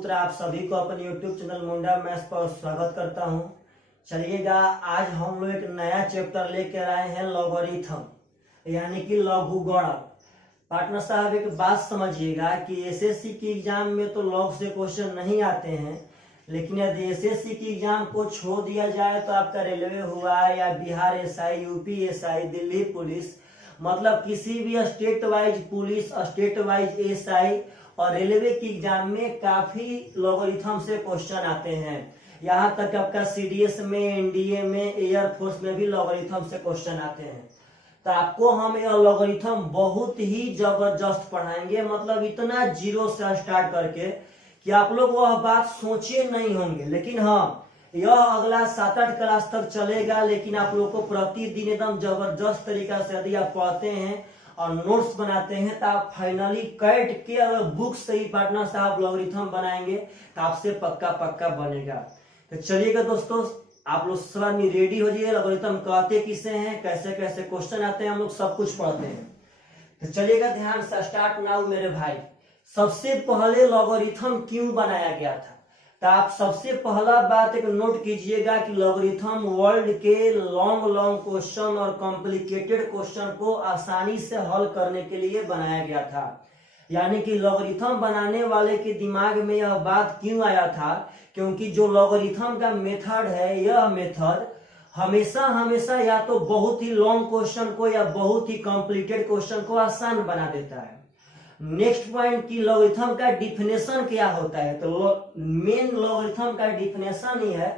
पुत्र आप सभी को अपने YouTube चैनल मुंडा मैथ्स पर स्वागत करता हूं। चलिएगा, आज हम लोग एक नया चैप्टर लेकर आए हैं लॉगरिथम यानी कि लघुगणक। पार्टनर साहब एक बात समझिएगा कि एसएससी की एग्जाम में तो लॉग से क्वेश्चन नहीं आते हैं, लेकिन यदि एसएससी की एग्जाम को छोड़ दिया जाए तो आपका रेलवे हुआ या Bihar SI, UP SI, Delhi police, मतलब किसी भी state wise police, state wise SI और रेलवे की एग्जाम में काफी लॉगरिथम से क्वेश्चन आते हैं। यहाँ तक आपका सीडीएस में, एनडीए में, एयरफोर्स में भी लॉगरिथम से क्वेश्चन आते हैं। तो आपको हम यह लॉगरिथम बहुत ही जबरदस्त पढ़ाएंगे, मतलब इतना जीरो से स्टार्ट करके कि आप लोग वह बात सोचे नहीं होंगे। लेकिन हाँ, यह अगला 7-8 क्लास तक चलेगा, लेकिन आप लोग को प्रतिदिन एकदम जबरदस्त तरीका से यदि आप पढ़ते हैं और नोट्स बनाते हैं तो आप फाइनली कैट के अगर बुक से ही पार्टनर साहब लॉगरिथम बनाएंगे तो आपसे पक्का बनेगा। तो चलिएगा दोस्तों, आप लोग सब रेडी हो जाइए। लॉगरिथम कहते किसे हैं, कैसे कैसे क्वेश्चन आते हैं, हम लोग सब कुछ पढ़ते हैं। तो चलिएगा ध्यान से, स्टार्ट नाउ मेरे भाई। सबसे पहले लॉगरिथम क्यों बनाया गया था, तो आप सबसे पहला बात एक नोट कीजिएगा कि लॉगरिथम वर्ल्ड के लॉन्ग क्वेश्चन और कॉम्प्लिकेटेड क्वेश्चन को आसानी से हल करने के लिए बनाया गया था। यानी कि लॉगरिथम बनाने वाले के दिमाग में यह बात क्यों आया था, क्योंकि जो लॉगरिथम का मेथड है, यह मेथड हमेशा या तो बहुत ही लॉन्ग क्वेश्चन को या बहुत ही कॉम्प्लिकेटेड क्वेश्चन को आसान बना देता है। नेक्स्ट पॉइंट की लॉगरिथम का डिफिनेशन क्या होता है, तो मेन लॉगरिथम का डिफिनेशन ही है,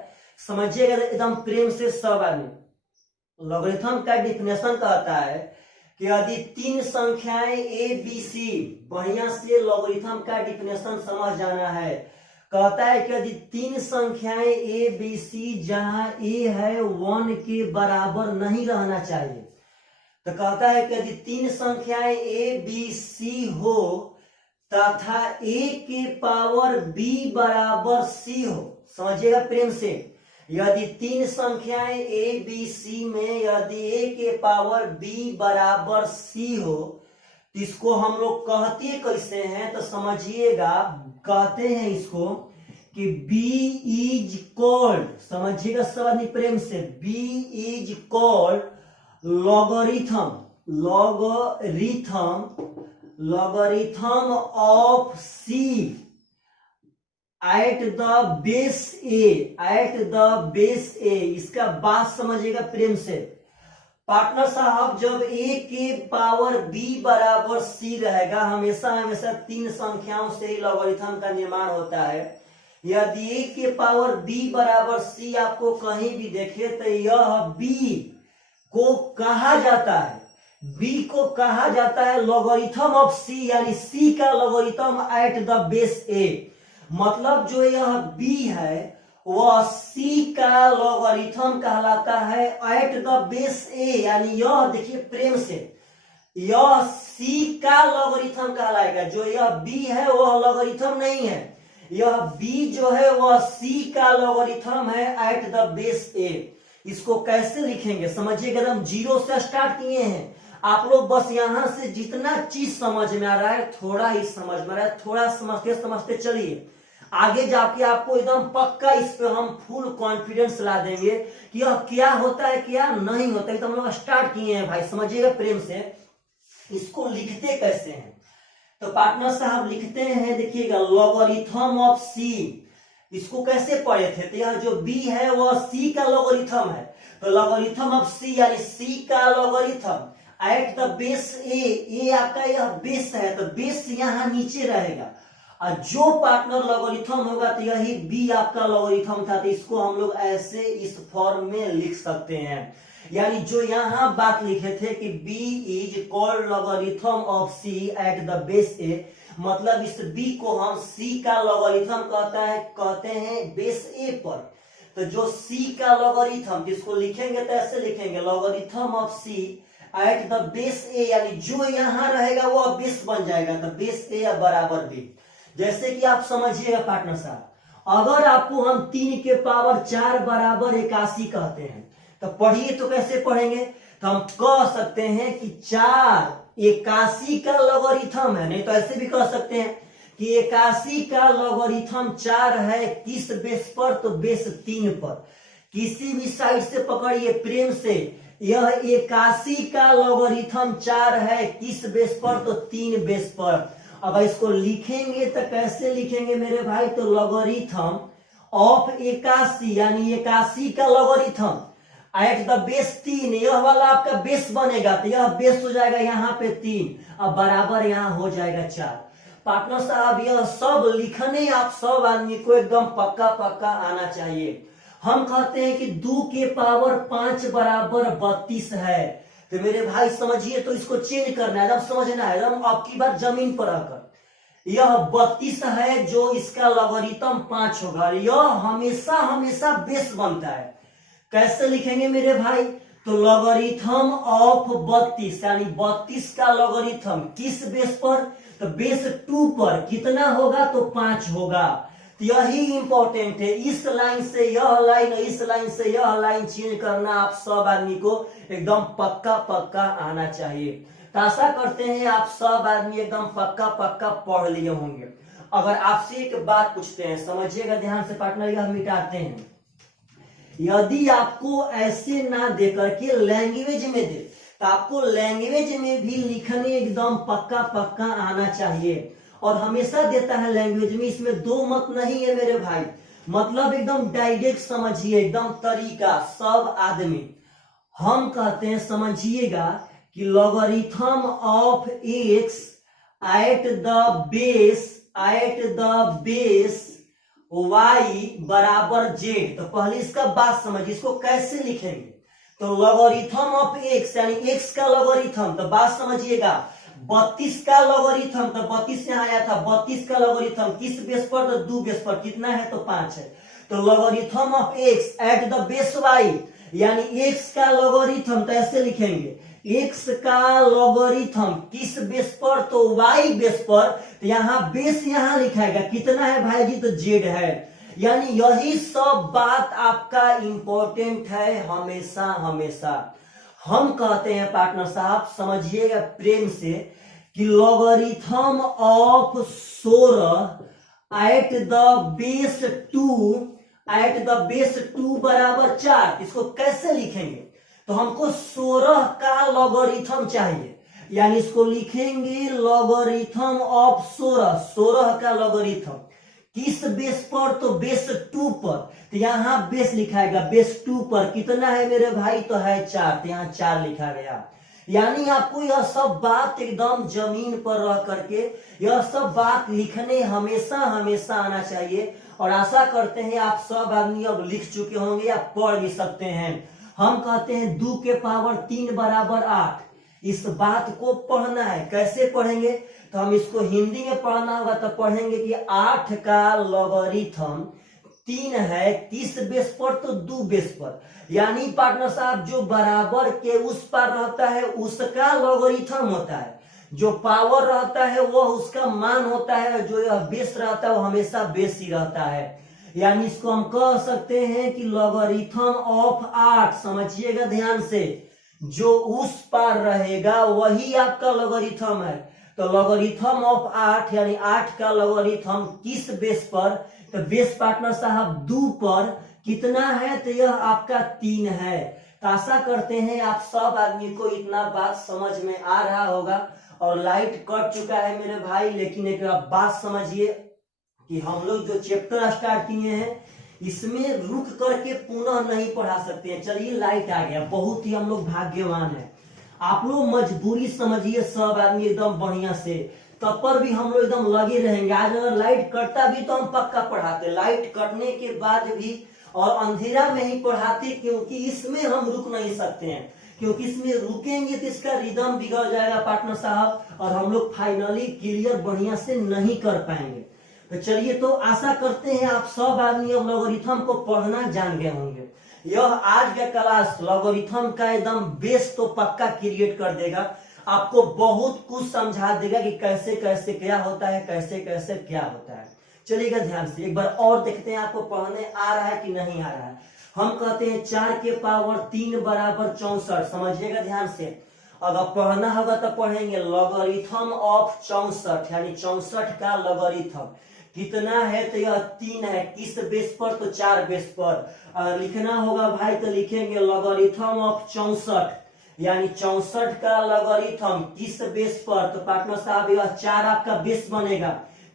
समझिएगा एकदम प्रेम से सब आदमी। लॉगरिथम का डिफिनेशन कहता है कि यदि 3 संख्याएं ए बी सी, बढ़िया से लॉगरिथम का डिफिनेशन समझ जाना है। कहता है कि यदि 3 संख्याएं ए बी सी जहां ए है 1 के बराबर नहीं रहना चाहिए, तो कहता है कि यदि 3 संख्याएं ए बी सी हो तथा ए के पावर बी बराबर सी हो, समझिएगा प्रेम से, यदि 3 संख्याएं ए बी सी में यदि ए के पावर बी बराबर सी हो, तो इसको हम लोग कहते कैसे हैं, तो समझिएगा, कहते हैं इसको कि B इज कॉल्ड, समझिएगा सब आदमी प्रेम से, B is called logarithm of C at the base A, इसका बात समझिएगा प्रेम से। पार्टनर साहब, जब a के पावर b बराबर c रहेगा, हमेशा 3 संख्याओं से ही लॉगरिथम का निर्माण होता है। यदि a के पावर b बराबर c आपको कहीं भी देखे तो यह b को कहा जाता है, b को कहा जाता है लॉगरिथम ऑफ c, यानी c का logarithm eight the base a। मतलब जो यह b है वह c का लॉगरिथम कहलाता है एट द बेस a, यानी यह देखिए प्रेम से, यह c का लॉगरिथम कहलाएगा। जो यह b है वह लॉगरिथम नहीं है, यह b जो है वह c का लॉगरिथम है एट द बेस a। इसको कैसे लिखेंगे समझिएगा, एकदम जीरो से स्टार्ट किए हैं आप लोग। बस यहां से जितना चीज समझ में आ रहा है, थोड़ा ही समझ में आ रहा है, थोड़ा समझते चलिए। आगे जाके आपको एकदम पक्का इस पे हम फुल कॉन्फिडेंस ला देंगे कि यह क्या होता है क्या नहीं होता है। तो हम लोग स्टार्ट किए हैं भाई, समझिएगा प्रेम से। इसको लिखते कैसे हैं, तो पार्टनर साहब लिखते हैं, देखिएगा, लॉगरिथम ऑफ सी। इसको कैसे पढ़े थे, तो यह जो b है वह c का लॉगरिथम है, तो लॉगरिथम ऑफ c यानी c का logarithm eight the base a आपका यह बेस है, तो बेस यहाँ नीचे रहेगा, और जो पार्टनर लॉगरिथम होगा तो यही b आपका लॉगरिथम था। तो इसको हम लोग ऐसे इस फॉर्म में लिख सकते हैं, यानी जो यहाँ बात लिखे थे कि b is called logarithm of c at the base a, मतलब इस b को हम c का लॉगरिथम कहते हैं बेस a पर। तो जो c का लॉगरिथम, जिसको लिखेंगे तो ऐसे लिखेंगे, logarithm of c at the base a, यानी जो यहाँ रहेगा वह बेस बन जाएगा, तो बेस a या बराबर b। जैसे कि आप समझिएगा पार्टनर साहब, अगर आपको हम 3 के पावर 4 बराबर 81 कहते हैं, तो पढ़िए तो कैसे पढ़ेंगे, तो हम कह सकते हैं कि 4 81 का लॉगरिथम है, नहीं तो ऐसे भी कह सकते हैं कि 81 का लॉगरिथम 4 है किस बेस पर, तो बेस 3 पर। किसी भी साइड से पकड़िए प्रेम से, यह 81 का लॉगरिथम 4 है किस बेस पर, तो 3 बेस पर। अगर इसको लिखेंगे तो कैसे लिखेंगे मेरे भाई, तो लॉगरिथम ऑफ 81 यानी 81 का लॉगरिथम एट द बेस 3, यह वाला आपका बेस बनेगा, तो यह बेस हो जाएगा यहाँ पे 3, अब बराबर यहाँ हो जाएगा 4। पार्टनर साहब यह सब लिखने आप सब आदमी को एकदम पक्का पक्का आना चाहिए। हम कहते हैं कि 2 के पावर 5 बराबर 32 है, तो मेरे भाई समझिए, तो इसको चेंज करना है, जब समझना है एकदम अब की बार जमीन पर आकर। यह 32 है जो इसका लॉगरिथम 5 होगा, यह हमेशा हमेशा बेस बनता है। कैसे लिखेंगे मेरे भाई, तो लॉगरिथम ऑफ 32 यानी 32 का लॉगरिथम किस बेस पर, तो बेस 2 पर कितना होगा, तो 5 होगा। तो यही इंपॉर्टेंट है, इस लाइन से यह लाइन, इस लाइन से यह लाइन चेंज करना आप सब आदमी को एकदम पक्का पक्का आना चाहिए। तो आशा करते हैं आप सब आदमी एकदम पक्का पक्का पढ़ लिए होंगे। अगर आपसे एक बात पूछते हैं, समझिएगा ध्यान से पार्टनर, यह मिटाते हैं। यदि आपको ऐसे ना देकर के लैंग्वेज में दे, तो आपको लैंग्वेज में भी लिखने एकदम पक्का पक्का आना चाहिए। और हमेशा देता है लैंग्वेज में, इसमें दो मत नहीं है मेरे भाई, मतलब एकदम डायरेक्ट समझिए, एकदम तरीका सब आदमी। हम कहते हैं समझिएगा कि logarithm of x eight the base y बराबर z। तो पहले इसका बात समझिए, इसको कैसे लिखेंगे, तो लॉगरिथम ऑफ x यानी x का लॉगरिथम, तो बात समझिएगा 32 का लॉगरिथम, तो 32 यहाँ आया था, 32 का लॉगरिथम किस बेस पर, तो 2 बेस पर, कितना है, तो 5 है। तो logarithm of x eight the base y यानी x का लॉगरिथम, तो ऐसे लिखेंगे x का लॉगरिथम किस बेस पर, तो y बेस पर। तो यहाँ बेस यहाँ लिखाएगा, कितना है भाई जी, तो z है। यानी यही सब बात आपका इंपॉर्टेंट है हमेशा हमेशा। हम कहते हैं पार्टनर साहब समझिएगा प्रेम से कि logarithm of 16 eight the base 2 बराबर 4, इसको कैसे लिखेंगे, तो हमको 16 का लॉगरिथम चाहिए, यानी इसको लिखेंगे लॉगरिथम ऑफ 16 का लॉगरिथम किस बेस पर, तो बेस 2 पर। तो यहाँ बेस लिखाएगा बेस 2 पर, कितना है मेरे भाई, तो है 4, तो यहाँ 4 लिखा गया। यानी आपको यह सब बात एकदम जमीन पर रह करके यह सब बात लिखने हमेशा हमेशा आना चाहिए। और आशा करते हैं आप सब आदमी अब लिख चुके होंगे या पढ़ भी सकते हैं। हम कहते हैं 2 के पावर 3 बराबर 8, इस बात को पढ़ना है। कैसे पढ़ेंगे, तो हम इसको हिंदी में पढ़ना होगा, तो पढ़ेंगे कि 8 का लॉगरिथम 3 है किस बेस पर, तो 2 बेस पर। यानी पार्टनर साहब जो बराबर के उस पर रहता है उसका लॉगरिथम होता है, जो पावर रहता है वह उसका मान होता है, जो यह बेस रहता है वो हमेशा बेस ही रहता है। यानी इसको हम कह सकते हैं कि लॉगरिथम ऑफ 8, समझिएगा ध्यान से, जो उस पार रहेगा वही आपका लॉगरिथम है। तो लॉगरिथम ऑफ 8 यानी 8 का लॉगरिथम किस बेस पर, तो बेस पार्टनर साहब 2 पर, कितना है, तो यह आपका 3 है। तो आशा करते हैं आप सब आदमी को इतना बात समझ में आ रहा होगा। और लाइट कट चुका है मेरे भाई, लेकिन एक बात समझिए कि हम लोग जो चैप्टर स्टार्ट किए हैं इसमें रुक करके पुनः नहीं पढ़ा सकते हैं। चलिए लाइट आ गया, बहुत ही हम लोग भाग्यवान हैं। आप लोग मजबूरी समझिए सब आदमी एकदम बढ़िया से, तब पर भी हम लोग एकदम लगे रहेंगे। आज अगर लाइट कटता भी तो हम पक्का पढ़ाते, लाइट कटने के बाद भी और अंधेरा में ही पढ़ाते, क्योंकि इसमें हम रुक नहीं सकते हैं, क्योंकि इसमें रुकेंगे तो इसका रिदम बिगड़ जाएगा पार्टनर साहब, और हम लोग फाइनली क्लियर बढ़िया से नहीं कर पाएंगे। तो चलिए, तो आशा करते हैं आप सब आदमी अब लॉगरिथम को पढ़ना जान गए होंगे। यह आज का क्लास लॉगरिथम का एकदम बेस तो पक्का क्रिएट कर देगा, आपको बहुत कुछ समझा देगा कि कैसे कैसे क्या होता है, कैसे कैसे क्या होता है। चलिएगा ध्यान से एक बार और देखते हैं आपको पढ़ने आ रहा है कि नहीं आ रहा है। हम कहते हैं 4 के पावर 3 बराबर 64, समझिएगा ध्यान से। अगर पढ़ना होगा तो पढ़ेंगे लॉगरिथम ऑफ 64, यानी 64 का लॉगरिथम कितना है, तो यह 3 है। किस बेस पर, तो 4 बेस पर। अगर लिखना होगा भाई तो लिखेंगे लॉगरिथम ऑफ 64, यानी 64 का लॉगरिथम किस बेस पर, तो पार्टनर साहब यह 4 आपका बेस बनेगा।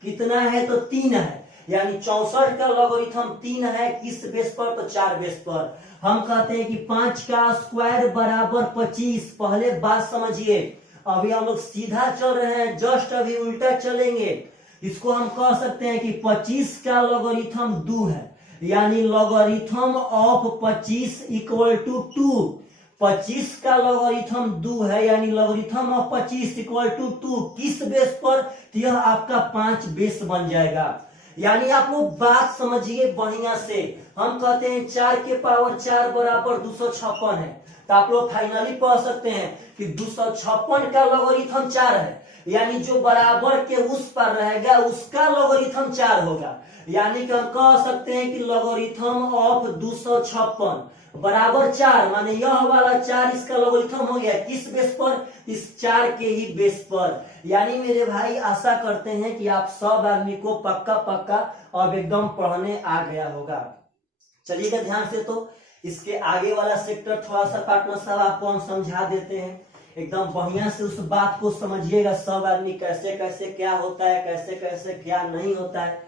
कितना है, तो 3 है, यानी 64 का लॉगरिथम 3 है। किस बेस पर, तो 4 बेस पर। हम कहते हैं कि 5 का स्क्वायर बराबर 25। पहले बात समझिए, अभी हम लोग सीधा चल रहे हैं, जस्ट अभी उल्टा चलेंगे। इसको हम कह सकते हैं कि 25 का लॉगरिथम 2 है, यानी लॉगरिथम ऑफ 25 इक्वल टू 2। 25 का लॉगरिथम 2 है, यानी लॉगरिथम ऑफ 25 इक्वल टू 2। किस बेस पर, तो यह आपका 5 बेस बन जाएगा। यानी आप लोग बात समझिए बढ़िया से। हम कहते हैं 4 के पावर 4 बराबर 256 है, तो आप लोग फाइनली पढ़ सकते हैं कि 256 का लॉगरिथम 4 है, यानी जो बराबर के उस पर रहेगा उसका लॉगरिथम 4 होगा। यानी कि हम कह सकते हैं कि लॉगरिथम ऑफ 256 बराबर 4, माने यह वाला 4 इसका लॉगरिथम हो गया। किस बेस पर, इस 4 के ही बेस पर। यानी मेरे भाई आशा करते हैं कि आप सब आदमी को पक्का अब एकदम पढ़ने आ गया होगा। चलिएगा ध्यान से, तो इसके आगे वाला सेक्टर थोड़ा सा पार्टनर साहब आपको हम समझा देते हैं। एकदम बढ़िया से उस बात को समझिएगा, सब आदमी कैसे कैसे क्या होता है, कैसे कैसे क्या नहीं होता है।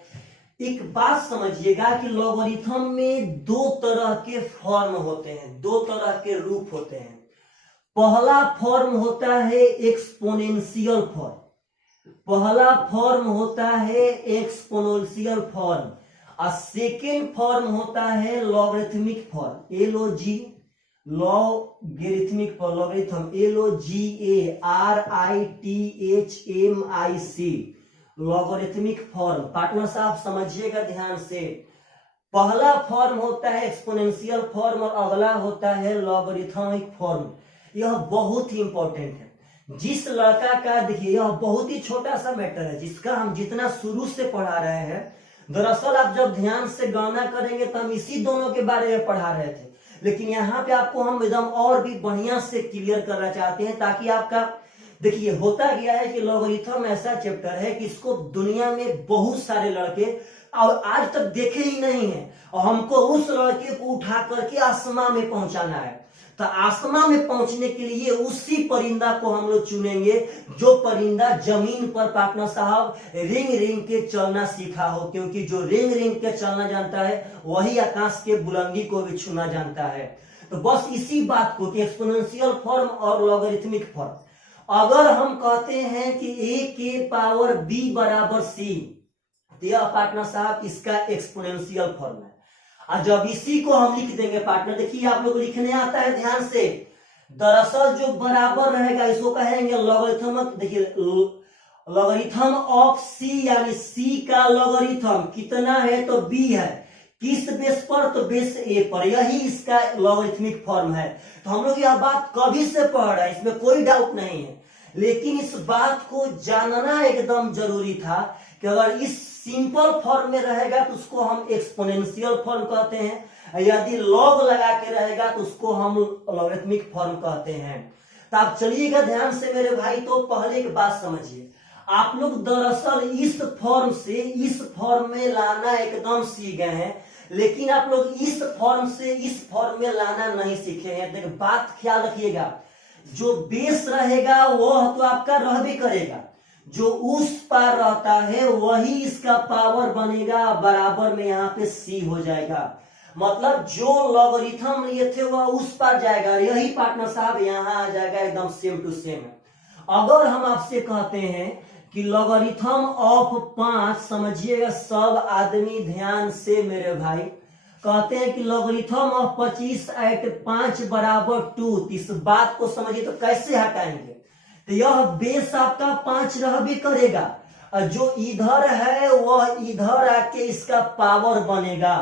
एक बात समझिएगा कि लॉगरिथम में 2 तरह के फॉर्म होते हैं, 2 तरह के रूप होते हैं। पहला फॉर्म होता है एक्सपोनेंशियल फॉर्म, पहला फॉर्म होता है एक्सपोनेंशियल फॉर्म, और सेकेंड फॉर्म होता है logarithmic form, LOG, logarithmic form, logarithm LOGARITHMIC, logarithmic form. Partner साहब समझिएगा ध्यान से, पहला फॉर्म होता है एक्सपोनेंशियल फॉर्म और अगला होता है लॉगरिथमिक फॉर्म। यह बहुत ही इंपॉर्टेंट है। जिस लड़का का, देखिए यह बहुत ही छोटा सा मैटर है जिसका हम जितना शुरू से पढ़ा रहे हैं, दरअसल आप जब ध्यान से गणना करेंगे तो हम इसी दोनों के बारे में पढ़ा रहे थे, लेकिन यहाँ पे आपको हम एकदम और भी बढ़िया से क्लियर करना चाहते हैं, ताकि आपका, देखिए होता गया है कि लॉगरिथम ऐसा चैप्टर है कि इसको दुनिया में बहुत सारे लड़के और आज तक देखे ही नहीं है, और हमको उस लड़के को उठा करके आसमां में पहुंचाना है। तो आसमां में पहुंचने के लिए उसी परिंदा को हम लोग चुनेंगे जो परिंदा जमीन पर पार्टनर साहब रिंग रिंग के चलना सीखा हो, क्योंकि जो रिंग रिंग के चलना जानता है वही आकाश के बुलंदी को भी छूना जानता है। तो बस इसी बात को कि एक्सपोनेंशियल फॉर्म और लॉगरिथमिक फॉर्म, अगर हम कहते हैं कि a के पावर b बराबर c, तो यह पार्टनर साहब इसका एक्सपोनेंशियल फॉर्म है। और जब इसी को हम लिख देंगे पार्टनर, देखिए आप लोग लिखने आता है ध्यान से, दरअसल जो बराबर रहेगा इसको कहेंगे लॉगरिथम। देखिए लॉगरिथम ऑफ c, यानी c का लॉगरिथम कितना है, तो b है। किस बेस पर, तो बेस a पर। यही इसका लॉगरिथमिक फॉर्म है। तो हम लोग यह बात कभी से पढ़ रहे हैं, इसमें कोई डाउट नहीं है, लेकिन इस बात को जानना एकदम जरूरी था कि अगर इस सिंपल फॉर्म में रहेगा तो उसको हम एक्सपोनेंशियल फॉर्म कहते हैं, यदि लॉग लगा के रहेगा तो उसको हम लॉगरिथमिक फॉर्म कहते हैं। तो आप चलिएगा ध्यान से मेरे भाई, तो पहले एक बात समझिए, आप लोग दरअसल इस फॉर्म से इस फॉर्म में लाना एकदम सीख गए हैं, लेकिन आप लोग इस फॉर्म से इस फॉर्म में लाना नहीं सीखे हैं। देखिए बात ख्याल रखिएगा, जो बेस रहेगा वह तो आपका रह भी करेगा, जो उस पार रहता है वही इसका पावर बनेगा, बराबर में यहाँ पे c हो जाएगा। मतलब जो लॉगरिथम लिए थे वह उस पार जाएगा, यही पार्टनर साहब यहाँ आ जाएगा, एकदम सेम टू सेम। अगर हम आपसे कहते हैं कि लॉगरिथम ऑफ 5, समझिएगा सब आदमी ध्यान से मेरे भाई, कहते हैं कि लॉगरिथम ऑफ 25 एट 5 बराबर 2, इस बात को समझिए तो कैसे हटाएंगे, तो यह बेस आपका 5 रह भी करेगा, और जो इधर है वह इधर आके इसका पावर बनेगा,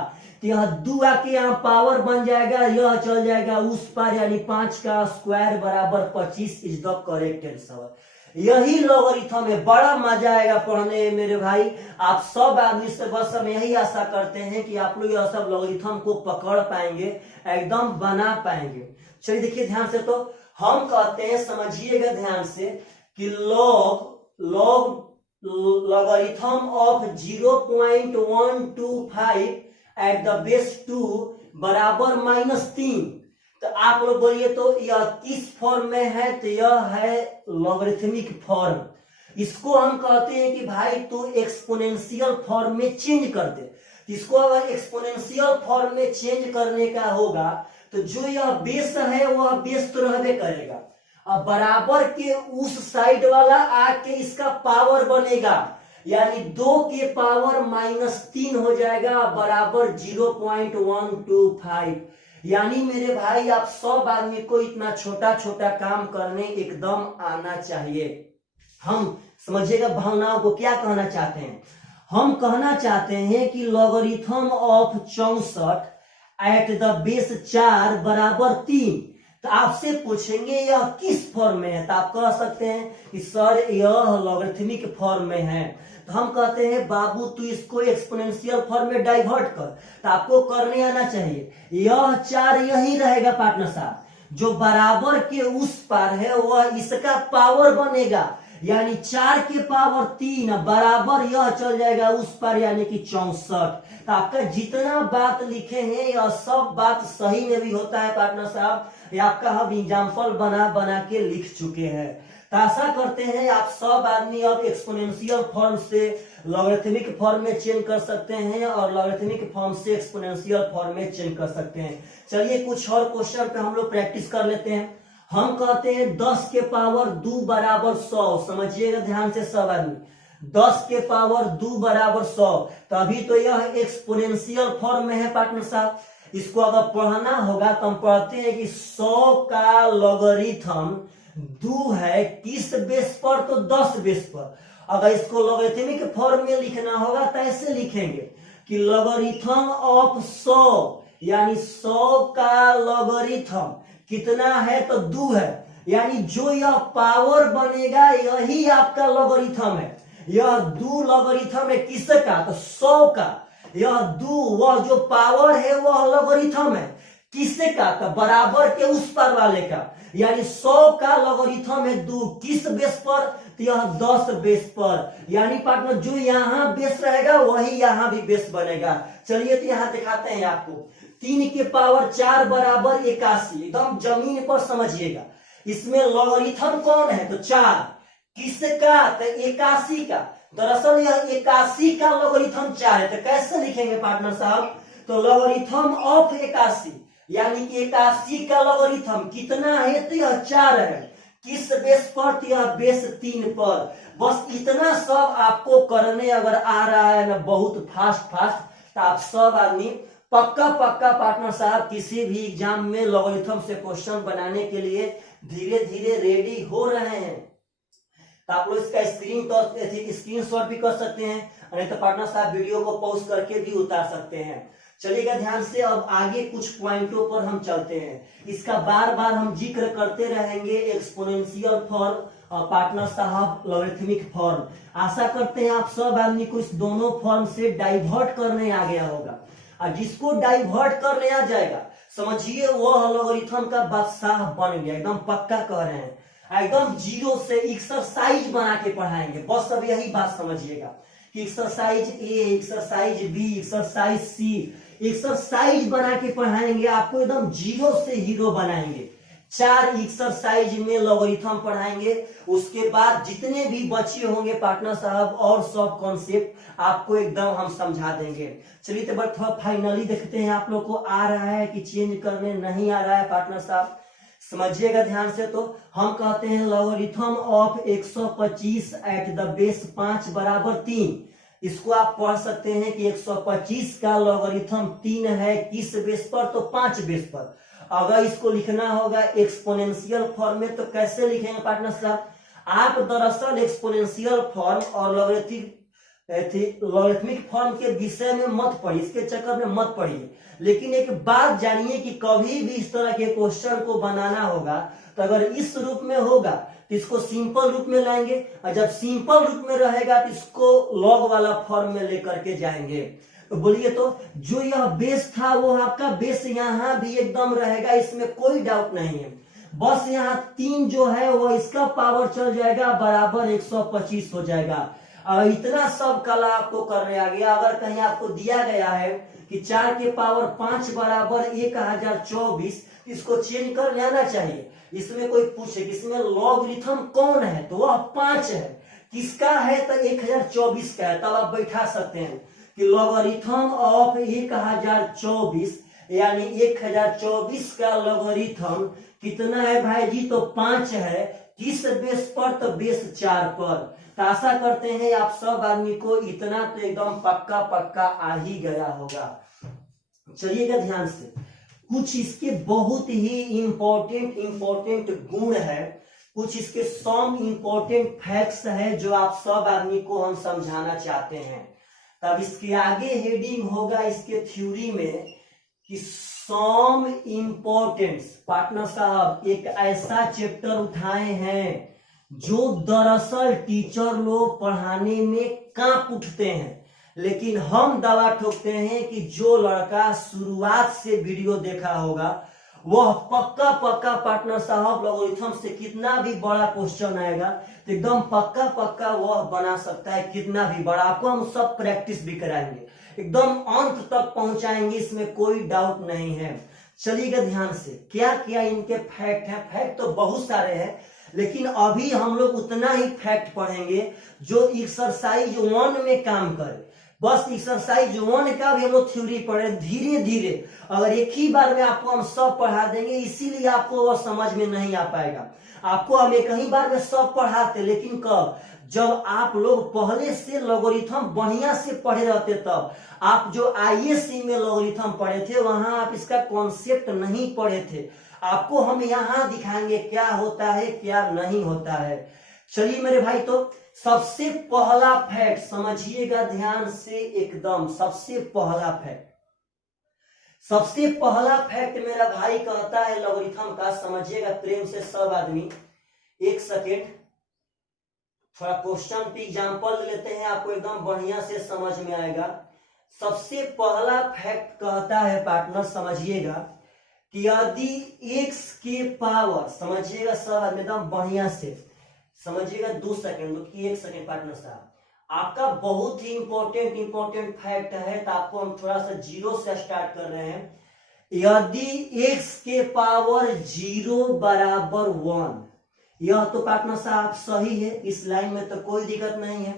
तो यह 2 आके यहाँ पावर बन जाएगा, यह चल जाएगा उस पार, यानी 5 का स्क्वायर बराबर 25 इज द करेक्ट आंसर। यही लॉगरिथम है। बड़ा मजा आएगा पढ़ने में मेरे भाई, आप सब आदमी से बस हम यही आशा करते हैं कि आप लोग यह सब लॉगरिथम को पकड़ पाएंगे, एकदम बना पाएंगे। चलिए देखिए ध्यान से, तो हम कहते हैं, समझिएगा ध्यान से, कि logarithm of 0.125 at the base 2 बराबर -3। तो आप लोग बोलिए तो यह किस फॉर्म में है? तो यह है लॉगरिथमिक फॉर्म। इसको हम कहते हैं कि भाई तू एक्सपोनेंशियल फॉर्म में चेंज कर दे। इसको अगर एक्सपोनेंशियल फॉर्म में चेंज करने का होगा तो जो यह बेस है वह बेस तो रहबे करेगा, अब बराबर के उस साइड वाला आके इसका पावर बनेगा, यानी 2 के पावर -3 हो जाएगा बराबर 0.125। यानी मेरे भाई आप सब आदमी को इतना छोटा छोटा काम करने एकदम आना चाहिए। हम समझिएगा भावनाओं को क्या कहना चाहते हैं। हम कहना चाहते हैं कि logarithm of 64 eight the base 4 बराबर 3। तो आपसे पूछेंगे यह किस फॉर्म में है, तो आप कह सकते हैं कि सर यह लॉगरिथमिक फॉर्म में है। तो हम कहते हैं बाबू तू इसको एक्सपोनेंशियल फॉर्म में डाइवर्ट कर। तो आपको करने आना चाहिए, यह 4 यही रहेगा पार्टनर साहब, जो बराबर के उस पार है वह इसका पावर बनेगा, यानी 4 के पावर 3 बराबर यह चल जाएगा उस पर, यानी कि 64। तो आपका जितना बात लिखे हैं यह सब बात सही में भी होता है पार्टनर साहब, ये आपका हम एग्जाम्पल बना बना के लिख चुके हैं। तो आशा करते हैं आप सब आदमी अब एक्सपोनेंशियल फॉर्म से लॉगरिथमिक फॉर्म में चेंज कर सकते हैं और लॉगरिथमिक फॉर्म से एक्सपोनेंशियल फॉर्म में चेंज कर सकते हैं। चलिए कुछ और क्वेश्चन पे हम लोग प्रैक्टिस कर लेते हैं। हम कहते हैं 10 के पावर 2 बराबर 100। समझिएगा ध्यान से सब आदमी, 10 के पावर 2 बराबर 100। तभी तो यह एक्सपोनेंशियल फॉर्म में है पार्टनर साहब। इसको अगर पढ़ना होगा तो हम पढ़ते हैं कि 100 का लॉगरिथम 2 है किस बेस पर? तो 10 बेस पर। अगर इसको लॉगरिथमिक फॉर्म में लिखना होगा तो ऐसे लिखेंगे कि लॉगरिथम ऑफ 100, यानी 100 का लॉगरिथम कितना है? तो 2 है, यानी जो यह पावर बनेगा यही आपका लॉगरिथम है। यह 2 लॉगरिथम है किसका? तो 100 का। यह 2 वह जो पावर है वह लॉगरिथम है किसका? तो बराबर के उस पार वाले का, यानी 100 का लॉगरिथम है 2 किस बेस पर? तो यह 10 बेस पर। यानी पार्टनर जो यहाँ बेस रहेगा वही यहाँ भी बेस बनेगा। चलिए तो यहाँ दिखाते हैं आपको। 3 के पावर 4 बराबर 81। एकदम जमीन पर समझिएगा। इसमें लॉगरिथम कौन है? तो 4 किसका? तो 81 का। दरअसल यह 81 का लॉगरिथम 4 है। तो कैसे लिखेंगे पार्टनर साहब? तो लॉगरिथम ऑफ 81, यानी कि 81 का लॉगरिथम कितना है? तो यह 4 है किस बेस पर? तो यह बेस 3 पर। बस इतना सब आपको करने अगर आ रहा है ना बहुत फास्ट तो आप सब आदमी पक्का पार्टनर साहब किसी भी एग्जाम में लॉगरिथम से क्वेश्चन बनाने के लिए धीरे धीरे रेडी हो रहे हैं। तो आप लोग इसका स्क्रीनशॉट भी कर सकते हैं, नहीं तो पार्टनर साहब वीडियो को पॉज करके भी उतार सकते हैं। चलिएगा ध्यान से, अब आगे कुछ पॉइंटों पर हम चलते हैं। इसका बार बार हम जिक्र करते रहेंगे, एक्सपोनेंशियल फॉर्म पार्टनर साहब लॉगरिथमिक फॉर्म। आशा करते हैं आप सब आदमी को इस दोनों फॉर्म से डाइवर्ट करने आ गया होगा, और जिसको डाइवर्ट करने आ जाएगा समझिए वह लॉगरिथम का बादशाह बन गया। एकदम पक्का कह रहे हैं, एकदम 0 से एक्सरसाइज बना के पढ़ाएंगे। बस अब यही बात समझिएगा कि exercise A, exercise B, exercise C, exercise बना के पढ़ाएंगे आपको, एकदम 0 से हीरो बनाएंगे। 4 एक्सरसाइज में लॉगरिथम पढ़ाएंगे। उसके बाद जितने भी बचे होंगे पार्टनर साहब और सब कॉन्सेप्ट आपको एकदम हम समझा देंगे। चलिए तो बट थोड़ा फाइनली देखते हैं आप लोग को आ रहा है कि चेंज करने नहीं आ रहा है पार्टनर साहब। समझिएगा ध्यान से, तो हम कहते हैं logarithm of 125 eight the base 5 बराबर 3। इसको आप पढ़ सकते हैं कि 125 का लॉगरिथम 3 है किस बेस पर? तो 5 बेस पर। अगर इसको लिखना होगा एक्सपोनेंशियल फॉर्म में तो कैसे लिखेंगे पार्टनर साहब? आप दरअसल एक्सपोनेंशियल फॉर्म और लॉगरिथमिक फॉर्म के विषय में मत पढ़िए, इसके चक्कर में मत पढ़िए। लेकिन एक बात जानिए कि कभी भी इस तरह के क्वेश्चन को बनाना होगा तो अगर इस रूप में होगा तो इसको सिंपल रूप में लाएंगे, और जब सिंपल रूप में रहेगा तो इसको लॉग वाला फॉर्म में लेकर के जाएंगे। बोलिए तो जो यह बेस था वो आपका बेस यहाँ भी एकदम रहेगा, इसमें कोई डाउट नहीं है। बस यहाँ 3 जो है वो इसका पावर चल जाएगा बराबर 125 हो जाएगा। इतना सब कला आपको करने आ गया। अगर कहीं आपको दिया गया है कि 4 के पावर 5 बराबर 1024, इसको चेंज कर लेना चाहिए। इसमें कोई पूछे कि इसमें लॉगरिथम कौन है तो वह 5 है, किसका है तो 1024 का है। तब आप बैठा सकते हैं कि लॉगरिथम ऑफ 1024 यानी 1024 का लॉगरिथम कितना है भाई जी, तो 5 है। किस बेस पर, तो बेस 4 पर। तो आशा करते हैं आप सब आदमी को इतना तो एकदम पक्का पक्का आ ही गया होगा। चलिएगा ध्यान से, कुछ इसके बहुत ही इंपॉर्टेंट गुण है, कुछ इसके सम इंपॉर्टेंट फैक्ट्स है जो आप सब आदमी को हम समझाना चाहते हैं। तब इसके आगे हेडिंग होगा इसके थ्योरी में कि सम इम्पोर्टेंस। पार्टनर साहब एक ऐसा चैप्टर उठाए हैं जो दरअसल टीचर लोग पढ़ाने में कांप उठते हैं, लेकिन हम दावा ठोकते हैं कि जो लड़का शुरुआत से वीडियो देखा होगा वह पक्का पक्का पार्टनर साहब लॉगरिथम से कितना भी बड़ा क्वेश्चन आएगा तो एकदम पक्का पक्का वह बना सकता है, कितना भी बड़ा। आपको हम सब प्रैक्टिस भी कराएंगे, एकदम अंत तक पहुंचाएंगे, इसमें कोई डाउट नहीं है। चलिएगा ध्यान से, क्या क्या इनके फैक्ट है। फैक्ट तो बहुत सारे हैं, लेकिन अभी हम लोग उतना ही फैक्ट पढ़ेंगे जो एक्सरसाइज 1 में काम करे। बस एक्सरसाइज 1 का भी हम लोग थ्योरी पढ़े धीरे धीरे। अगर एक ही बार में आपको हम सब पढ़ा देंगे, इसीलिए आपको वह समझ में नहीं आ पाएगा। आपको हम एक ही बार में सब पढ़ाते, लेकिन कब, जब आप लोग पहले से लॉगरिथम बढ़िया से पढ़े रहते। तब आप जो आईएससी में लॉगरिथम पढ़े थे वहां आप इसका कॉन्सेप्ट नहीं पढ़े थे। आपको हम यहाँ दिखाएंगे क्या होता है क्या नहीं होता है। चलिए मेरे भाई, तो सबसे पहला फैक्ट समझिएगा ध्यान से एकदम। सबसे पहला फैक्ट मेरा भाई कहता है लॉगरिथम का, समझिएगा प्रेम से सब आदमी। एक सेकेंड, थोड़ा क्वेश्चन पे एग्जांपल लेते हैं, आपको एकदम बढ़िया से समझ में आएगा। सबसे पहला फैक्ट कहता है पार्टनर, समझिएगा कि यदि x के पावर, समझिएगा सब आदमी एकदम बढ़िया से समझिएगा। 2 सेकेंड रुकिए, 1 सेकेंड पार्टनर साहब, आपका बहुत ही इंपॉर्टेंट फैक्ट है, तो आपको हम थोड़ा सा 0 से स्टार्ट कर रहे हैं। यदि x के पावर 0 बराबर 1, यह तो पार्टनर साहब सही है, इस लाइन में तो कोई दिक्कत नहीं है।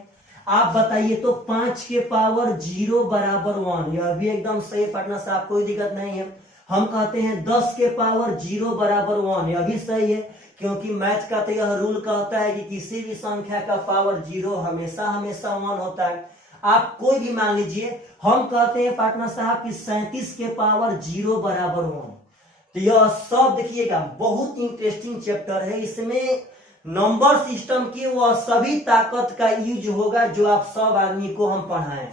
आप बताइए तो 5 के पावर 0 बराबर 1, यह भी एकदम सही है पार्टनर साहब, कोई दिक्कत नहीं है। हम कहते हैं 10 के पावर 0 बराबर 1, यह भी सही है, क्योंकि मैथ का तो यह रूल कहता है कि किसी भी संख्या का पावर 0 हमेशा 1 होता है। आप कोई भी मान लीजिए, हम कहते हैं पार्टनर साहब कि 37 के पावर 0 बराबर 1। तो यह सब देखिएगा बहुत इंटरेस्टिंग चैप्टर है। इसमें नंबर सिस्टम की वह सभी ताकत का यूज होगा जो आप सब आदमी को हम पढ़ाएं।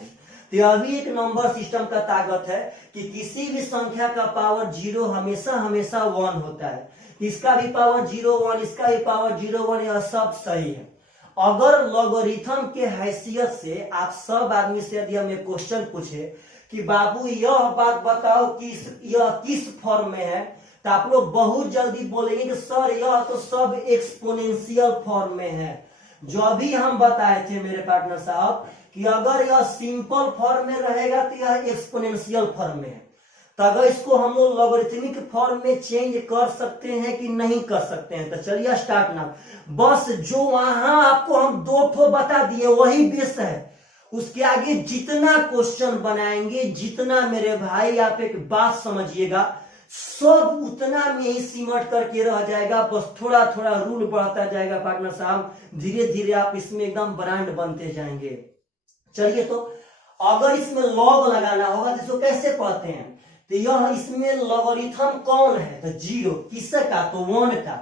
तो यह भी एक नंबर सिस्टम का ताकत है कि किसी भी संख्या का पावर 0 हमेशा 1 होता है। इसका भी पावर 0 1, इसका भी पावर 0 1, यह सब सही है। अगर लॉगरिथम के हैसियत से आप सब आदमी से यदि हमें क्वेश्चन पूछे कि बाबू यह बात बताओ कि यह किस फॉर्म में है, तो आप लोग बहुत जल्दी बोलेंगे कि सर यह तो सब एक्सपोनेंशियल फॉर्म में है। जो अभी हम बताए थे मेरे पार्टनर साहब कि अगर यह सिंपल फॉर्म में रहेगा तो यह एक्सपोनेंशियल फॉर्म में है। तो अगर इसको हम लोग लॉगरिथमिक फॉर्म में चेंज कर सकते हैं कि नहीं कर सकते हैं, तो चलिए स्टार्ट ना। बस जो वहां आपको हम 2 ठो बता दिए वही बेस है। उसके आगे जितना क्वेश्चन बनाएंगे, जितना मेरे भाई आप एक बात समझिएगा, सब उतना में ही सिमट करके रह जाएगा। बस थोड़ा थोड़ा रूल बढ़ता जाएगा पार्टनर साहब, धीरे धीरे आप इसमें एकदम ब्रांड बनते जाएंगे। चलिए, तो अगर इसमें लॉग लगाना होगा तो इसको कैसे पढ़ते हैं, तो यह इसमें लॉगरिथम कौन है, तो 0, किसका, तो 1 का।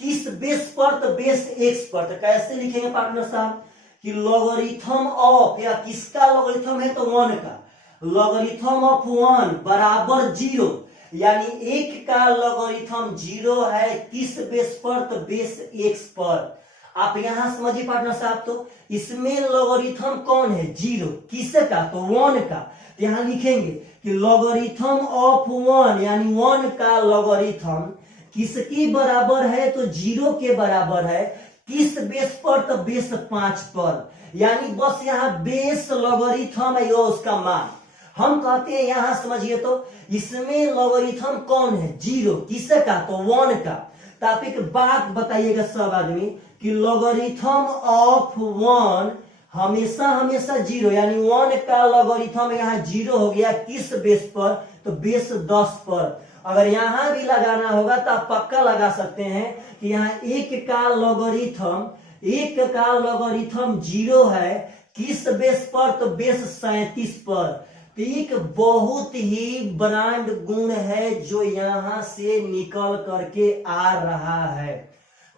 किस बेस पर, तो बेस x पर। तो कैसे लिखेंगे पार्टनर साहब कि लॉगरिथम ऑफ, या किसका लॉगरिथम है, तो 1 का। लॉगरिथम ऑफ 1 बराबर 0, यानी 1 का लॉगरिथम 0 है। किस बेस पर, तो बेस x पर। आप यहाँ समझिए पार्टनर साहब, तो इसमें लॉगरिथम कौन है? जीरो। किसका? तो 1 का। तो यहाँ लिखेंगे कि लॉगरिथम ऑफ 1 यानी 1 का लॉगरिथम किसकी बराबर है? तो 0 के बराबर है। किस बेस पर? तो बेस 5 पर। यानी बस यहाँ बेस लॉगरिथम है, यो उसका मान। हम कहते हैं यहाँ समझिए, तो इसमें लॉगरिथम कौन है? 0। किसका? तो 1 का। तो आप एक बात बताइएगा सब आदमी कि लॉगरिथम ऑफ 1 हमेशा हमेशा 0, यानी 1 का लॉगरिथम यहाँ 0 हो गया। किस बेस पर? तो बेस 10 पर। अगर यहां भी लगाना होगा तो आप पक्का लगा सकते हैं कि यहाँ 1 का लॉगरिथम 0 है। किस बेस पर? तो बेस 37 पर। तो एक बहुत ही ब्रांड गुण है जो यहां से निकल करके आ रहा है।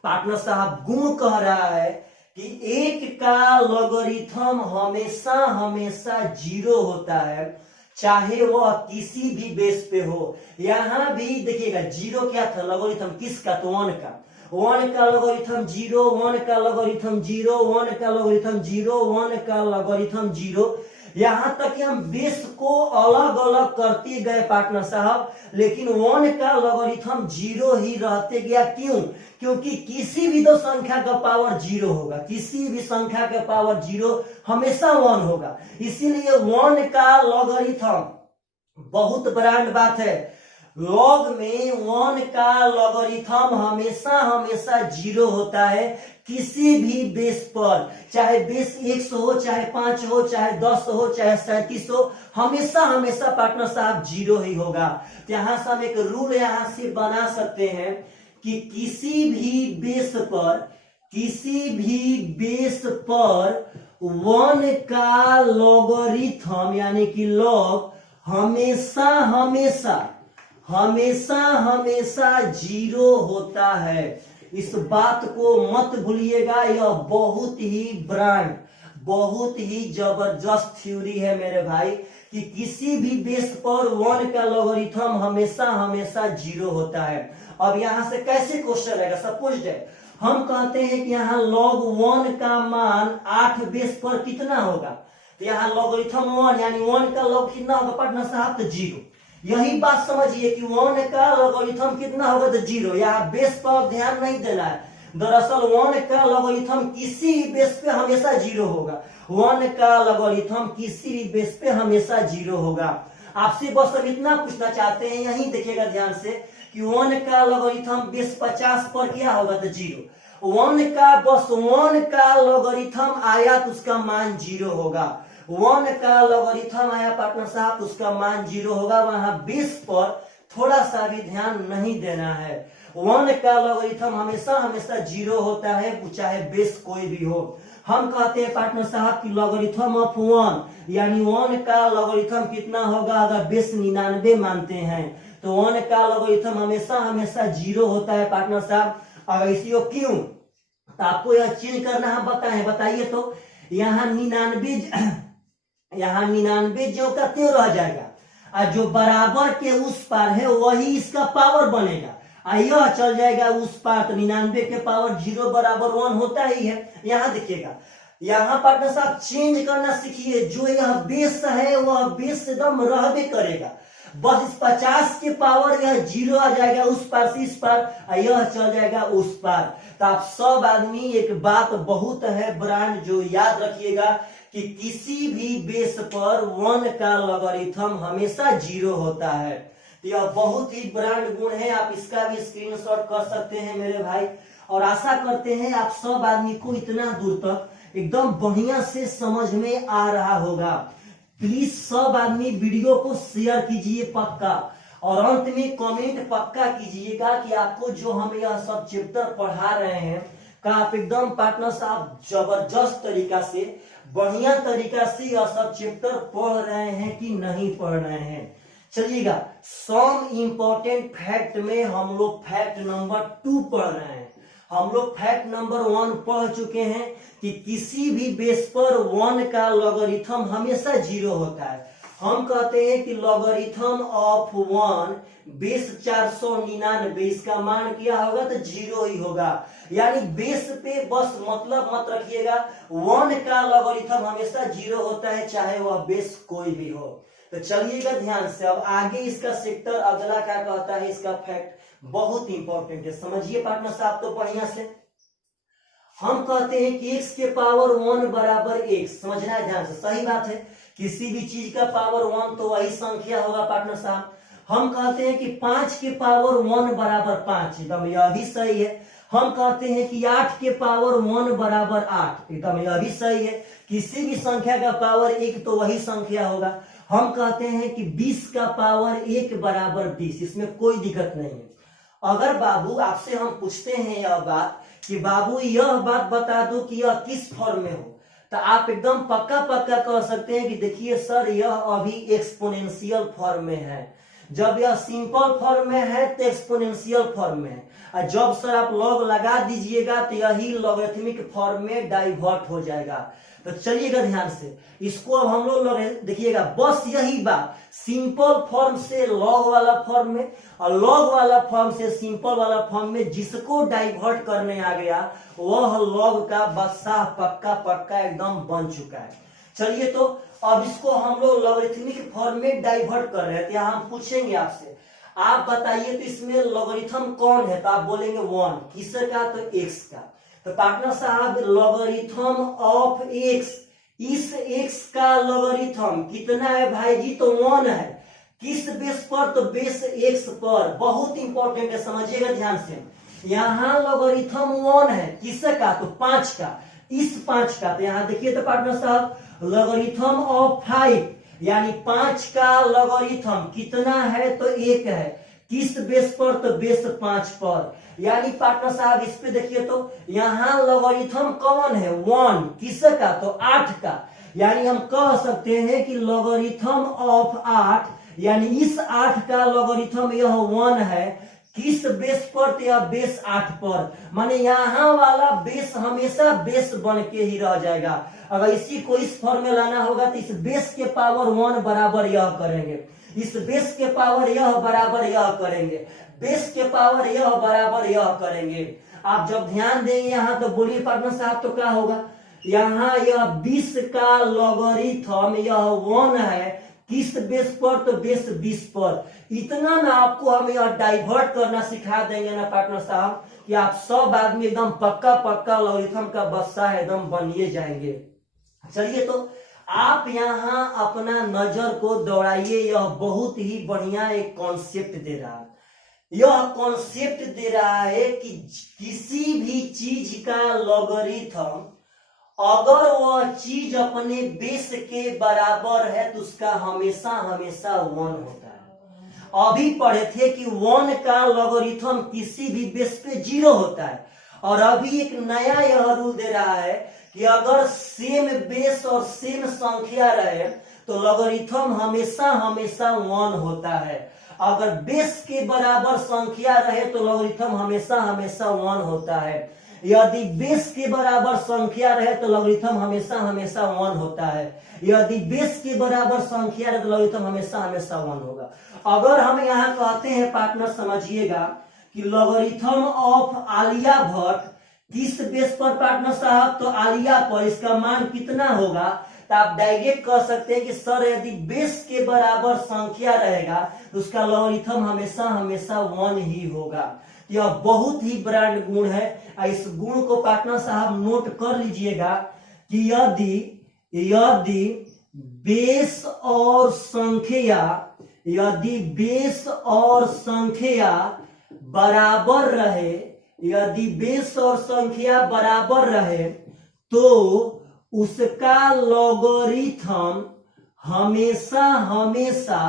पार्टनर साहब गुण कह रहा है कि 1 का लॉगरिथम हमेशा हमेशा 0 होता है, चाहे वह किसी भी बेस पे हो। यहां भी देखिएगा 0 क्या था? लॉगरिथम किसका? तो 1 का। 1 का लॉगरिथम 0, 1 का लॉगरिथम 0, 1 का लॉगरिथम 0, 1 का लॉगरिथम 0। यहां तक कि हम बेस को अलग अलग करते गए पार्टनर साहब, लेकिन 1 का लॉगरिथम 0 ही रहते गया। क्यों? क्योंकि किसी भी दो संख्या का पावर 0 होगा, किसी भी संख्या का पावर 0 हमेशा 1 होगा। इसीलिए 1 का लॉगरिथम, बहुत ब्रांड बात है, लॉग में 1 का लॉगरिथम हमेशा हमेशा 0 होता है किसी भी बेस पर, चाहे बेस 100 हो, चाहे 5 हो, चाहे 10 हो, चाहे 37 हो, हमेशा हमेशा पार्टनर साहब 0 ही होगा। तो यहां से हम एक रूल यहां से बना सकते हैं कि किसी भी बेस पर 1 का लॉगरिथम यानी कि लॉग हमेशा हमेशा 0 होता है। इस बात को मत भूलिएगा, यह बहुत ही ब्रांड, बहुत ही जबरदस्त थ्योरी है मेरे भाई, कि किसी भी बेस पर 1 का लॉगरिथम हमेशा हमेशा 0 होता है। अब यहां से कैसे क्वेश्चन रहेगा? सपोज हम कहते हैं कि यहाँ log 1 का मान 8 बेस पर कितना होगा? तो यहाँ लॉगरिथम 1 यानी 1 का लॉग कितना होगा पार्टनर साहब? तो 0। यही बात समझिए कि 1 का लॉगरिथम कितना होगा? तो 0। यहाँ बेस पर ध्यान नहीं देना है। दरअसल 1 का लॉगरिथम किसी भी बेस पे हमेशा 0 होगा। 1 का लॉगरिथम किसी भी बेस पे हमेशा 0 होगा। आपसे बस अब इतना पूछना चाहते हैं, यही देखिएगा ध्यान से, कि 1 का लॉगरिथम बेस 50 पर क्या होगा? तो 0। 1 का लॉगरिथम आया तो उसका मान 0 होगा। 1 का लॉगरिथम आया पार्टनर साहब, उसका मान 0 होगा। वहां बेस पर थोड़ा सा भी ध्यान नहीं देना है। 1 का लॉगरिथम हमेशा हमेशा 0 होता है, चाहे बेस कोई भी हो। हम कहते हैं पार्टनर साहब कि लॉगरिथम ऑफ 1 यानी 1 का लॉगरिथम कितना होगा? अगर बेस 99 मानते हैं तो 1 का लॉगरिथम हमेशा हमेशा 0 होता है पार्टनर साहब। अगर इसी को क्यों, तो आपको यह चेंज करना है, बताइए। तो यहाँ 99 जो का त्यों रह जाएगा, और जो बराबर के उस पार है वही इसका पावर बनेगा। यह चल जाएगा उस पार, तो 99 के पावर 0 बराबर 1 होता ही है। यहाँ देखिएगा, यहाँ पार्टनर साहब चेंज करना सीखिए। जो यह बेस है वह बेस एकदम रहबे करेगा, बस इस 50 के पावर यह 0 आ जाएगा उस पार से इस पार, यह चल जाएगा उस पार। तो आप सब आदमी एक बात बहुत है ब्रांड जो याद रखिएगा कि किसी भी बेस पर 1 का लॉगरिथम हमेशा 0 होता है। तो यह बहुत ही ब्रांड गुण है, आप इसका भी स्क्रीनशॉट कर सकते हैं मेरे भाई। और आशा करते हैं आप सब आदमी को इतना दूर तक एकदम बढ़िया से समझ में आ रहा होगा। प्लीज सब आदमी वीडियो को शेयर कीजिए पक्का, और अंत में कमेंट पक्का कीजिएगा कि आपको जो हम यह सब चैप्टर पढ़ा रहे हैं का आप एकदम पार्टनर साहब जबरदस्त तरीका से, बढ़िया तरीका से यह सब चैप्टर पढ़ रहे हैं कि नहीं पढ़ रहे हैं। चलिएगा, सम इम्पोर्टेंट फैक्ट में हम लोग फैक्ट नंबर 2 पढ़ रहे हैं। हम लोग फैक्ट नंबर 1 पढ़ चुके हैं कि किसी भी बेस पर 1 का लॉगरिथम हमेशा 0 होता है। हम कहते हैं कि लॉगरिथम ऑफ 1 बेस 499, इसका मान क्या होगा तो 0 ही होगा। यानी बेस पे बस मतलब मत रखिएगा, 1 का लॉगरिथम हमेशा 0 होता है, चाहे वह बेस कोई भी हो। तो चलिएगा ध्यान से, अब आगे इसका सेक्टर अगला क्या कहता है, इसका फैक्ट बहुत इंपॉर्टेंट है, समझिए पार्टनर साहब तो बढ़िया से। हम कहते हैं कि x के पावर 1 बराबर x, समझना है ध्यान से, सही बात है, किसी भी चीज का पावर 1 तो वही संख्या होगा पार्टनर साहब। हम कहते हैं कि 5 के पावर 1 बराबर 5, एकदम यह भी सही है। हम कहते हैं कि 8 के पावर 1 बराबर 8, एकदम यह भी सही है, किसी भी संख्या का पावर 1 तो वही संख्या होगा। हम कहते हैं कि 20 का पावर 1 बराबर 20, इसमें कोई दिक्कत नहीं है। अगर बाबू आपसे हम पूछते हैं यह बात कि बाबू यह बात बता दो कि यह किस फॉर्म में हो, तो आप एकदम पक्का पक्का कह सकते हैं कि देखिए सर यह अभी एक्सपोनेंशियल फॉर्म में है। जब यह सिंपल फॉर्म में है तो एक्सपोनेंशियल फॉर्म में है, और जब सर आप लॉग लगा दीजिएगा तो यही लॉगरिथमिक फॉर्म में डाइवर्ट हो जाएगा। तो चलिएगा ध्यान से, इसको अब हम लोग देखिएगा, बस यही बात, सिंपल फॉर्म से लॉग वाला फॉर्म में और लॉग वाला फॉर्म से सिंपल वाला फॉर्म में जिसको डाइवर्ट करने आ गया वह लॉग का बादशाह पक्का पक्का एकदम बन चुका है। चलिए तो अब इसको हम लोग लॉगरिथमिक फॉर्म में डाइवर्ट कर रहे हैं। तो यहाँ हम पूछेंगे आपसे, आप बताइए तो इसमें लॉगरिथम कौन है, तो आप बोलेंगे 1, किसका तो x का। तो पार्टनर साहब लॉगरिथम ऑफ x, इस x का लॉगरिथम कितना है भाई जी, तो 1 है। किस बेस पर, तो बेस x पर, बहुत इंपॉर्टेंट है, समझिएगा ध्यान से। यहाँ लॉगरिथम 1 है, किसका तो 5 का, इस 5 का। तो यहाँ देखिए तो पार्टनर साहब लॉगरिथम ऑफ 5, यानी 5 का लॉगरिथम कितना है तो 1 है, किस बेस पर तो बेस 5 पर। यानी पार्टनर साहब इस पे देखिए तो यहाँ लॉगरिथम कौन है 1, किसका तो 8 का। यानी हम कह सकते हैं कि लॉगरिथम ऑफ 8, यानी इस 8 का लॉगरिथम यह 1 है, किस बेस पर तो यह बेस 8 पर। माने यहाँ वाला बेस हमेशा बेस बन के ही रह जाएगा। अगर इसी को इस फॉर्म में लाना होगा तो इस बेस के पावर 1 बराबर यह करेंगे, इस बेस के पावर यह बराबर यह करेंगे, बेस के पावर यह बराबर यह करेंगे। आप जब ध्यान देंगे यहाँ तो बोलिए पार्टनर साहब तो क्या होगा, यहाँ यह 20 का लॉगरिथम यह 1 है, किस बेस पर तो बेस 20 पर। इतना ना आपको हम यह डाइवर्ट करना सिखा देंगे ना पार्टनर साहब कि आप सब आदमी एकदम पक्का पक्का लॉगरिथम का बादशाह एकदम बनिए जाएंगे। चलिए तो आप यहाँ अपना नजर को दौड़ाइए, यह बहुत ही बढ़िया एक कॉन्सेप्ट दे रहा है। यह कॉन्सेप्ट दे रहा है कि किसी भी चीज का लॉगरिथम अगर वह चीज अपने बेस के बराबर है तो उसका हमेशा हमेशा 1 होता है। अभी पढ़े थे कि 1 का लॉगरिथम किसी भी बेस पे 0 होता है, और अभी एक नया यह रूल दे रहा है कि अगर सेम बेस और सेम संख्या रहे तो लॉगरिथम हमेशा हमेशा 1 होता है। अगर बेस के बराबर संख्या रहे तो लॉगरिथम हमेशा हमेशा 1 होता है। यदि बेस के बराबर संख्या रहे तो लॉगरिथम हमेशा हमेशा 1 होता है। यदि बेस के बराबर संख्या रहे तो लॉगरिथम हमेशा हमेशा 1 होगा। अगर हम यहाँ कहते हैं पार्टनर समझिएगा कि लॉगरिथम ऑफ आलिया भट्ट किस बेस पर पार्टनर साहब, तो आलिया पर, इसका मान कितना होगा, तो आप डायरेक्ट कह सकते हैं कि सर यदि बेस के बराबर संख्या रहेगा तो उसका लॉगरिथम हमेशा हमेशा 1 ही होगा। यह बहुत ही ब्रांड गुण है, इस गुण को पार्टनर साहब नोट कर लीजिएगा कि यदि बेस और संख्या, यदि बेस और संख्या बराबर रहे, यदि बेस और संख्या बराबर रहे तो उसका लॉगरिथम हमेशा हमेशा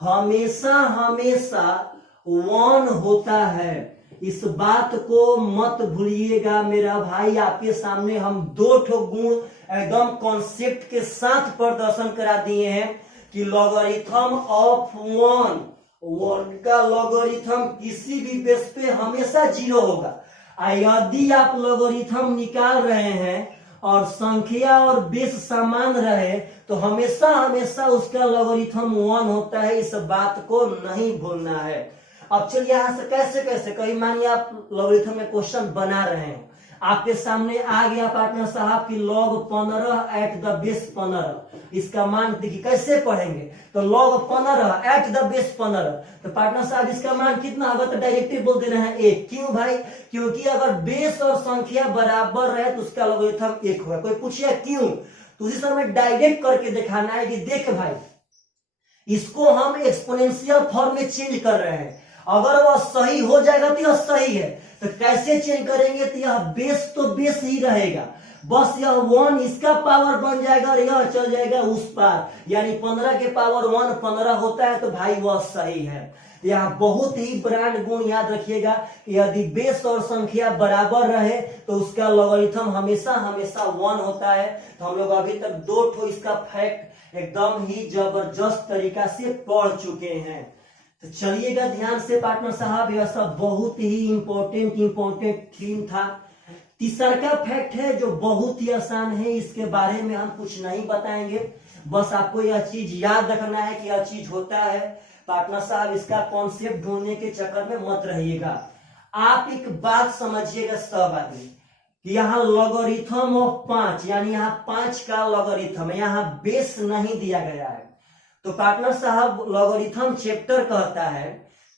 हमेशा हमेशा 1 होता है। इस बात को मत भूलिएगा मेरा भाई, आपके सामने हम 2 ठो गुण एकदम कॉन्सेप्ट के साथ प्रदर्शन करा दिए हैं कि लॉगरिथम ऑफ 1 का लॉगरिथम किसी भी बेस पे हमेशा 0 होगा। यदि आप लॉगरिथम निकाल रहे हैं और संख्या और बेस समान रहे तो हमेशा हमेशा उसका लॉगरिथम 1 होता है। इस बात को नहीं भूलना है। अब चलिए यहां से कैसे कैसे, कहीं मानिए आप लॉगरिथम में क्वेश्चन बना रहे हैं, आपके सामने आ गया पार्टनर साहब की log 15 एट द बेस 15, इसका मान देखिए कैसे पढ़ेंगे। तो log 15 एट द बेस 15, तो पार्टनर साहब इसका मान कितना होगा, तो डायरेक्टली बोल दे रहे हैं 1। क्यों भाई, क्योंकि अगर बेस और संख्या बराबर रहे तो उसका लॉगरिथम 1 होगा। कोई पूछिए क्यों, तो उसी समय डायरेक्ट करके दिखाना है कि देख भाई इसको हम एक्सपोनेंशियल फॉर्म में चेंज कर रहे हैं, अगर वह सही हो जाएगा तो यह सही है। तो कैसे चेंज करेंगे, तो यह बेस तो बेस ही रहेगा, बस यह 1 इसका पावर बन जाएगा और यह चल जाएगा उस पार, यानी 15 के पावर 1 15 होता है, तो भाई वह सही है। यहाँ बहुत ही ब्रांड गुण याद रखिएगा कि यदि बेस और संख्या बराबर रहे तो उसका लॉगरिथम हमेशा हमेशा 1 होता है। तो हम लोग अभी तक 2 ठो इसका फैक्ट एकदम ही जबरदस्त तरीका से पढ़ चुके हैं। तो चलिएगा ध्यान से पार्टनर साहब, यह सब बहुत ही इंपॉर्टेंट थीम था। तीसरा का फैक्ट है जो बहुत ही आसान है, इसके बारे में हम कुछ नहीं बताएंगे, बस आपको यह चीज याद रखना है कि यह चीज होता है। पार्टनर साहब इसका कॉन्सेप्ट ढूंढने के चक्कर में मत रहिएगा। आप एक बात समझिएगा सब आदमी कि यहाँ लॉगरिथम ऑफ 5, यानी यहाँ 5 का लॉगरिथम है, यहाँ बेस नहीं दिया गया है। तो पार्टनर साहब लॉगरिथम चैप्टर कहता है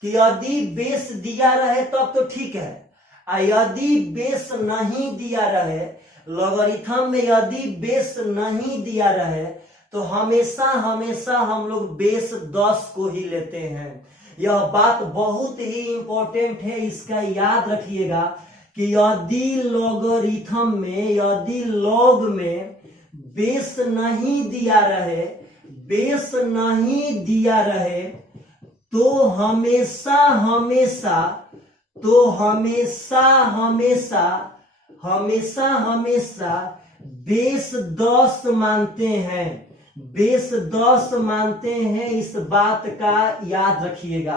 कि यदि बेस दिया रहे तब तो ठीक है, यदि बेस नहीं दिया रहे, लॉगरिथम में यदि बेस नहीं दिया रहे तो हमेशा हमेशा हम लोग बेस 10 को ही लेते हैं। यह बात बहुत ही इंपॉर्टेंट है, इसका याद रखिएगा कि यदि लॉगरिथम में, यदि लॉग में बेस नहीं दिया रहे, बेस नहीं दिया रहे तो हमेशा हमेशा, तो हमेशा हमेशा हमेशा हमेशा बेस 10 मानते हैं, बेस 10 मानते हैं। इस बात का याद रखिएगा।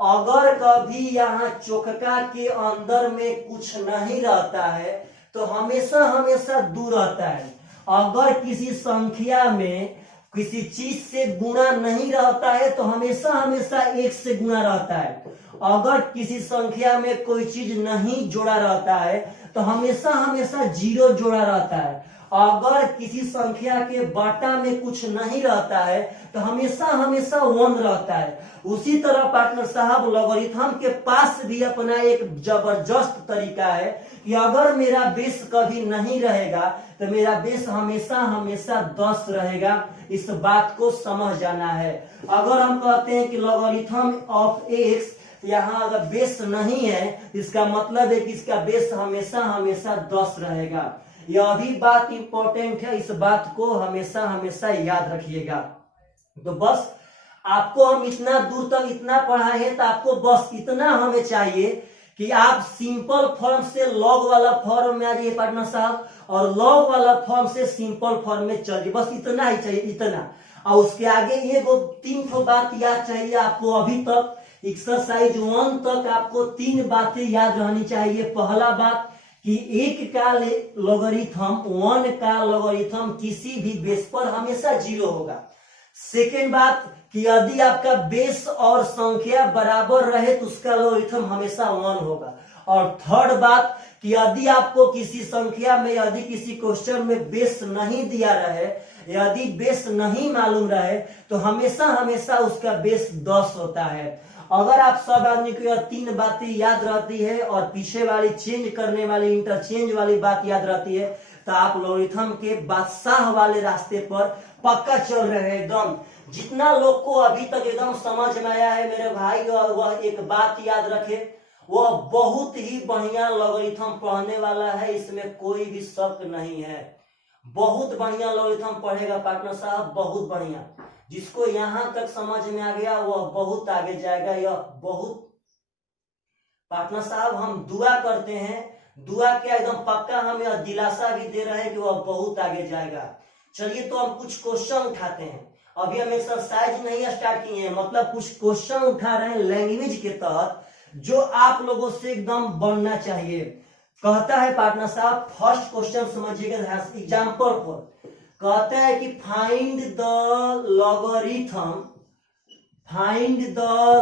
अगर कभी यहाँ चौकका के अंदर में कुछ नहीं रहता है तो हमेशा हमेशा दूर रहता है। अगर किसी संख्या में किसी चीज से गुणा नहीं रहता है तो हमेशा हमेशा 1 से गुणा रहता है। अगर किसी संख्या में कोई चीज नहीं जोड़ा रहता है तो हमेशा हमेशा 0 जोड़ा रहता है। अगर किसी संख्या के बाटा में कुछ नहीं रहता है तो हमेशा हमेशा 1 रहता है। उसी तरह पार्टनर साहब लॉगरिथम के पास भी अपना एक जबरदस्त तरीका है कि अगर मेरा बेस कभी नहीं रहेगा तो मेरा बेस हमेशा हमेशा 10 रहेगा। इस बात को समझ जाना है। अगर हम कहते हैं कि लॉगरिथम ऑफ x, यहाँ अगर बेस नहीं है इसका मतलब है कि इसका बेस हमेशा हमेशा 10 रहेगा। यह भी बात इंपॉर्टेंट है, इस बात को हमेशा हमेशा याद रखिएगा। तो बस आपको हम इतना दूर तक इतना पढ़ाए हैं, तो आपको बस इतना हमें चाहिए कि आप सिंपल फॉर्म से लॉग वाला फॉर्म में आ जाइए पार्टनर साहब, और लॉग वाला फॉर्म से सिंपल फॉर्म में चल जाइए। बस इतना ही चाहिए, इतना। और उसके आगे ये 3 बात याद चाहिए आपको। अभी तक एक्सरसाइज 1 तक आपको 3 बातें याद रहनी चाहिए। पहला बात कि 1 का लॉगरिथम, 1 का लॉगरिथम किसी भी बेस पर हमेशा 0 होगा। सेकेंड बात कि यदि आपका बेस और संख्या बराबर रहे तो उसका लॉगरिथम हमेशा 1 होगा। और थर्ड बात कि यदि आपको किसी संख्या में, यदि किसी क्वेश्चन में बेस नहीं दिया रहे, यदि बेस नहीं मालूम रहे तो हमेशा हमेशा उसका बेस 10 होता है। अगर आप सब आदमी को यह 3 बातें याद रहती है और पीछे वाली चेंज करने वाली, इंटरचेंज वाली बात याद रहती है, तो आप लॉगरिथम के बादशाह वाले रास्ते पर पक्का चल रहे हैं एकदम। जितना लोग को अभी तक एकदम समझ में आया है मेरे भाई, वह एक बात याद रखे, वह बहुत ही बढ़िया लॉगरिथम पढ़ने वाला है, इसमें कोई भी शक नहीं है। बहुत बढ़िया लॉगरिथम पढ़ेगा पार्टनर साहब, बहुत बढ़िया। जिसको यहां तक समझ में आ गया वह बहुत आगे जाएगा। यह बहुत पार्टनर साहब हम दुआ करते हैं, दुआ क्या एकदम पक्का हम यह दिलासा भी दे रहे हैं कि वह बहुत आगे जाएगा। चलिए तो हम कुछ क्वेश्चन उठाते हैं। अभी हम एक्सरसाइज नहीं स्टार्ट किए हैं, मतलब कुछ क्वेश्चन उठा रहे हैं लैंग्वेज के तहत जो आप लोगों से एकदम बनना चाहिए। कहता है पार्टनर साहब, फर्स्ट क्वेश्चन समझिएगा ध्यान से, एग्जाम्पल पर कहता है कि फाइंड द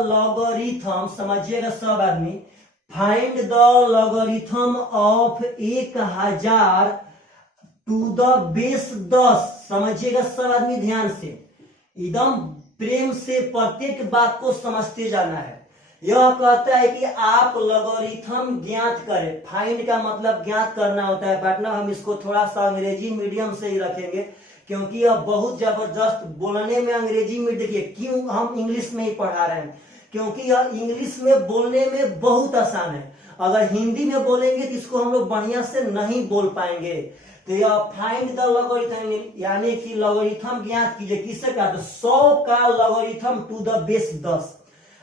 लॉगरिथम, समझिएगा सब आदमी, find the logarithm of 1000 to the base 10। समझिएगा सब आदमी ध्यान से, एकदम प्रेम से प्रत्येक बात को समझते जाना है। यह कहता है कि आप लॉगरिथम ज्ञात करें। फाइंड का मतलब ज्ञात करना होता है पार्टनर। हम इसको थोड़ा सा अंग्रेजी मीडियम से ही रखेंगे क्योंकि यह बहुत जबरदस्त बोलने में अंग्रेजी में, देखिए क्यों हम इंग्लिश में ही पढ़ा रहे हैं, क्योंकि यह इंग्लिश में बोलने में बहुत आसान है। अगर हिंदी में बोलेंगे तो इसको हम लोग बढ़िया से नहीं बोल पाएंगे। तो यह फाइंड द लॉगरिथम यानी कि लॉगरिथम ज्ञात कीजिए। किससे का? तो 100 का लॉगरिथम टू द बेस 10।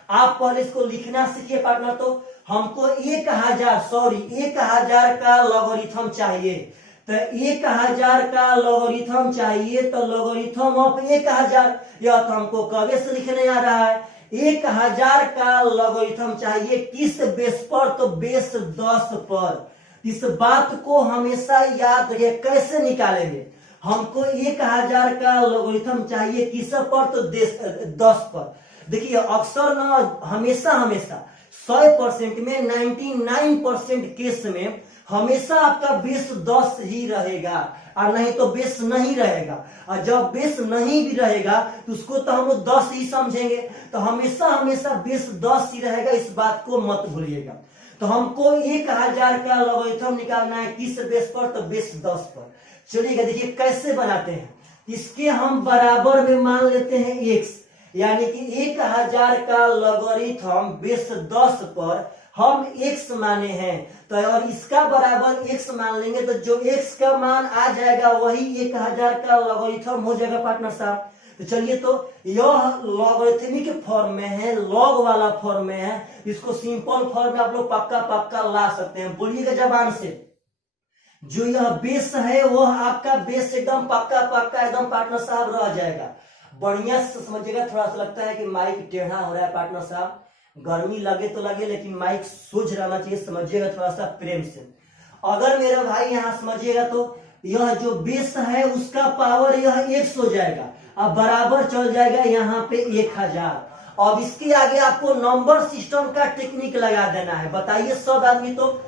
आप पहले इसको लिखना सीखिए पार्टनर। तो हमको 1000 का लॉगरिथम चाहिए। तो 1000 का लॉगरिथम चाहिए, तो लॉगरिथम ऑफ 1000, यह तो हमको कभी से लिखने आ रहा है। 1000 का लॉगरिथम चाहिए किस बेस पर? तो बेस 10 पर। इस बात को हमेशा याद रखिए। कैसे निकालेंगे? हमको 1000 का लॉगरिथम चाहिए किस पर? तो 10 पर। देखिए अक्सर ना हमेशा 100% में 99% केस में हमेशा आपका बेस 10 ही रहेगा, और नहीं तो बेस नहीं रहेगा। और जब बेस नहीं भी रहेगा तो उसको तो हम लोग 10 ही समझेंगे। तो हमेशा बेस 10 ही रहेगा, इस बात को मत भूलिएगा। तो हमको 1000 का लॉगरिथम निकालना है किस बेस पर? तो बेस 10 पर। चलिएगा देखिए कैसे बनाते हैं। इसके हम बराबर में मान लेते हैं x, यानी कि 1000 का लॉगरिथम बेस 10 पर हम x माने हैं। तो और इसका बराबर x मान लेंगे तो जो x का मान आ जाएगा वही 1000 का लॉगरिथम हो जाएगा पार्टनर साहब। तो चलिए, तो यह लॉगरिथमिक फॉर्म में है, लॉग वाला फॉर्म में है। इसको सिंपल फॉर्म में आप लोग पक्का ला सकते हैं। बोलिएगा जबान से, जो यह बेस है वह आपका बेस एकदम पक्का एकदम पार्टनर साहब रह जाएगा। बढ़िया से समझिएगा। थोड़ा सा लगता है कि माइक टेढ़ा हो रहा है पार्टनर साहब, गर्मी लगे तो लगे, लेकिन माइक सोच रहना चाहिए। समझिएगा थोड़ा सा प्रेम से। अगर मेरा भाई यहाँ समझिएगा तो यह जो बेस है उसका पावर यह 1 हो जाएगा, अब बराबर चल जाएगा यहाँ पे 1000। अब इसके आगे आपको नंबर सिस्टम का टेक्निक लगा देना है। बताइए सब आदमी, तो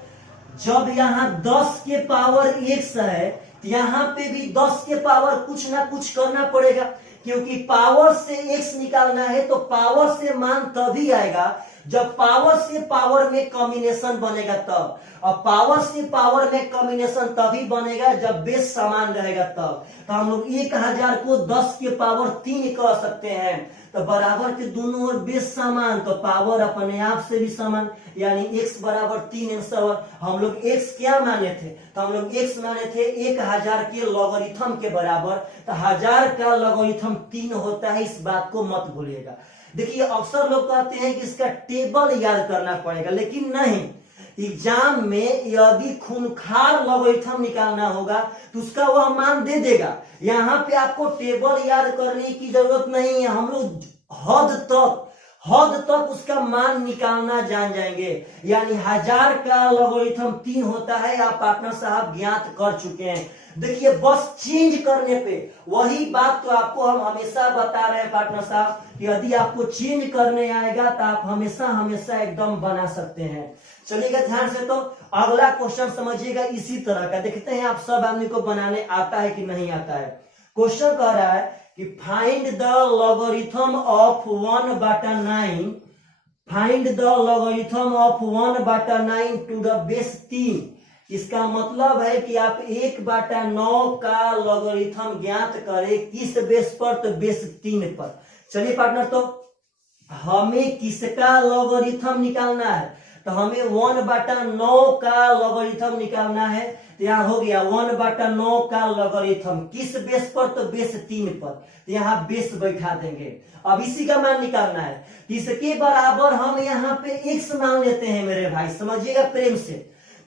जब यहाँ 10 के पावर x है तो यहाँ पे भी 10 के पावर कुछ ना कुछ करना पड़ेगा, क्योंकि पावर से x निकालना है तो पावर से मान तभी आएगा जब पावर से पावर में कॉम्बिनेशन बनेगा तब। और पावर से पावर में कॉम्बिनेशन तभी बनेगा जब बेस समान रहेगा तब। तो हम लोग 1000 को 10 के पावर 3 कह सकते हैं। तो बराबर के दोनों ओर बेस समान, तो पावर अपने आप से भी समान, यानी x बराबर 3 आंसर। हम लोग x क्या माने थे? तो हम लोग x माने थे 1000 के लॉगरिथम के बराबर। तो 1000 का लॉगरिथम 3 होता है, इस बात को मत भूलिएगा। देखिए अक्सर लोग कहते हैं कि इसका टेबल याद करना पड़ेगा, लेकिन नहीं। एग्जाम में यदि खूंखार लॉगरिथम निकालना होगा तो उसका वह मान दे देगा। यहाँ पे आपको टेबल याद करने की जरूरत नहीं है। हम लोग हद तक उसका मान निकालना जान जाएंगे। यानी 1000 का लॉगरिथम 3 होता है, आप पार्टनर साहब ज्ञात कर चुके हैं। देखिए बस चेंज करने पे, वही बात तो आपको हम हमेशा बता रहे हैं पार्टनर साहब कि यदि आपको चेंज करने आएगा तो आप हमेशा एकदम बना सकते हैं। चलिएगा ध्यान से। तो अगला क्वेश्चन समझिएगा इसी तरह का। देखते हैं आप सब आदमी को बनाने आता है कि नहीं आता है। क्वेश्चन कह रहा है कि find the logarithm of 1/9, find the logarithm of 1/9 to the base 3। इसका मतलब है कि आप 1/9 का लॉगरिथम ज्ञात करें किस बेस पर? तो बेस 3 पर। चलिए पार्टनर, तो हमें किसका लॉगरिथम निकालना है? तो हमें 1/9 का लॉगरिथम निकालना है। तो यहाँ हो गया 1/9 का लॉगरिथम किस बेस पर? तो बेस 3 पर। तो यहाँ बेस बैठा देंगे। अब इसी का मान निकालना है। इसके बराबर हम यहाँ पे x मान लेते हैं मेरे भाई, समझिएगा प्रेम से।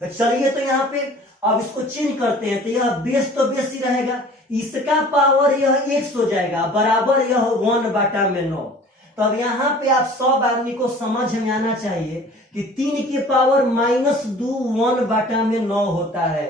तो चलिए, तो यहाँ पे अब इसको चेंज करते हैं। तो यह बेस तो बेस ही रहेगा, इसका पावर यह x हो जाएगा, बराबर यह 1/9। तो अब यहाँ पे आप सब आदमी को समझ में आना चाहिए कि 3 के पावर -2 1 बटा में 9 होता है।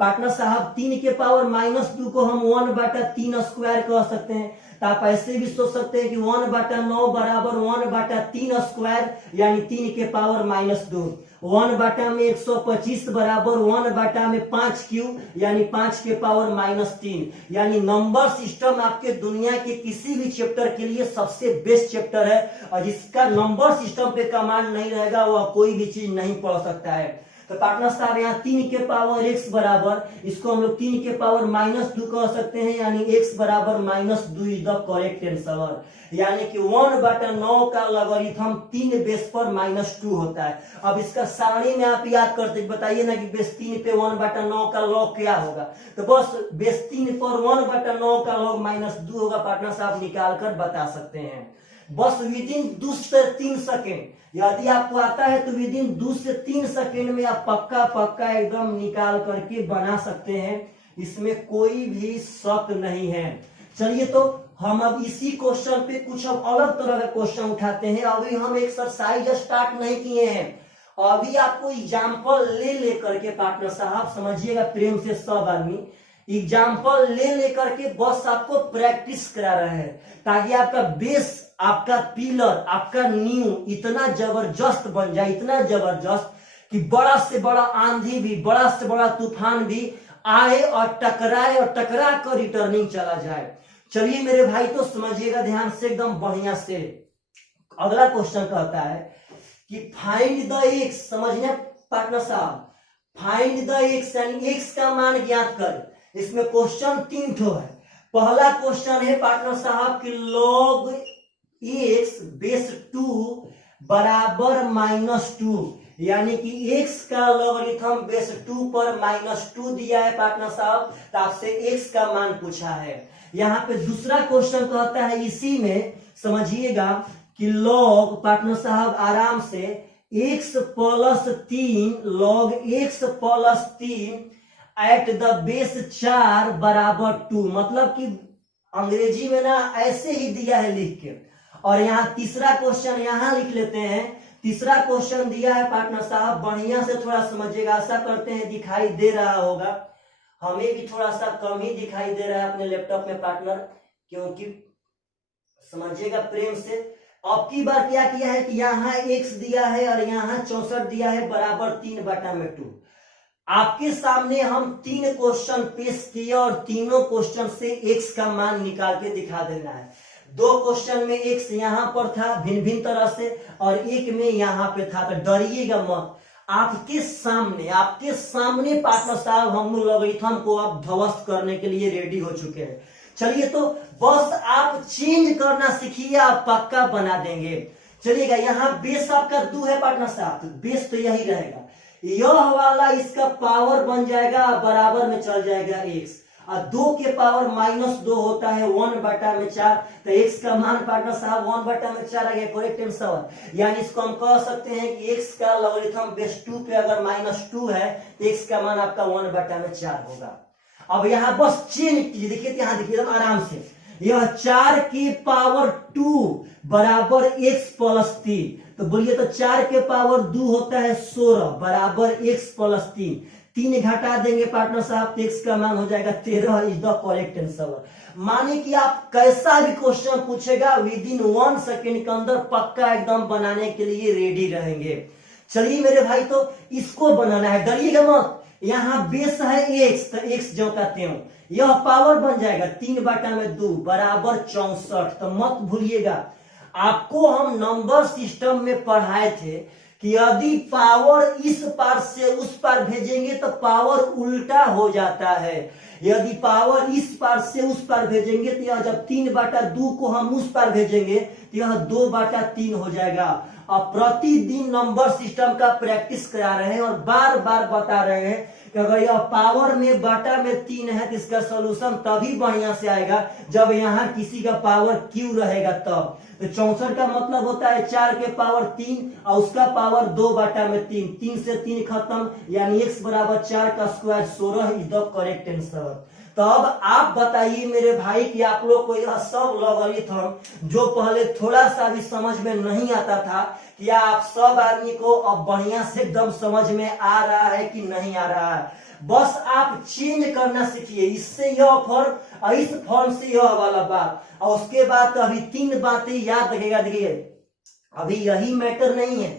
पार्टनर साहब 3 के पावर -2 को हम 1 बटा 3 स्क्वायर कह सकते हैं। तो आप ऐसे भी सोच सकते हैं कि 1 बटा 9 बराबर 1 बटा 3 स्क्वायर यानी 3 के पावर -2। 1 बटा में 125 बराबर 1 बटा में 5 क्यूब यानी 5 के पावर -3। यानी नंबर सिस्टम आपके दुनिया के किसी भी चैप्टर के लिए सबसे बेस्ट चैप्टर है, और जिसका नंबर सिस्टम पे कमांड नहीं रहेगा वह कोई भी चीज नहीं पढ़ सकता है। तो पार्टनर साहब यहाँ 3 के पावर x बराबर, इसको हम लोग 3 के पावर -2 कह सकते हैं, यानी x बराबर -2 इज द करेक्ट आंसर। यानी कि 1 बटा 9 का लॉगरिथम 3 बेस पर -2 होता है। अब इसका सारणी में आप याद करते बताइए ना कि बेस 3 पे 1 बटा 9 का लॉग क्या होगा। तो बस बेस 3 पर 1 बटा 9 का लॉग -2 होगा। पार्टनर साहब निकाल कर बता सकते हैं बस विदिन 2 से 3 सेकेंड। यदि आपको आता है तो विदिन 2 से 3 सेकेंड में आप पक्का एकदम निकाल करके बना सकते हैं, इसमें कोई भी शक नहीं है। चलिए तो हम अब इसी क्वेश्चन पे कुछ अब अलग तरह का क्वेश्चन उठाते हैं। अभी हम एक्सरसाइज स्टार्ट नहीं किए हैं, अभी आपको एग्जाम्पल ले लेकर के पार्टनर साहब समझिएगा प्रेम से सब आदमी, एग्जाम्पल ले लेकर के बस आपको प्रैक्टिस करा रहे हैं ताकि आपका बेस, आपका पिलर, आपका नींव इतना जबरदस्त बन जाए, इतना जबरदस्त कि बड़ा से बड़ा आंधी भी, बड़ा से बड़ा तूफान भी आए और टकराए और टकरा कर रिटर्निंग चला जाए। चलिए मेरे भाई तो समझिएगा ध्यान से एकदम बढ़िया से। अगला क्वेश्चन कहता है कि फाइंड द एक्स, समझिए पार्टनर साहब, फाइंड द एक्स यानी एक्स का मान ज्ञात कर। इसमें क्वेश्चन 3 ठो है। पहला क्वेश्चन है पार्टनर साहब कि लॉग एक्स बेस 2 बराबर -2, यानी कि x का लॉगरिथम बेस 2 पर -2 दिया है पार्टनर साहब, तो आपसे x का मान पूछा है। यहाँ पे दूसरा क्वेश्चन कहता है इसी में समझिएगा कि लॉग, पार्टनर साहब आराम से, x + 3 log x + 3 eight the base 4 बराबर 2, मतलब कि अंग्रेजी में ना ऐसे ही दिया है लिख के। और यहाँ तीसरा क्वेश्चन यहाँ लिख लेते हैं। तीसरा क्वेश्चन दिया है पार्टनर साहब, बढ़िया से थोड़ा समझिएगा, आशा करते हैं दिखाई दे रहा होगा, हमें भी थोड़ा सा कम ही दिखाई दे रहा है अपने लैपटॉप में पार्टनर, क्योंकि समझिएगा प्रेम से। अब की बार क्या किया है कि यहाँ x दिया है और यहाँ 64 दिया है बराबर 3 बटा में 2। आपके सामने हम 3 क्वेश्चन पेश किए और तीनों क्वेश्चन से x का मान निकाल के दिखा देना है। 2 क्वेश्चन में x यहाँ पर था भिन्न भिन्न तरह से और एक में यहाँ पे था, तो डरिएगा मत। आपके सामने पार्टनर साहब हम लोग लॉगरिथम को अब ध्वस्त करने के लिए रेडी हो चुके हैं। चलिए तो बस आप चेंज करना सीखिए, आप पक्का बना देंगे। चलिएगा यहाँ बेस आपका 2 है पार्टनर साहब, तो बेस तो यही रहेगा, यह वाला इसका पावर बन जाएगा, बराबर में चल जाएगा x, और 2 के पावर -2 होता है 1 बटा में 4, तो x का मान पार्टनर साहब 1 बटा में 4 आ गया, करेक्ट आंसर। यानी इसको हम कह सकते हैं कि x का लॉगरिथम बेस 2 पे अगर -2 है तो x का मान आपका 1 बटा में 4 होगा। अब यहाँ बस चेंज कीजिए, देखिए यहाँ देखिए एकदम आराम से, यह 4 की पावर 2 बराबर x + 3, तो बोलिए तो 4 के पावर 2 होता है 16 बराबर x + 3, 3 घटा देंगे पार्टनर साहब तो x का मान हो जाएगा 13 इज द करेक्ट आंसर। माने कि आप कैसा भी क्वेश्चन पूछेगा विदिन 1 सेकेंड के अंदर पक्का एकदम बनाने के लिए रेडी रहेंगे। चलिए मेरे भाई तो इसको बनाना है, डरिएगा मत। यहाँ बेस है x, तो x जो का त्यों, यह पावर बन जाएगा 3 बटा में 2 बराबर 64, तो मत भूलिएगा आपको हम नंबर सिस्टम में पढ़ाए थे कि यदि पावर इस पार से उस पार भेजेंगे तो पावर उल्टा हो जाता है, यदि पावर इस पार से उस पार भेजेंगे तो यह जब 3 बटा 2 को हम उस पार भेजेंगे तो यह 2 बटा 3 हो जाएगा। अब प्रतिदिन नंबर सिस्टम का प्रैक्टिस करा रहे हैं और बार बार बता रहे हैं कि अगर यह पावर में बटा में 3 है तो इसका सोल्यूशन तभी बढ़िया से आएगा जब यहाँ किसी का पावर क्यू रहेगा तब। तो 64 का मतलब होता है 4 के पावर 3 और उसका पावर 2 बटा में 3, 3 से 3 खत्म, यानी x बराबर 4 का square 16 is the correct answer. तब आप बताइए मेरे भाई कि आप लोग को यह सब लॉगरिथम जो पहले थोड़ा सा भी समझ में नहीं आता था, क्या आप सब आदमी को अब बढ़िया से एकदम समझ में आ रहा है कि नहीं आ रहा है? बस आप चेंज करना सीखिए, इससे यह फॉर्म, इस फॉर्म से यह वाला बात, और उसके बाद तो अभी 3 बातें याद रखेगा। देखिए अभी यही मैटर नहीं है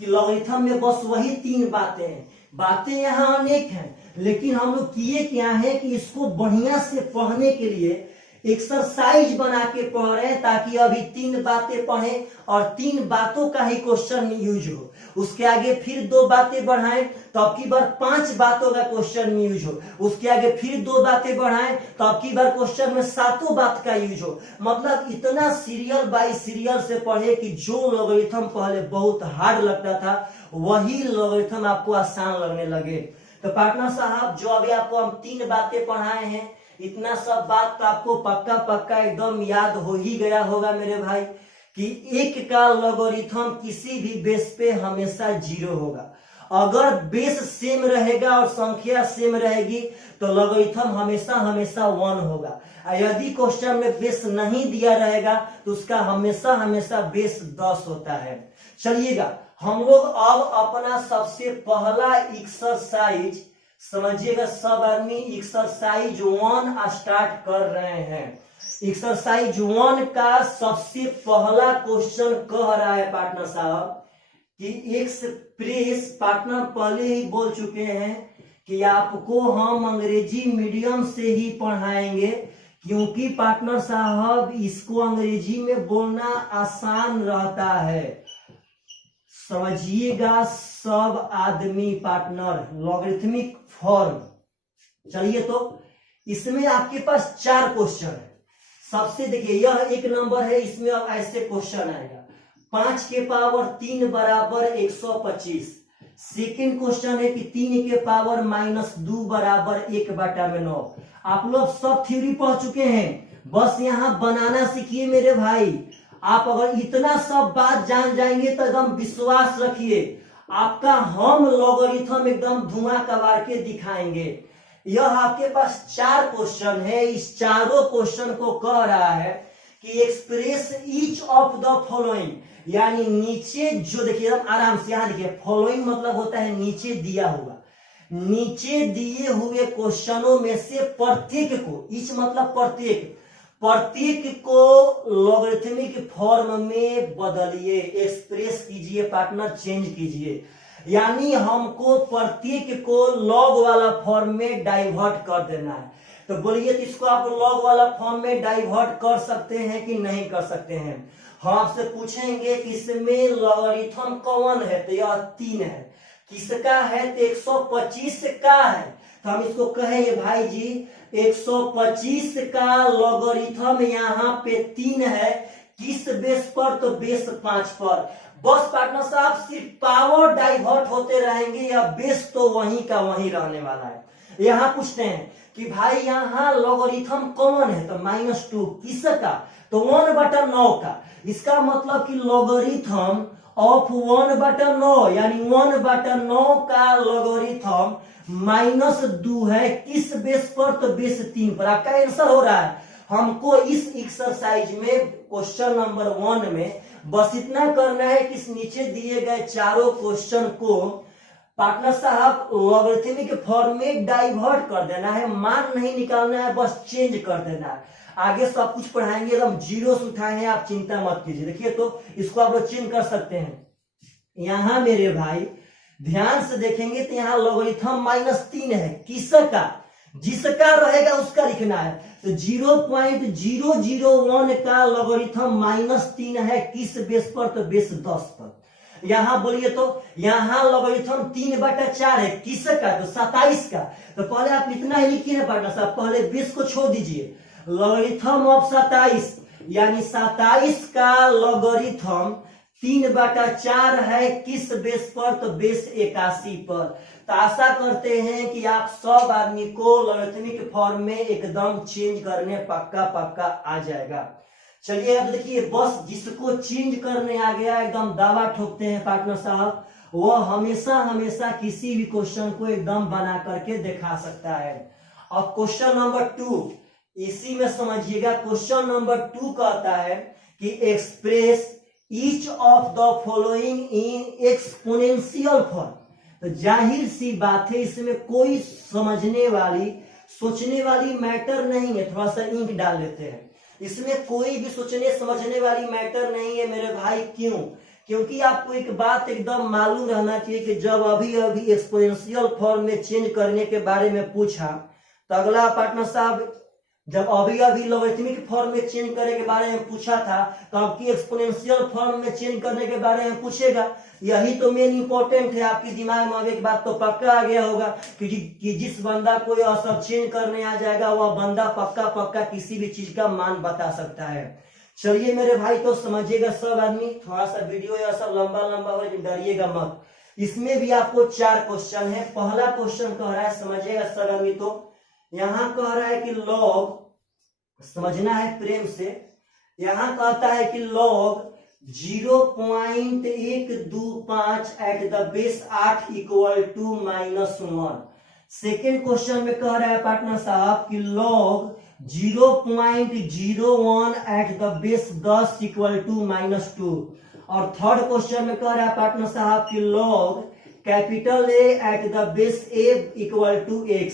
कि लॉगरिथम में बस वही 3 बातें हैं, बातें यहाँ अनेक हैं, लेकिन हम लोग किए क्या है कि इसको बढ़िया से पढ़ने के लिए एक्सरसाइज बना के पढ़ रहे हैं, ताकि अभी 3 बातें पढ़ें और 3 बातों का ही क्वेश्चन यूज हो, उसके आगे फिर 2 बातें बढ़ाएं तो अब की बार 5 बातों का क्वेश्चन यूज हो, उसके आगे फिर 2 बातें बढ़ाएं तो अब की बार क्वेश्चन में 7 बात का यूज हो। मतलब इतना सीरियल बाय सीरियल से पढ़े कि जो लॉगरिथम पहले बहुत हार्ड लगता था वही लॉगरिथम आपको आसान लगने लगे। तो पार्टनर साहब जो अभी आपको हम 3 बातें पढ़ाए हैं, इतना सब बात तो आपको पक्का पक्का एकदम याद हो ही गया होगा मेरे भाई, कि 1 का लॉगरिथम किसी भी बेस पे हमेशा 0 होगा। अगर बेस सेम रहेगा और संख्या सेम रहेगी तो लॉगरिथम हमेशा हमेशा 1 होगा। यदि क्वेश्चन में बेस नहीं दिया रहेगा तो उसका हमेशा हमेशा बेस 10 होता है। चलिएगा हम लोग अब अपना सबसे पहला एक्सरसाइज समझिएगा, सब आदमी एक्सरसाइज 1 स्टार्ट कर रहे हैं। एक्सरसाइज 1 का सबसे पहला क्वेश्चन कह रहा है पार्टनर साहब कि एक्सप्रेस, पार्टनर पहले ही बोल चुके हैं कि आपको हम अंग्रेजी मीडियम से ही पढ़ाएंगे, क्योंकि पार्टनर साहब इसको अंग्रेजी में बोलना आसान रहता है। समझिएगा सब आदमी पार्टनर, लॉगरिथमिक फॉर्म। चलिए तो इसमें आपके पास 4 क्वेश्चन है। सबसे देखिए यह 1 नंबर है, इसमें अब ऐसे क्वेश्चन आएगा 5 के पावर 3 बराबर 125। सेकेंड क्वेश्चन है कि 3 के पावर -2 बराबर 1/9। आप लोग सब थ्योरी पढ़ चुके हैं, बस यहाँ बनाना सीखिए मेरे भाई। आप अगर इतना सब बात जान जाएंगे तो एकदम विश्वास रखिए आपका हम लॉगरिथम एकदम धुआं कबाड़ के दिखाएंगे। यह आपके पास 4 क्वेश्चन है, इस चारों क्वेश्चन को कह रहा है कि express each of the following, यानी नीचे जो देखिए एकदम आराम से, यहां देखिए फॉलोइंग मतलब होता है नीचे दिया हुआ, नीचे दिए हुए क्वेश्चनों में से प्रत्येक को, ईच मतलब प्रत्येक, प्रत्येक को लॉगरिथमिक फॉर्म में बदलिए, एक्सप्रेस कीजिए पार्टनर, चेंज कीजिए। यानी हमको प्रत्येक को लॉग वाला फॉर्म में डाइवर्ट कर देना है। तो बोलिए तो इसको आप लॉग वाला फॉर्म में डाइवर्ट कर सकते हैं कि नहीं कर सकते हैं? हम आपसे पूछेंगे कि इसमें लॉगरिथम कौन है, तो यह 3 है। किसका है? तो 125 का है। तो हम इसको कहेंगे भाई जी 125 का लॉगरिथम यहाँ पे 3 है। किस बेस पर? तो बेस 5 पर। बस पार्टनर साहब सिर्फ पावर डाइवर्ट होते रहेंगे, या बेस तो वहीं का वहीं रहने वाला है। यहाँ पूछते हैं कि भाई यहाँ लॉगरिथम कौन है, तो -2 किसका? तो 1/9 का। इसका मतलब कि लॉगरिथम ऑफ 1/9, यानी 1/9 का लॉगरिथम -2 है। किस बेस पर? तो बेस 3 पर। आपका आंसर हो रहा है। हमको इस एक्सरसाइज में क्वेश्चन नंबर 1 में बस इतना करना है कि इस नीचे दिए गए चारों क्वेश्चन को पार्टनर साहब लॉगरिथमिक फॉर्म में डाइवर्ट कर देना है, मान नहीं निकालना है, बस चेंज कर देना है। आगे सब कुछ पढ़ाएंगे, एकदम जीरो से उठाए हैं, आप चिंता मत कीजिए। देखिए तो इसको आप लोग चेंज कर सकते हैं। यहाँ मेरे भाई ध्यान से देखेंगे तो यहाँ लॉगरिथम -3 है। किसका? जिसका रहेगा उसका लिखना है। तो 0.001 का लॉगरिथम -3 है। किस बेस पर? तो बेस 10 पर। यहाँ बोलिए तो यहाँ लॉगरिथम 3/4 है। किसका? तो 27 का। तो पहले आप इतना ही लिखिए ना पार्टनर साहब, पहले बेस को छोड़ दीजिए। लॉगरिथम ऑफ 27, यानी 27 का लॉगरिथम 3/4 है। किस बेस पर? तो बेस 81 पर। तो आशा करते हैं कि आप सब आदमी को लॉगरिथमिक फॉर्म में एकदम चेंज करने पक्का पक्का आ जाएगा। चलिए अब देखिए, बस जिसको चेंज करने आ गया एकदम दावा ठोकते हैं पार्टनर साहब, वो हमेशा हमेशा किसी भी क्वेश्चन को एकदम बना करके दिखा सकता है। और क्वेश्चन नंबर 2 इसी में समझिएगा। क्वेश्चन नंबर 2 कहता है कि express each of the following in exponential form. तो जाहिर सी बात है इसमें कोई समझने वाली सोचने वाली मैटर नहीं है। थोड़ा सा इंक डाल लेते हैं। इसमें कोई भी सोचने समझने वाली मैटर नहीं है मेरे भाई। क्यों? क्योंकि आपको एक बात एकदम मालूम रहना चाहिए कि जब अभी एक्सपोनेंशियल फॉर्म में चेंज करने के बारे में पूछा तो अगला पार्टनर साहब जब अभी लॉगरिथमिक फॉर्म में चेंज करने के बारे में पूछा था तो आपकी एक्सपोनेंशियल फॉर्म में चेंज करने के बारे में पूछेगा। यही तो मेन इंपॉर्टेंट है। आपके दिमाग में एक बात तो पक्का आ गया होगा कि जिस बंदा को यह सब चेंज करने आ जाएगा वह बंदा पक्का किसी भी चीज का मान बता सकता है। चलिए मेरे भाई तो समझिएगा सब आदमी। थोड़ा सा वीडियो यह सब लंबा हो डरिएगा मत। इसमें भी आपको 4 क्वेश्चन है। पहला क्वेश्चन कह रहा है समझिएगा सब आदमी। तो यहां कह रहा है कि लॉग समझना है प्रेम से। यहां कहता है कि log 0.125 at the base 8 equal to -1। Second question में कह रहा है पार्टनर साहब कि log 0.01 at the base 10 equal to -2। और थर्ड क्वेश्चन में कह रहा है पार्टनर साहब कि log capital A at the base A equal to x।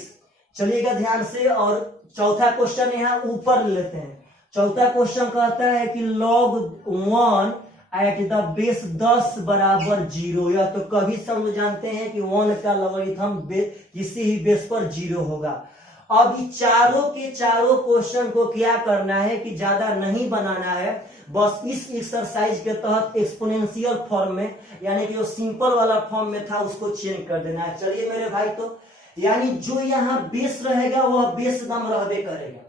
चलिएगा ध्यान से। और चौथा क्वेश्चन यहाँ ऊपर लेते हैं। चौथा क्वेश्चन कहता है कि log 1 एट द बेस 10 बराबर 0। या तो कभी सब जानते हैं कि 1 का लॉगरिथम किसी ही बेस पर 0 होगा। अब ये चारों के चारों क्वेश्चन को क्या करना है कि ज्यादा नहीं बनाना है। बस इस एक्सरसाइज के तहत एक्सपोनेंशियल फॉर्म में यानी कि जो सिंपल वाला फॉर्म में था उसको चेंज कर देना है। चलिए मेरे भाई तो यानी जो यहाँ बेस रहेगा वह बेस दम रहबे करेगा।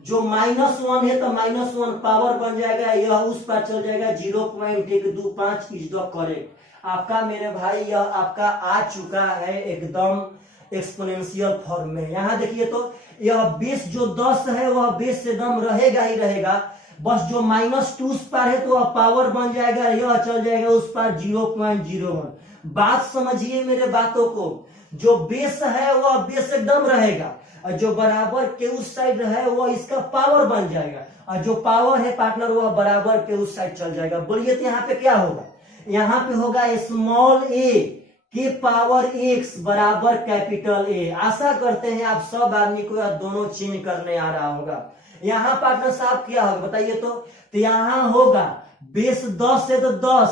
जो -1 है तो -1 पावर बन जाएगा। यह उस पर चल जाएगा। 0.125 इज द करेक्ट। आपका मेरे भाई यह आपका आ चुका है एकदम एक्सपोनेंशियल फॉर्म में। यहाँ देखिए तो यह बेस जो 10 है वह बेस से दम रहेगा ही रहेगा। बस जो -2 उस पर है तो वह पावर बन जाएगा। यह चल जाएगा उस पर 0.01। बात समझिए मेरे बातों को। जो बेस है वह बेस एकदम रहेगा और जो बराबर के उस साइड है वह इसका पावर बन जाएगा। और जो पावर है पार्टनर वह बराबर के उस साइड चल जाएगा। बोलिए तो यहाँ पे क्या होगा? यहाँ पे होगा स्मॉल ए के पावर x बराबर कैपिटल ए। आशा करते हैं आप सब आदमी को यह दोनों चेंज करने आ रहा होगा। यहाँ पार्टनर साहब क्या होगा बताइए तो यहाँ होगा बेस 10 है तो 10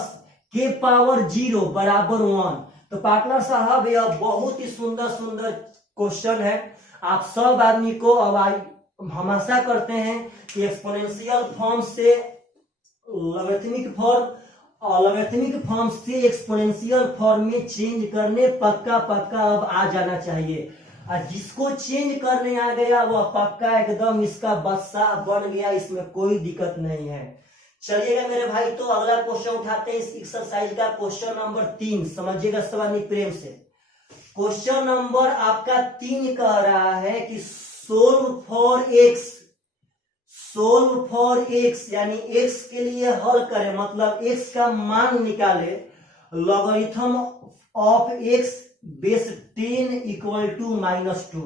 के पावर 0 बराबर 1। तो पार्टनर साहब यह बहुत ही सुंदर क्वेश्चन है। आप सब आदमी को अब हम आशा करते हैं कि एक्सपोनेंशियल फॉर्म से लॉगरिथमिक फॉर्म से एक्सपोनेंशियल फॉर्म में चेंज करने पक्का अब आ जाना चाहिए। और जिसको चेंज करने आ गया वह पक्का एकदम इसका बादशाह बन गया। इसमें कोई दिक्कत नहीं है। चलिएगा मेरे भाई तो अगला क्वेश्चन उठाते हैं इस एक्सरसाइज का। क्वेश्चन नंबर 3 समझिएगा सवानी प्रेम से। क्वेश्चन नंबर आपका 3 कह रहा है कि सोल्व फॉर x यानी x के लिए हल करें मतलब x का मान निकाले। Logarithm of x base 10 equal to -2।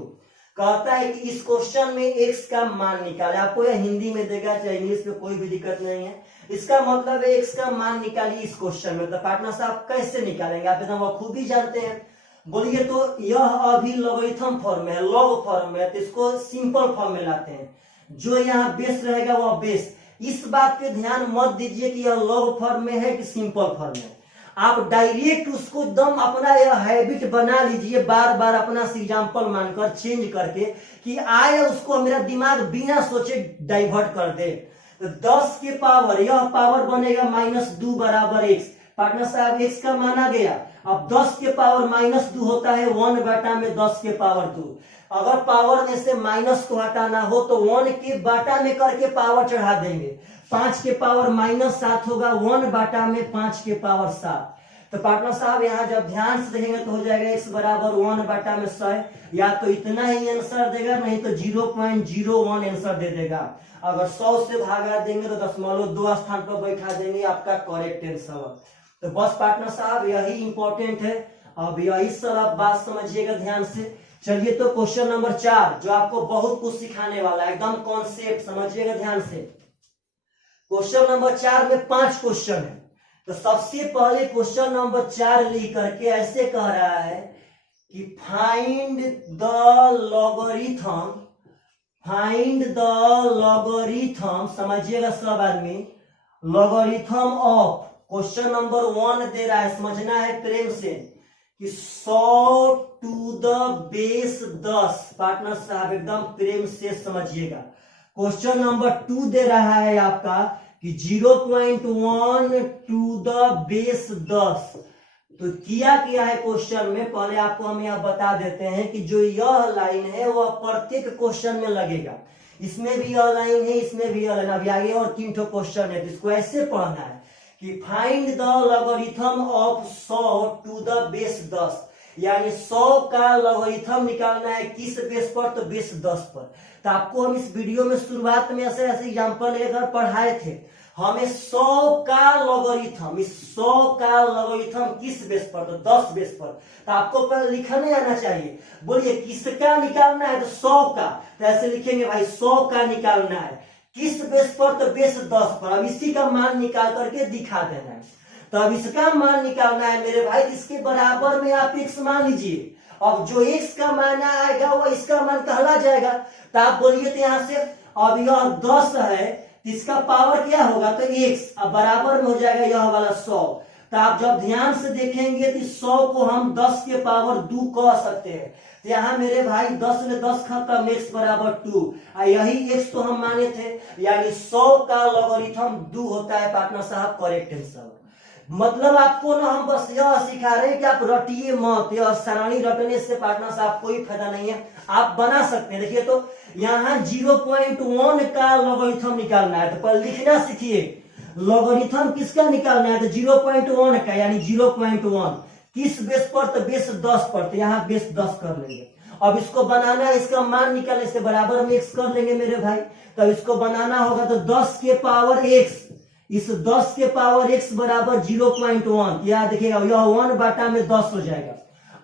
कहता है कि इस क्वेश्चन में x का मान निकाले। आपको यह हिंदी में देगा चाहे इंग्लिश में कोई भी दिक्कत नहीं है। इसका मतलब है x का मान निकालिए इस क्वेश्चन में। तो पार्टनर साहब कैसे निकालेंगे? आप एकदम खूबी जानते हैं। बोलिए तो यह अभी लॉगरिथम फॉर्म में है, लॉग फॉर्म में है तो इसको सिंपल फॉर्म में लाते हैं। जो यहाँ बेस रहेगा वह बेस। इस बात पे ध्यान मत दीजिए कि यह लॉग फॉर्म में है कि सिंपल फॉर्म में। आप डायरेक्ट उसको दम अपना यह हैबिट बना लीजिए बार अपना एग्जाम्पल मानकर चेंज करके कि आए उसको मेरा दिमाग बिना सोचे डाइवर्ट कर दे। तो 10 के पावर यह पावर बनेगा -2 बराबर x। पार्टनर साहब x का माना गया। अब 10 के पावर -2 होता है 1/10 में 10 के पावर 2। अगर पावर में से माइनस को हटाना हो तो 1 के बाटा में करके पावर चढ़ा देंगे। 5 के पावर -7 होगा 1/10 में 5 के पावर 7। तो पार्टनर साहब यहाँ जब ध्यान से देखेंगे तो हो जाएगा x बराबर 1/10 में 100। या तो इतना ही आंसर देगा नहीं तो 0.01 आंसर दे देगा। अगर 100 से भागा देंगे तो 0.2 स्थान पर बैठा देंगे आपका करेक्ट आंसर। तो बस पार्टनर साहब यही इंपॉर्टेंट है। अब यही सब आप बात समझिएगा ध्यान से। चलिए तो क्वेश्चन नंबर 4 जो आपको बहुत कुछ सिखाने वाला है, एकदम कॉन्सेप्ट समझिएगा ध्यान से। क्वेश्चन नंबर 4 में 5 क्वेश्चन है। तो सबसे पहले क्वेश्चन नंबर 4 लिख करके ऐसे कह रहा है कि फाइंड द लॉगरिथम, समझिएगा सब आदमी, लॉगरिथम ऑफ, क्वेश्चन नंबर 1 दे रहा है, समझना है प्रेम से, कि 100 टू द बेस 10। पार्टनर साहब एकदम प्रेम से समझिएगा। क्वेश्चन नंबर 2 दे रहा है आपका कि 0.1 टू द बेस 10। तो किया है क्वेश्चन में, पहले आपको हम यह बता देते हैं कि जो यह लाइन है वह प्रत्येक क्वेश्चन में लगेगा। इसमें भी यह लाइन है, इसमें भी यह लाइन। अभी आगे और 3 ठो क्वेश्चन है, तो इसको ऐसे पढ़ना है कि find the logarithm of 100 to the base 10, यानी 100 का लॉगरिथम निकालना है किस बेस पर, तो बेस 10 पर। तो आपको हम इस वीडियो में शुरुआत में ऐसे एग्जांपल लेकर पढ़ाए थे। हमें 100 का लॉगरिथम, इस 100 का लॉगरिथम किस बेस पर, तो 10 बेस पर। तो आपको पहले लिखने आना चाहिए। बोलिए किसका निकालना है, तो 100 का। तो ऐसे लिखेंगे भाई 100 का निकालना है किस बेस पर, तो बेस 10 पर। अब इसी का मान निकाल करके दिखा देना है। तो अब इसका मान निकालना है मेरे भाई, इसके बराबर में आप x मान लीजिए। अब जो x का मान आएगा वो इसका मान कहला जाएगा। तो आप बोलिए तो यहाँ से अब यह 10 है, इसका पावर क्या होगा, तो x, अब बराबर में हो जाएगा यह वाला 100। तो आप जब ध्यान से देखेंगे तो 100 को हम 10 के पावर 2 कह सकते हैं। तो यहाँ मेरे भाई 10 में 10 खत्म, x बराबर 2। यही x तो हम माने थे, यानी 100 का लॉगरिथम 2 होता है पार्टनर साहब, करेक्ट आंसर। मतलब आपको ना हम बस यह सिखा रहे हैं कि आप रटिए मत, यह सारणी रटने से पार्टनर साहब कोई फायदा नहीं है, आप बना सकते हैं। देखिए तो यहाँ 0.1 का लॉगरिथम निकालना है, तो पहले लिखना सीखिए। लॉगरिथम किसका निकालना है, तो 0.1 का, यानी 0.1 किस बेस पर, तो बेस 10 पर। तो यहाँ बेस 10 कर लेंगे। अब इसको बनाना है, इसका मान निकालने से बराबर में x कर लेंगे मेरे भाई। तब इसको बनाना होगा तो 10 के पावर x, इस 10 के पावर x बराबर 0.1। याद देखिएगा यह 1 बाटा में 10 हो जाएगा,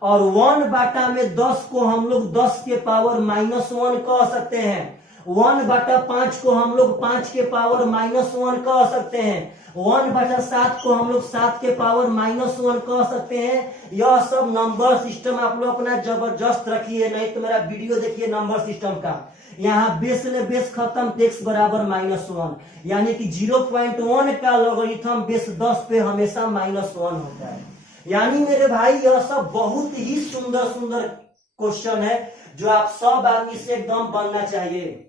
और 1 बाटा में 10 को हम लोग 10 के पावर -1 कह सकते हैं। 1 बाटा 5 को हम लोग 5 के पावर -1 कह सकते हैं। 1 बाटा 7 को हम लोग 7 के पावर -1 कह सकते हैं। यह सब नंबर सिस्टम आप लोग अपना जबरदस्त रखिए, नहीं तो मेरा वीडियो देखिए नंबर सिस्टम का। यहाँ बेस ले बेस खत्म, x बराबर -1, यानी कि 0.1 का लॉगरिथम बेस 10 पे हमेशा -1 होता है। यानी मेरे भाई यह सब बहुत ही सुंदर सुंदर क्वेश्चन है जो आप सब आदमी से एकदम बनना चाहिए।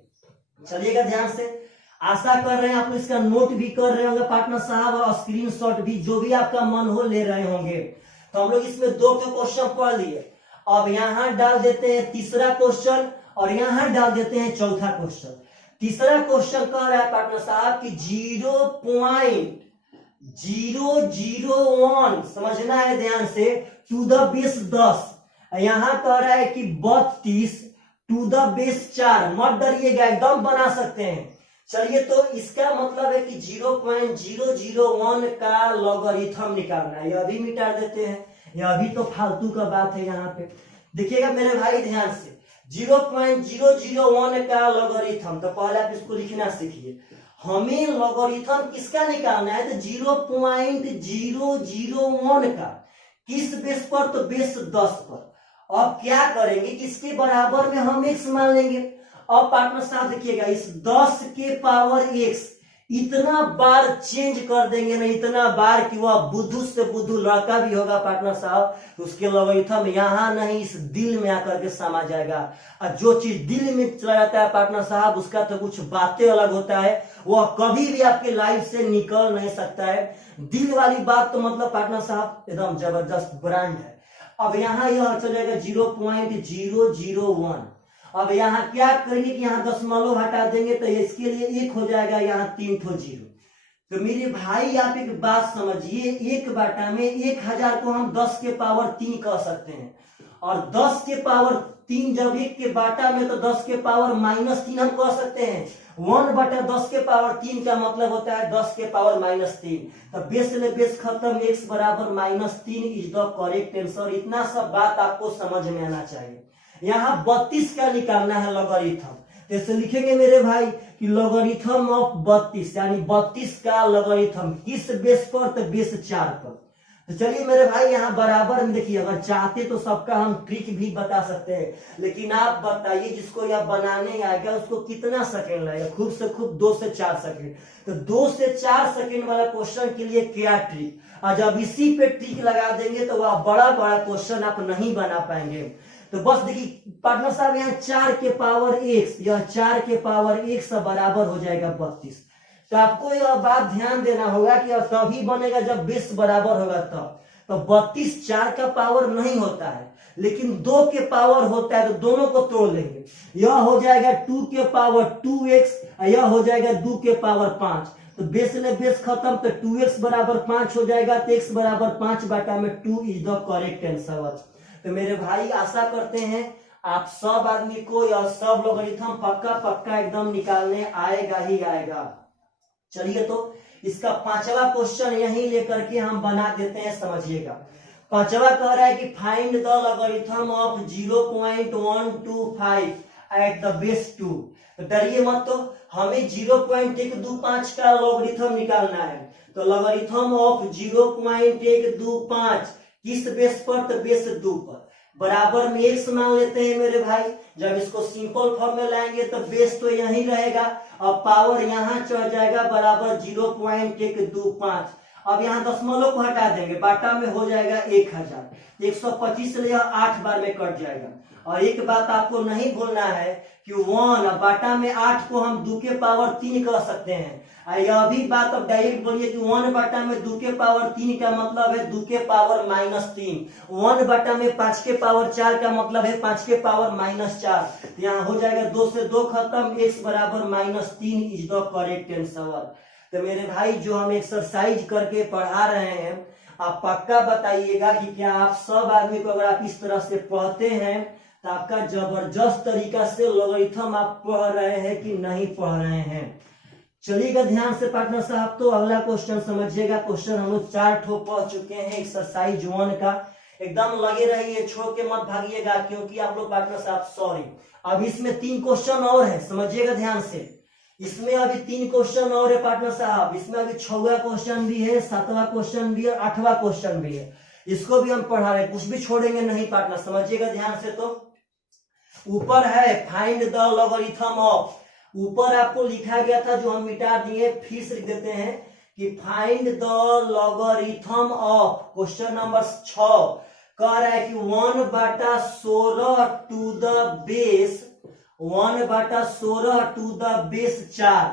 चलिएगा ध्यान से, आशा कर रहे हैं आप इसका नोट भी कर रहे होंगे पार्टनर साहब, और स्क्रीनशॉट भी, जो भी आपका मन हो ले रहे होंगे। तो हम लोग इसमें 2 क्वेश्चन पढ़ लिए। अब यहाँ डाल देते हैं तीसरा क्वेश्चन, और यहां डाल देते हैं चौथा क्वेश्चन। तीसरा क्वेश्चन कह रहा है पार्टनर साहब कि 0.001, समझना है ध्यान से, टू द बेस 10। यहां कह रहा है कि 32 टू द बेस 4। मत डरिएगा, एकदम बना सकते हैं। चलिए तो इसका मतलब है कि 0.001 का लॉगरिथम निकालना है। यह भी मिटा देते हैं, यह भी तो फालतू का बात है। यहाँ पे देखिएगा मेरे भाई ध्यान से, 0.001 का लॉगरिथम, तो पहले आप इसको लिखना सीखिए। हमें लॉगरिथम किसका निकालना है, तो 0.001 का किस बेस पर, तो बेस 10 पर। अब क्या करेंगे कि इसके बराबर में हम x मान लेंगे। अब पार्टनर साहब देखिएगा, इस 10 के पावर x इतना बार चेंज कर देंगे ना, इतना बार कि वह बुद्धू से बुद्धू लड़का भी होगा पार्टनर साहब, तो उसके लॉगरिथम यहाँ नहीं इस दिल में आकर के समा जाएगा। और जो चीज दिल में चला जाता है पार्टनर साहब, उसका तो कुछ बातें अलग होता है, वह कभी भी आपके लाइफ से निकल नहीं सकता है। दिल वाली बात तो मतलब पार्टनर साहब एकदम जबरदस्त ब्रांड है। अब यहाँ यह चलेगा 0.001। अब यहाँ क्या करेंगे कि यहाँ दशमलव हटा देंगे, तो इसके लिए 1 हो जाएगा, यहाँ 3 ठो 0। तो मेरे भाई आप एक बात समझिए, 1 बाटा में 1000 को हम 10 के पावर 3 कह सकते हैं, और 10 के पावर 3 जब 1 के बाटा में, तो 10 के पावर -3 हम कह सकते हैं। 1 बटा 10 के पावर 3 का मतलब होता है 10 के पावर -3। तो बेस ले बेस खत्म, x बराबर -3 इज द करेक्ट आंसर। इतना सब बात आपको समझ में आना चाहिए। यहाँ 32 का निकालना है लॉगरिथम। तो इसे लिखेंगे मेरे भाई कि लॉगरिथम ऑफ 32 यानी 32 का लॉगरिथम किस बेस पर, तो बेस 4 पर। तो चलिए मेरे भाई यहाँ बराबर में देखिए, अगर चाहते तो सबका हम ट्रिक भी बता सकते हैं, लेकिन आप बताइए जिसको यह बनाने आएगा उसको कितना सेकंड लगेगा? खूब से खूब 2 से 4 सेकंड। तो 2 से 4 सेकंड वाला क्वेश्चन के लिए क्या ट्रिक, और जब इसी पे ट्रिक लगा देंगे तो वह बड़ा बड़ा क्वेश्चन आप नहीं बना पाएंगे। तो बस देखिए पार्टनर साहब, यहाँ 4 के पावर x, यह 4 के पावर x से बराबर हो जाएगा 32। तो आपको यह बात ध्यान देना होगा कि तभी बनेगा जब बेस बराबर होगा तब। तो 32 4 का पावर नहीं होता है, लेकिन 2 के पावर होता है, तो दोनों को तोड़ लेंगे। यह हो जाएगा 2 के पावर 2x, यह हो जाएगा 2 के पावर 5। तो बेस ने बेस खत्म, तो 2x बराबर 5 हो जाएगा, तो x बराबर 5 बटा में 2 इज द करेक्ट आंसर। तो मेरे भाई आशा करते हैं आप सब आदमी को यह सब लॉगरिथम पक्का पक्का एकदम निकालने आएगा ही आएगा। चलिए तो इसका 5वां क्वेश्चन यही लेकर के हम बना देते हैं, समझिएगा। 5वां कह रहा है कि find the logarithm of 0.125 at the base 2। तो डरिए मत, तो हमें 0.125 का लॉगरिथम निकालना है। तो लॉगरिथम ऑफ 0.125 किस बेस पर, तो बेस 2 पर। बराबर में x मान लेते हैं मेरे भाई। जब इसको सिंपल फॉर्म में लाएंगे तो बेस तो यही रहेगा, अब पावर यहाँ चढ़ जाएगा बराबर 0.125। अब यहाँ दशमलव को हटा देंगे, बाटा में हो जाएगा 1000। 125 से यह 8 बार में कट जाएगा। और एक बात आपको नहीं भूलना है कि 1 बाटा में 8 को हम 2 के पावर 3 कर सकते हैं। यह भी बात अब डायरेक्ट बोलिए कि 1 बटा में 2 के पावर 3 का मतलब है 2 के पावर -3। 1 बटा में 5 के पावर 4 का मतलब है 5 के पावर -4। तो यहाँ हो जाएगा 2 से 2 खत्म, x बराबर -3 इज द करेक्ट आंसर। तो मेरे भाई जो हम एक्सरसाइज करके पढ़ा रहे हैं, आप पक्का बताइएगा कि क्या आप सब आदमी को अगर आप इस तरह से पढ़ते हैं तो आपका जबरदस्त तरीका से लॉगरिथम आप पढ़ रहे हैं कि नहीं पढ़ रहे हैं। चलिएगा ध्यान से पार्टनर साहब, तो अगला क्वेश्चन समझिएगा। क्वेश्चन हम लोग 4 ठो पढ़ चुके हैं एक्सरसाइज 1 का। एकदम लगे रहिए, छोड़ के मत भागिएगा, क्योंकि आप लोग पार्टनर साहब सॉरी, अब इसमें 3 क्वेश्चन और है, समझिएगा ध्यान से। इसमें अभी 3 क्वेश्चन और है पार्टनर साहब। इसमें अभी 6वां क्वेश्चन भी है, 7वां क्वेश्चन भी है, 8वां क्वेश्चन भी है। इसको भी हम पढ़ा रहे हैं, कुछ भी छोड़ेंगे नहीं पार्टनर, समझिएगा ध्यान से। तो ऊपर है फाइंड द लॉगरिथम ऑफ, ऊपर आपको लिखा गया था जो हम मिटा दिए, फिर से लिख देते हैं कि find the logarithm of. Question number 6 कह रहा है कि 1/16 to the base 1/16 to the base 4।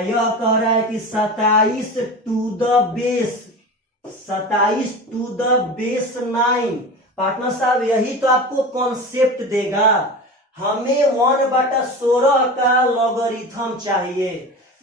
यह कह रहा है कि 27 टू द बेस 9। पार्टनर साहब यही तो आपको कॉन्सेप्ट देगा। हमें 1/16 का लॉगरिथम चाहिए,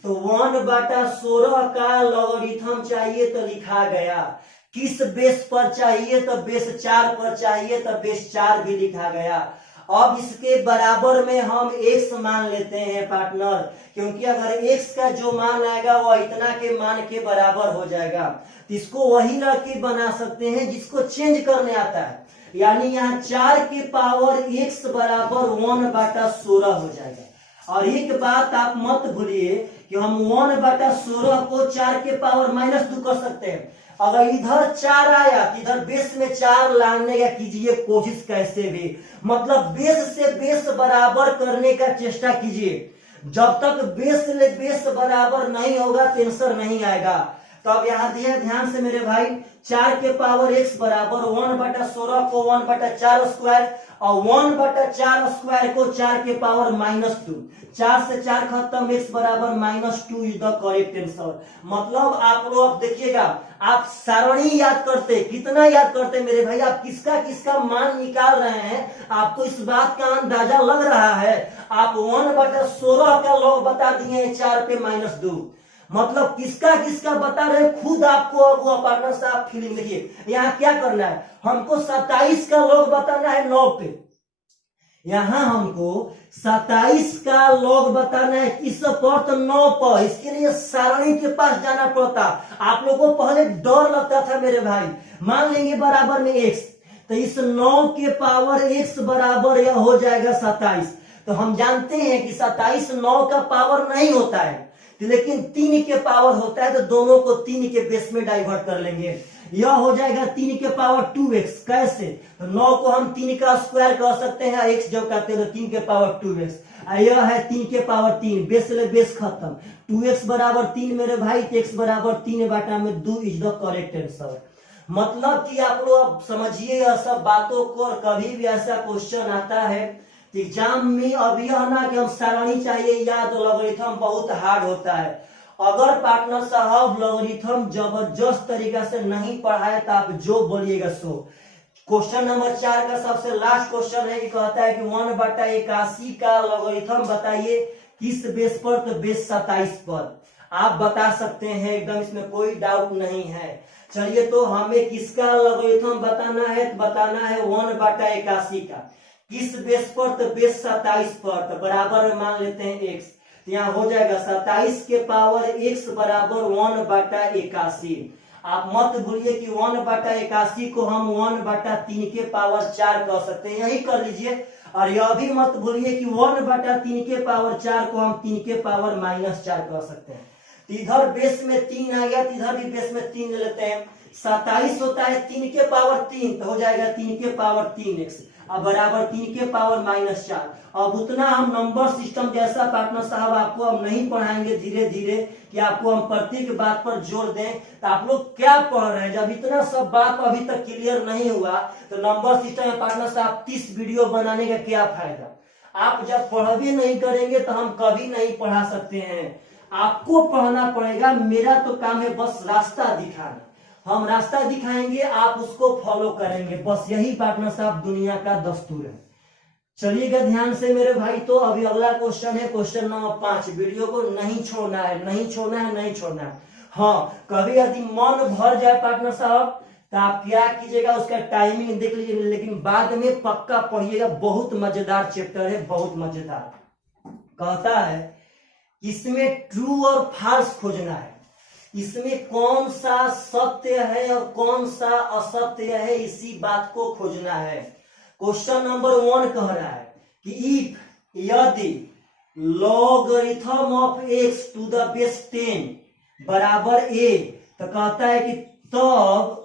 तो 1/16 का लॉगरिथम चाहिए तो लिखा गया। किस बेस पर चाहिए, तो बेस 4 पर चाहिए, तो बेस 4 भी लिखा गया। अब इसके बराबर में हम x मान लेते हैं पार्टनर, क्योंकि अगर x का जो मान आएगा वह इतना के मान के बराबर हो जाएगा। तो इसको वही रख के बना सकते हैं जिसको चेंज करने आता है, यानी यहाँ 4 के पावर x बराबर 1/16 हो जाएगा। और एक बात आप मत भूलिए कि हम 1/16 को 4 के पावर -2 कर सकते हैं। अगर इधर 4 आया तो इधर बेस में 4 लाने का कीजिए कोशिश, कैसे भी मतलब बेस से बेस बराबर करने का चेष्टा कीजिए। जब तक बेस से बेस बराबर नहीं होगा तो आंसर नहीं आएगा। तो अब यहाँ दिया ध्यान से मेरे भाई, 4 के पावर x बराबर 1/16 को 1/4 स्क्वायर और 1/4 स्क्वायर को 4 के पावर -2। 4 से 4 खत्म, x बराबर -2 इज द करेक्ट आंसर। मतलब आप लोग अब देखिएगा, आप सारणी याद करते, कितना याद करते मेरे भाई, आप किसका किसका मान निकाल रहे हैं, आपको इस बात का अंदाजा लग रहा है। आप 1/16 का लॉग बता दिए 4 पे -2, मतलब किसका किसका बता रहे खुद आपको। अब पार्टनर साहब फीलिंग देखिए, यहाँ क्या करना है, हमको 27 का लॉग बताना है 9 पे। यहाँ हमको 27 का लॉग बताना है किस पर, तो 9 पर। इसके लिए सारणी के पास जाना पड़ता। आप लोगों को पहले डर लगता था मेरे भाई, मान लेंगे बराबर में x, तो इस 9 के पावर x बराबर यह हो जाएगा 27। तो हम जानते हैं कि 27 9 का पावर नहीं होता है, लेकिन 3 के पावर होता है, तो दोनों को 3 के बेस में डाइवर्ट कर लेंगे। यह हो जाएगा 3 के पावर 2x। कैसे? तो 9 को हम 3 का स्क्वायर कर सकते हैं, x जब करते हैं तो 3 के पावर 2x। यह है 3 के पावर 3, बेस ले बेस खत्म। 2x बराबर 3 मेरे भाई, तो x बराबर 3 बटा में 2 इज द करेक्ट आंसर। मतलब कि आप लोग अब समझिए यह सब बातों को, और कभी भी ऐसा क्वेश्चन आता है एग्जाम में, अब यह ना कि हम सारणी चाहिए याद, लॉगरिथम बहुत हार्ड होता है। अगर पार्टनर साहब लॉगरिथम जबरदस्त तरीका से नहीं पढ़ाए तो आप जो बोलिएगा सो। क्वेश्चन नंबर 4 का सबसे लास्ट क्वेश्चन है कि कहता है कि 1/81 का लॉगरिथम बताइए किस बेस पर, तो बेस 27 पर। आप बता सकते हैं एकदम, इसमें कोई डाउट नहीं है। चलिए, तो हमें किसका लॉगरिथम बताना है? तो बताना है 1/81 का। किस बेस पर? तो बेस 27 पर। तो बराबर में मान लेते हैं x, तो यहाँ हो जाएगा 27 के पावर x बराबर 1/81। आप मत भूलिए कि 1/81 को हम 1/3 के पावर 4 कह सकते हैं, यही कर लीजिए। और यह भी मत भूलिए कि 1/3 के पावर 4 को हम 3 के पावर -4 कह सकते हैं। इधर बेस में 3 आ गया, इधर भी बेस में 3 ले लेते हैं। 27 होता है 3 के पावर 3, तो हो जाएगा 3 के पावर 3x, अब बराबर 3 के पावर -4। अब उतना हम नंबर सिस्टम जैसा पार्टनर साहब आपको अब नहीं पढ़ाएंगे धीरे धीरे, कि आपको हम प्रत्येक बात पर जोर दें। तो आप लोग क्या पढ़ रहे हैं? जब इतना सब बात अभी तक क्लियर नहीं हुआ तो नंबर सिस्टम में पार्टनर साहब 30 वीडियो बनाने का क्या फायदा? आप जब पढ़ भी नहीं करेंगे तो हम कभी नहीं पढ़ा सकते हैं। आपको पढ़ना पड़ेगा, मेरा तो काम है बस रास्ता दिखाना। हम रास्ता दिखाएंगे, आप उसको फॉलो करेंगे, बस यही पार्टनर साहब दुनिया का दस्तूर है। चलिएगा ध्यान से मेरे भाई। तो अभी अगला क्वेश्चन है क्वेश्चन नंबर 5। वीडियो को नहीं छोड़ना है, नहीं छोड़ना है, नहीं छोड़ना है। हाँ, कभी यदि मन भर जाए पार्टनर साहब तो आप क्या कीजिएगा, उसका टाइमिंग देख लीजिए, लेकिन बाद में पक्का पढ़िएगा। बहुत मजेदार चैप्टर है, बहुत मजेदार। कहता है इसमें ट्रू और फॉल्स खोजना है, इसमें कौन सा सत्य है और कौन सा असत्य है, इसी बात को खोजना है। क्वेश्चन नंबर 1 कह रहा है कि इफ, यदि logarithm of x to the base 10 बराबर a, तो कहता है कि तब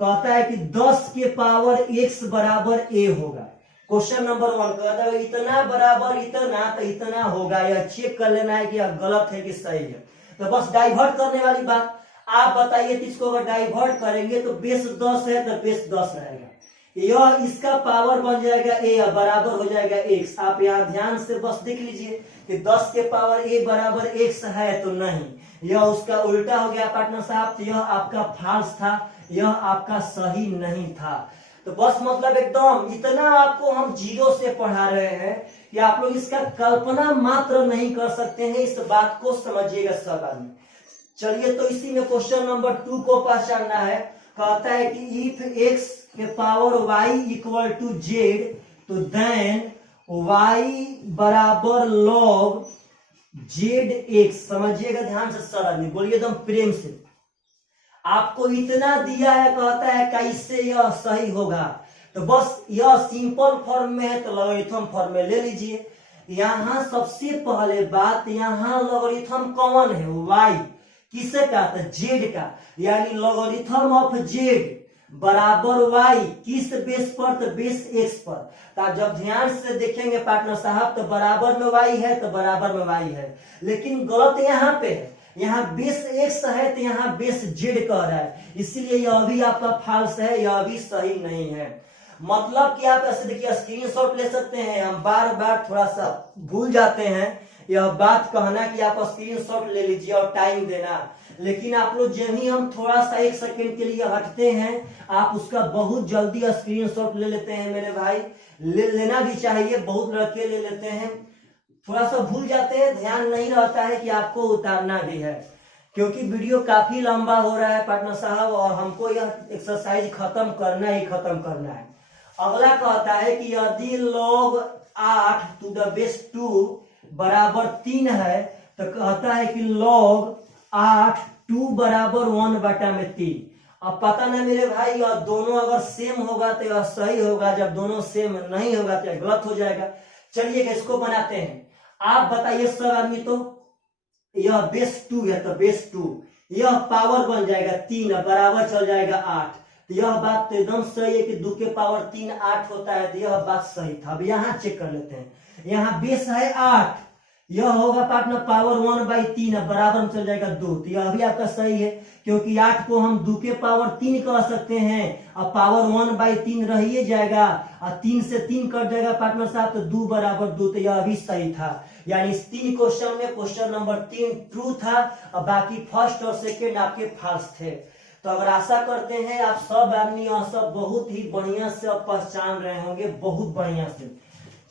कहता है कि 10 के पावर x बराबर a होगा। क्वेश्चन नंबर 1 कहता है इतना बराबर इतना, तो इतना होगा। यह चेक कर लेना है कि यह गलत है कि सही है। तो बस डाइवर्ट करने वाली बात आप बताइए, तो इसको अगर डाइवर्ट करेंगे तो बेस 10 है तो बेस 10 रहेगा। यह इसका पावर बन जाएगा a, बराबर हो जाएगा x। आप यहाँ ध्यान से बस देख लीजिए कि 10 के पावर a बराबर x है, तो नहीं, यह उसका उल्टा हो गया पार्टनर साहब। तो यह आपका फॉल्स था, यह आपका सही नहीं था। तो बस मतलब एकदम इतना आपको हम जीरो से पढ़ा रहे हैं कि आप लोग इसका कल्पना मात्र नहीं कर सकते हैं। इस बात को समझिएगा सब आदमी। चलिए, तो इसी में क्वेश्चन नंबर 2 को पहचानना है। कहता है कि इफ x के power y equal to z, तो देन y बराबर log zx। समझिएगा ध्यान से सर आदमी, बोलिए एकदम प्रेम से। आपको इतना दिया है, कहता है कैसे यह सही होगा। तो बस यह सिंपल फॉर्म में है, तो लॉगरिथम फॉर्म में ले लीजिए। यहाँ सबसे पहले बात, यहाँ लॉगरिथम कौन है? y। किसे का? तो z का, यानी लॉगरिथम ऑफ z बराबर y किस बेस पर? तो बेस x पर। तो आप जब ध्यान से देखेंगे पार्टनर साहब, तो बराबर में y है तो बराबर में y है, लेकिन गलत यहाँ पे है। यहाँ बेस x है तो यहाँ बेस z कह रहा है, इसीलिए यह भी आपका फॉल्स है, यह भी सही नहीं है। मतलब कि आप ऐसे देखिए, स्क्रीनशॉट ले सकते हैं। हम बार बार थोड़ा सा भूल जाते हैं यह बात कहना कि आप स्क्रीनशॉट ले लीजिए और टाइम देना, लेकिन आप लोग जब ही हम थोड़ा सा 1 सेकंड के लिए हटते हैं, आप उसका बहुत जल्दी स्क्रीनशॉट ले लेते हैं मेरे भाई। लेना भी चाहिए, बहुत लड़के ले लेते हैं, थोड़ा सा भूल जाते हैं, ध्यान नहीं रहता है कि आपको उतारना भी है, क्योंकि वीडियो काफी लंबा हो रहा है पार्टनर साहब, और हमको यह एक्सरसाइज खत्म करना है। अगला कहता है कि यदि log 8 टू द बेस 2 बराबर 3 है, तो कहता है कि log 8 2 बराबर 1/3। अब पता ना मेरे भाई, यह दोनों अगर सेम होगा तो यह सही होगा, जब दोनों सेम नहीं होगा तो यह गलत हो जाएगा। चलिए इसको बनाते हैं। आप बताइए सब आदमी, तो यह बेस 2 है तो बेस 2, यह पावर बन जाएगा 3 बराबर चल जाएगा 8। तो यह बात तो एकदम सही है कि 2 के पावर 3 8 होता है, तो यह बात सही था। अब यहाँ चेक कर लेते हैं, यहाँ बेस है 8, यह होगा पार्टनर पावर 1/3 बराबर में चल जाएगा 2। तो यह भी आपका सही है, क्योंकि 8 को हम 2 के पावर 3 कह सकते हैं। अब पावर 1/3 रह ही जाएगा, और 3 से 3 कट जाएगा पार्टनर साहब, तो 2 बराबर 2। तो यह भी सही था। यानी इस 3 क्वेश्चन में क्वेश्चन नंबर 3 ट्रू था, और बाकी फर्स्ट और सेकेंड आपके फॉल्स थे। तो अगर आशा करते हैं आप सब आदमी और सब बहुत ही बढ़िया से अब पहचान रहे होंगे, बहुत बढ़िया से।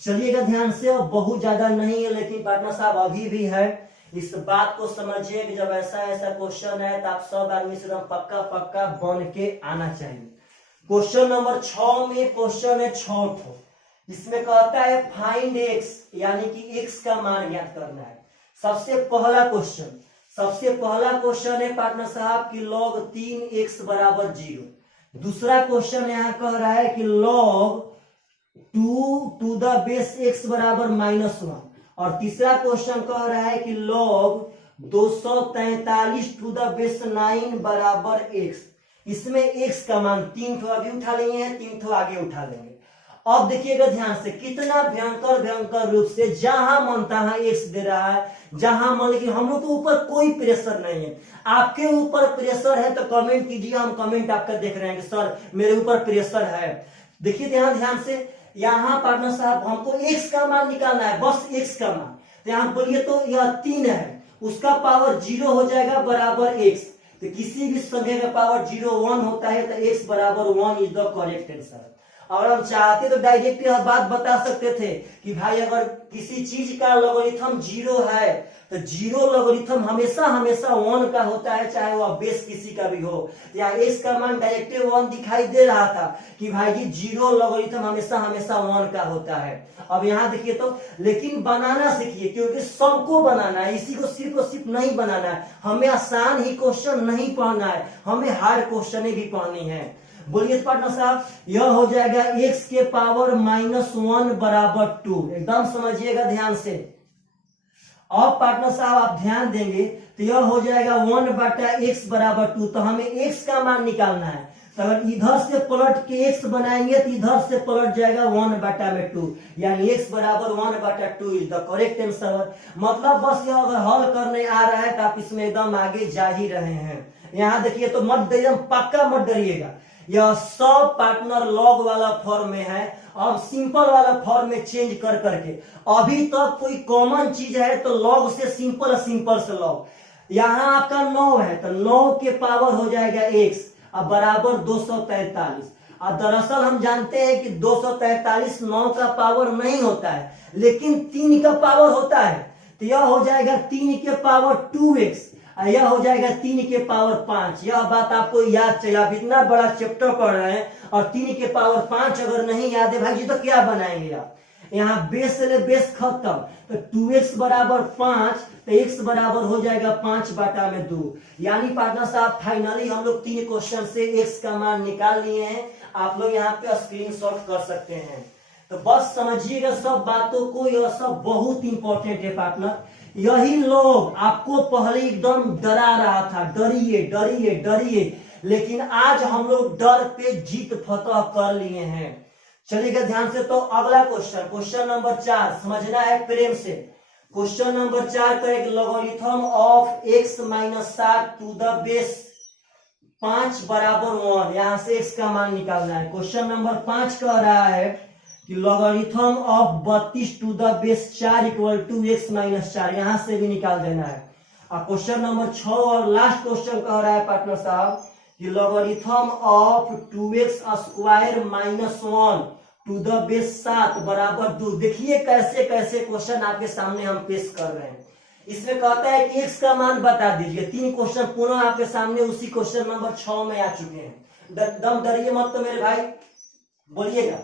चलिएगा ध्यान से, और बहुत ज्यादा नहीं है लेकिन पार्टनर साहब अभी भी है। इस बात को समझिए कि जब ऐसा ऐसा क्वेश्चन है तो आप सब आदमी से एकदम पक्का पक्का बन के आना चाहिए। क्वेश्चन नंबर 6 में क्वेश्चन है 6 ठो। इसमें कहता है फाइंड एक्स, यानी कि एक्स का मान ज्ञात करना है। सबसे पहला क्वेश्चन है पार्टनर साहब की log 3x बराबर 0। दूसरा क्वेश्चन यहाँ कह रहा है कि log 2 to the base x बराबर -1। और तीसरा क्वेश्चन कह रहा है कि log 243 टू द बेस 9 बराबर x। इसमें x का मान 3 ठो अभी उठा लेंगे, 3 ठो आगे उठा लेंगे। अब देखिएगा ध्यान से, कितना भयंकर रूप से जहां मन तहां एक्स दे रहा है। जहां मान लीजिए हम लोग के ऊपर कोई प्रेशर नहीं है, आपके ऊपर प्रेशर है तो कमेंट कीजिए। हम कमेंट आपका देख रहे हैं कि सर मेरे ऊपर प्रेशर है। देखिए ध्यान से, यहाँ पार्टनर साहब हमको एक्स का मान निकालना है, बस एक्स का मान। तो यहाँ बोलिए तो यह 3 है, उसका पावर 0 हो जाएगा बराबर एक्स। तो किसी भी संख्या का पावर 0 1 होता है तो एक्स बराबर 1 इज द करेक्ट आंसर। और हम चाहते तो डायरेक्ट यह बात बता सकते थे कि भाई अगर किसी चीज का लॉगरिथम 0 है तो 0 लॉगरिथम हमेशा 1 का होता है, चाहे वह बेस किसी का भी हो। या एक्स का मान डायरेक्ट 1 दिखाई दे रहा था कि भाई जी 0 लॉगरिथम हमेशा 1 का होता है। अब यहाँ देखिए तो, लेकिन बनाना सीखिए, क्योंकि सबको बनाना है, इसी को सिर्फ नहीं बनाना है। हमें आसान ही क्वेश्चन नहीं पढ़ना है, हमें हार्ड क्वेश्चन भी पढ़नी है। बोलिए पार्टनर साहब, यह हो जाएगा x के पावर -1 बराबर 2। एकदम समझिएगा ध्यान से। अब पार्टनर साहब आप ध्यान देंगे तो यह हो जाएगा 1/x बराबर 2। तो हमें x का मान निकालना है, तो अगर इधर से पलट के x बनाएंगे तो इधर से पलट जाएगा 1/2, यानी x बराबर 1/2 इज द करेक्ट आंसर। मतलब बस यह अगर हल करने आ रहा है तो आप इसमें एकदम आगे जा ही रहे हैं। यहाँ देखिए तो मत एकदम पक्का मत डरिएगा, यह सब पार्टनर लॉग वाला फॉर्म में है। अब सिंपल वाला फॉर्म में चेंज कर करके, अभी तक कोई कॉमन चीज है तो लॉग से सिंपल से लॉग। यहाँ आपका 9 है तो 9 के पावर हो जाएगा x, अब बराबर 243। और दरअसल हम जानते हैं कि 243 9 का पावर नहीं होता है, लेकिन 3 का पावर होता है। तो यह हो जाएगा 3 के पावर 2x, यह हो जाएगा 3 के पावर 5। यह बात आपको याद चाहिए, आप इतना बड़ा चैप्टर पढ़ रहे हैं और 3 के पावर 5 अगर नहीं याद है भाई जी तो क्या बनाएंगे आप। यहाँ बेस से बेस खत्म, तो 2x बराबर 5, तो x बराबर हो जाएगा 5/2। यानी पार्टनर साहब फाइनली हम लोग 3 क्वेश्चन से x का मान निकाल लिए हैं। आप लोग यहाँ पे स्क्रीनशॉट कर सकते हैं। तो बस समझिएगा सब बातों को, यह सब बहुत इंपॉर्टेंट है पार्टनर। यही लोग आपको पहले एकदम डरा रहा था, डरिए, लेकिन आज हम लोग डर पे जीत फतह कर लिए हैं। चलिएगा ध्यान से, तो अगला क्वेश्चन नंबर 4 समझना है प्रेम से। क्वेश्चन नंबर 4 का एक logarithm of x - 7 to the base 5 बराबर 1, यहां से x का मान निकालना है। क्वेश्चन नंबर 5 कह रहा है कि logarithm of 32 to the base 4 equal to x - 4, यहां से भी निकाल देना है। और क्वेश्चन नंबर 6 और लास्ट क्वेश्चन कह रहा है पार्टनर साहब कि logarithm of 2x square -1 to the base 7 बराबर 2। देखिए कैसे कैसे क्वेश्चन आपके सामने हम पेश कर रहे हैं। इसमें कहता है कि x का मान बता दीजिए। 3 क्वेश्चन पुनः आपके सामने उसी क्वेश्चन नंबर 6 में आ चुके हैं। दम डरिए मत तो मेरे भाई, बोलिएगा।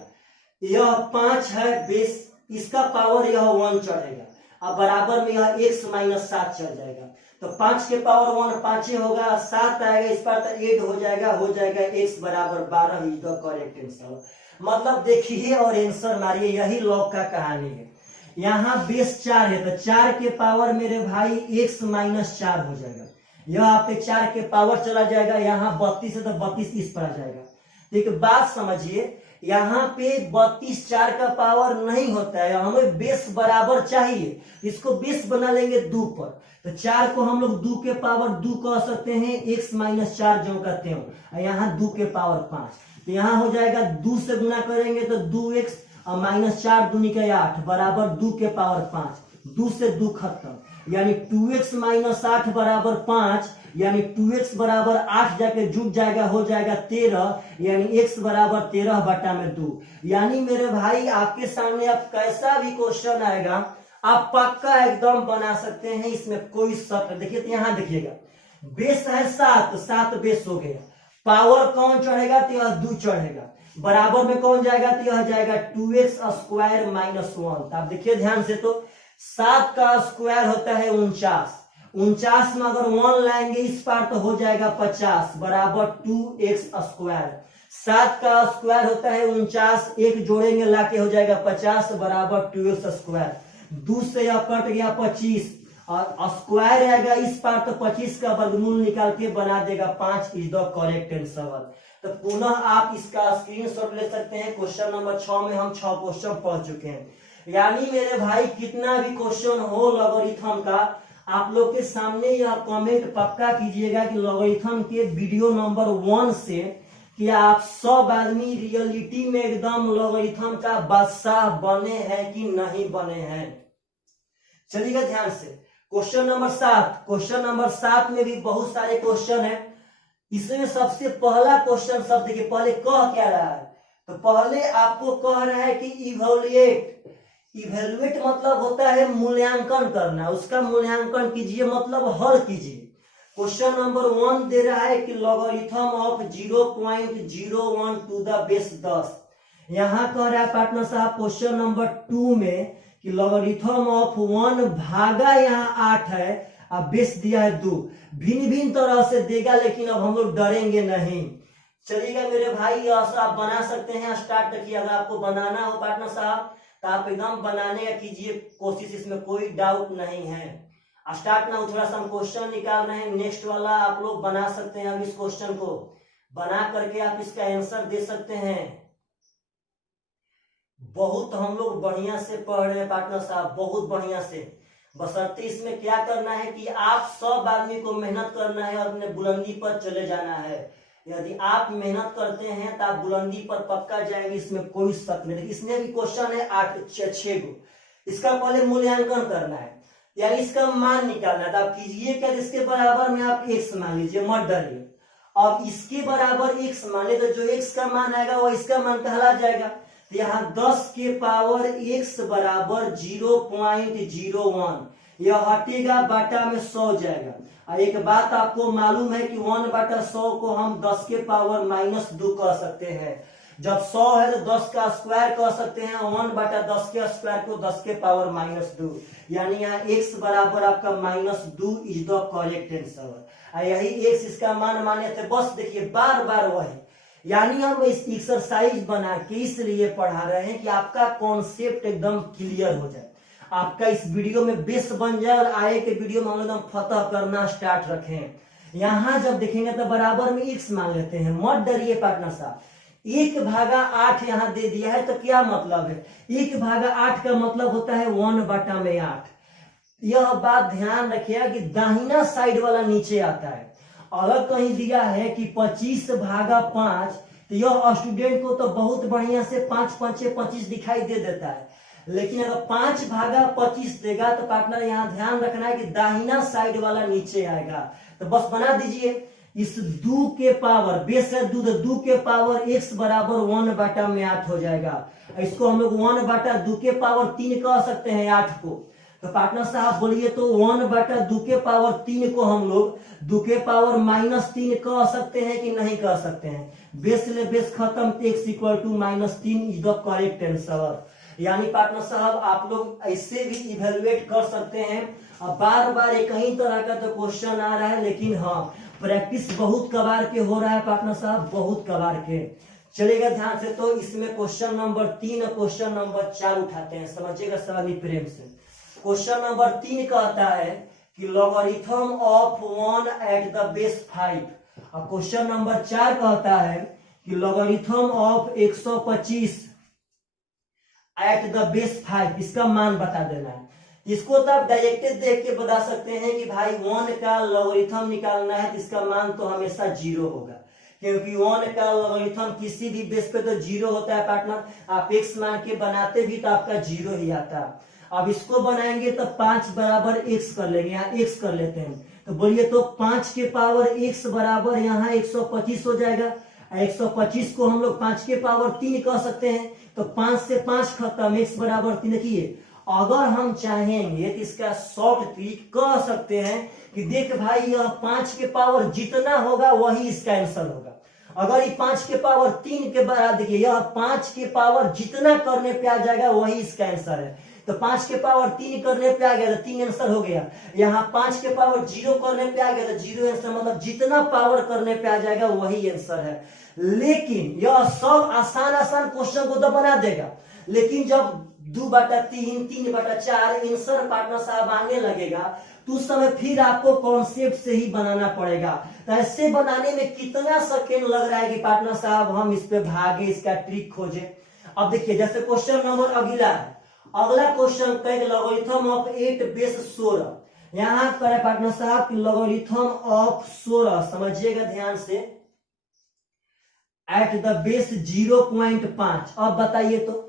यह 5 है बेस, इसका पावर यह 1 चढ़ेगा, अब बराबर में यह x - 7 चल जाएगा। तो 5 के पावर 1 5 होगा, 7 आएगा इस पर तो 8 हो जाएगा x बराबर 12 इज द करेक्ट आंसर। मतलब देखिए और आंसर मारिए, यही लॉग का कहानी है। यहाँ बेस 4 है तो 4 के पावर मेरे भाई x माइनस 4 हो जाएगा, यह आपके 4 के पावर चला जाएगा, यहाँ 32 है तो 32 इस पर आ जाएगा। तो एक बात समझिए, यहाँ पे 32 4 का पावर नहीं होता है, हमें बेस बराबर चाहिए, इसको बेस बना लेंगे 2 पर, तो 4 को हम लोग 2 के पावर 2 कह सकते हैं, x माइनस 4 जो कहते हैं, यहाँ 2 के पावर 5, तो यहाँ हो जाएगा 2 से गुना करेंगे तो 2x और माइनस 4 दूनी का 8 बराबर 2 के पावर 5, 2 से 2 खत्म, यानी 2x माइनस 8 बराबर 5, यानी 2x बराबर 8 जाके जुट जाएगा, हो जाएगा 13, यानी x बराबर 13 बटा में 2। यानी मेरे भाई आपके सामने अब कैसा भी क्वेश्चन आएगा आप पक्का एकदम बना सकते हैं, इसमें कोई शक नहीं। देखिए तो यहाँ देखिएगा, बेस है 7, 7 बेस हो गया, पावर कौन चढ़ेगा तो यह 2 चढ़ेगा, बराबर में कौन जाएगा तो यह जाएगा 2x स्क्वायर माइनस 1। आप देखिए ध्यान से, तो 7 का स्क्वायर होता है 49, 49 में अगर 1 लाएंगे इस पार तो हो जाएगा 50 बराबर 2x स्क्वायर। 7 का स्क्वायर होता है 49, एक जोड़ेंगे लाके हो जाएगा 50 बराबर 2x स्क्वायर। 2 से यह कट गया 25 और स्क्वायर आएगा इस पार तो 25 का वर्गमूल निकाल के बना देगा 5 इज द करेक्ट आंसर। तो पुनः आप इसका स्क्रीनशॉट ले सकते हैं। क्वेश्चन नंबर 6 में हम 6 क्वेश्चन पढ़ चुके हैं। यानी मेरे भाई कितना भी क्वेश्चन हो लॉगरिथम का, आप लोग के सामने यह कमेंट पक्का कीजिएगा कि लॉगरिथम के वीडियो नंबर 1 से कि आप सब आदमी रियलिटी में एकदम लॉगरिथम का बादशाह बने हैं कि नहीं बने हैं। चलिएगा ध्यान से, क्वेश्चन नंबर 7, क्वेश्चन नंबर 7 में भी बहुत सारे क्वेश्चन है। इसमें सबसे पहला क्वेश्चन सब देखिए, पहले कह क्या रहा है, तो पहले आपको कह रहा है कि इवैल्यूएट। इवैल्यूएट मतलब होता है मूल्यांकन करना, उसका मूल्यांकन कीजिए मतलब हल कीजिए। क्वेश्चन नंबर 1 दे रहा है कि logarithm of 0.01 to the base 10। यहाँ कह रहा है पार्टनर साहब क्वेश्चन नंबर 2 में कि लॉगरिथम ऑफ 1 भागा यहाँ 8 है, अब बेस दिया है 2। भिन्न भिन्न तरह से देगा, लेकिन अब हम लोग डरेंगे नहीं। चलिएगा मेरे भाई, आप बना सकते हैं, स्टार्ट रखिए। अगर आपको बनाना हो पार्टनर साहब तो आप एकदम बनाने का कीजिए कोशिश, इसमें कोई डाउट नहीं है। स्टार्ट ना हो, थोड़ा सा हम क्वेश्चन निकाल रहे हैं, नेक्स्ट वाला आप लोग बना सकते हैं। अब इस क्वेश्चन को बना करके आप इसका आंसर दे सकते हैं। बहुत हम लोग बढ़िया से पढ़ रहे हैं पार्टनर साहब, बहुत बढ़िया से। बशर्ते इसमें क्या करना है कि आप सब आदमी को मेहनत करना है और अपने बुलंदी पर चले जाना है। यदि आप मेहनत करते हैं तो आप बुलंदी पर पक्का जाएंगे, इसमें कोई शक नहीं। इसमें भी क्वेश्चन है 6 को, इसका पहले मूल्यांकन करना है, यानी इसका मान निकालना है। तो आप कीजिए क्या, इसके बराबर में आप x मान लीजिए, मत डरिए। और इसके बराबर x मान ले तो जो x का मान आएगा वो इसका मान कहला जाएगा। तो यहाँ 10 के पावर x बराबर 0.01, यह हटेगा बाटा में 100 जाएगा। और एक बात आपको मालूम है कि 1/100 को हम 10 के पावर -2 कह सकते हैं। जब 100 है तो 10 का स्क्वायर कह सकते हैं, 1/10 के स्क्वायर को 10 के पावर -2, यानी यहाँ x बराबर आपका -2 इज द करेक्ट आंसर। यही x इसका मान माने थे। बस देखिए बार बार वही, यानी हम इस एक्सरसाइज बना के इसलिए पढ़ा रहे हैं कि आपका कॉन्सेप्ट एकदम क्लियर हो जाए, आपका इस वीडियो में बेस बन जाए और आए के वीडियो में हम एकदम फतह करना स्टार्ट रखें। यहाँ जब देखेंगे तो बराबर में x मान लेते हैं, मत डरिए पार्टनर साहब। 1/8 यहाँ दे दिया है तो क्या मतलब है, 1/8 का मतलब होता है 1/8। यह बात ध्यान रखिएगा कि दाहिना साइड वाला नीचे आता है। अगर कहीं दिया है कि 25/5 तो यह स्टूडेंट को तो बहुत बढ़िया से 5×5 25 दिखाई दे देता है, लेकिन अगर 5/25 देगा तो पार्टनर यहाँ ध्यान रखना है कि दाहिना साइड वाला नीचे आएगा। तो बस बना दीजिए, इस 2 के पावर, बेस है 2 के पावर x बराबर 1/8 हो जाएगा। इसको हम लोग 1/2 के पावर 3 कह सकते हैं 8 को। तो पार्टनर साहब बोलिए तो 1/2 के पावर 3 को हम लोग 2 के पावर -3 कह सकते हैं कि नहीं कह सकते हैं। बेस ले बेस खत्म, x = -3 is the correct answer. यानी पार्टनर साहब आप लोग ऐसे भी इवेलुएट कर सकते हैं। अब बार बार एक ही तरह का तो क्वेश्चन आ रहा है, लेकिन हाँ प्रैक्टिस बहुत कबार के हो रहा है पार्टनर साहब, बहुत कबार के। चलेगा ध्यान से, तो इसमें क्वेश्चन नंबर 3 और क्वेश्चन नंबर 4 उठाते हैं, समझिएगा सवाली प्रेम से। क्वेश्चन नंबर 3 कहता है कि logarithm of 1 eight the base 5, और क्वेश्चन नंबर 4 कहता है कि logarithm of 125 eight the base 5, इसका मान बता देना है। इसको तो आप डायरेक्ट देख के बता सकते हैं कि भाई 1 का लॉगरिथम निकालना है तो इसका मान तो हमेशा 0 होगा, क्योंकि 1 का लॉगरिथम किसी भी बेस पे तो 0 होता है पार्टनर। आप x मान के बनाते भी तो आपका 0 ही आता है। अब इसको बनाएंगे तो 5 बराबर x कर लेंगे, यहाँ x कर लेते हैं, तो बोलिए तो 5 के पावर x बराबर यहाँ 125 हो जाएगा। 125 को हम लोग 5 के पावर 3 कह सकते हैं, तो 5 से 5 खत्म, x बराबर 3। देखिए अगर हम चाहेंगे तो इसका शॉर्ट ट्रिक कह सकते हैं कि देख भाई यह 5 के पावर जितना होगा वही इसका आंसर होगा। अगर ये 5 के पावर 3 के बराबर, देखिए यह 5 के पावर जितना करने पे आ जाएगा वही इसका आंसर है। तो 5 के पावर 3 करने पे आ गया तो 3 आंसर हो गया। यहाँ 5 के पावर 0 करने पे आ गया तो 0 आंसर, मतलब जितना पावर करने पे आ जाएगा वही आंसर है। लेकिन यह सब आसान आसान क्वेश्चन को तो बना देगा, लेकिन जब 2/3, 3/4 आंसर पार्टनर साहब आने लगेगा तो उस समय फिर आपको कॉन्सेप्ट से ही बनाना पड़ेगा। तो ऐसे बनाने में कितना सेकेंड लग रहा है कि पार्टनर साहब हम इस पे भागे, इसका ट्रिक खोजे। अब देखिए जैसे क्वेश्चन नंबर अगला है, अगला क्वेश्चन कहेगा लॉगरिथम ऑफ 8 बेस 16। यहां करे पार्टनर साहब लॉगरिथम ऑफ 16, समझिएगा ध्यान से, एट द बेस 0.5। अब बताइए तो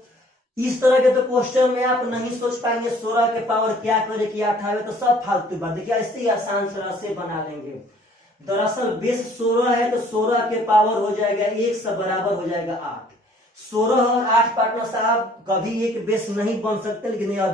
इस तरह के तो क्वेश्चन में आप नहीं सोच पाएंगे 16 के पावर क्या करे कि 28, तो सब फालतू बात। देखिए ऐसे ही आसान तरह से बना लेंगे। दरअसल बेस 16 है तो 16 के पावर हो जाएगा 1 से बराबर हो जाएगा 8। 16 और 8 पार्टनर साहब कभी एक बेस नहीं बन सकते, लेकिन यह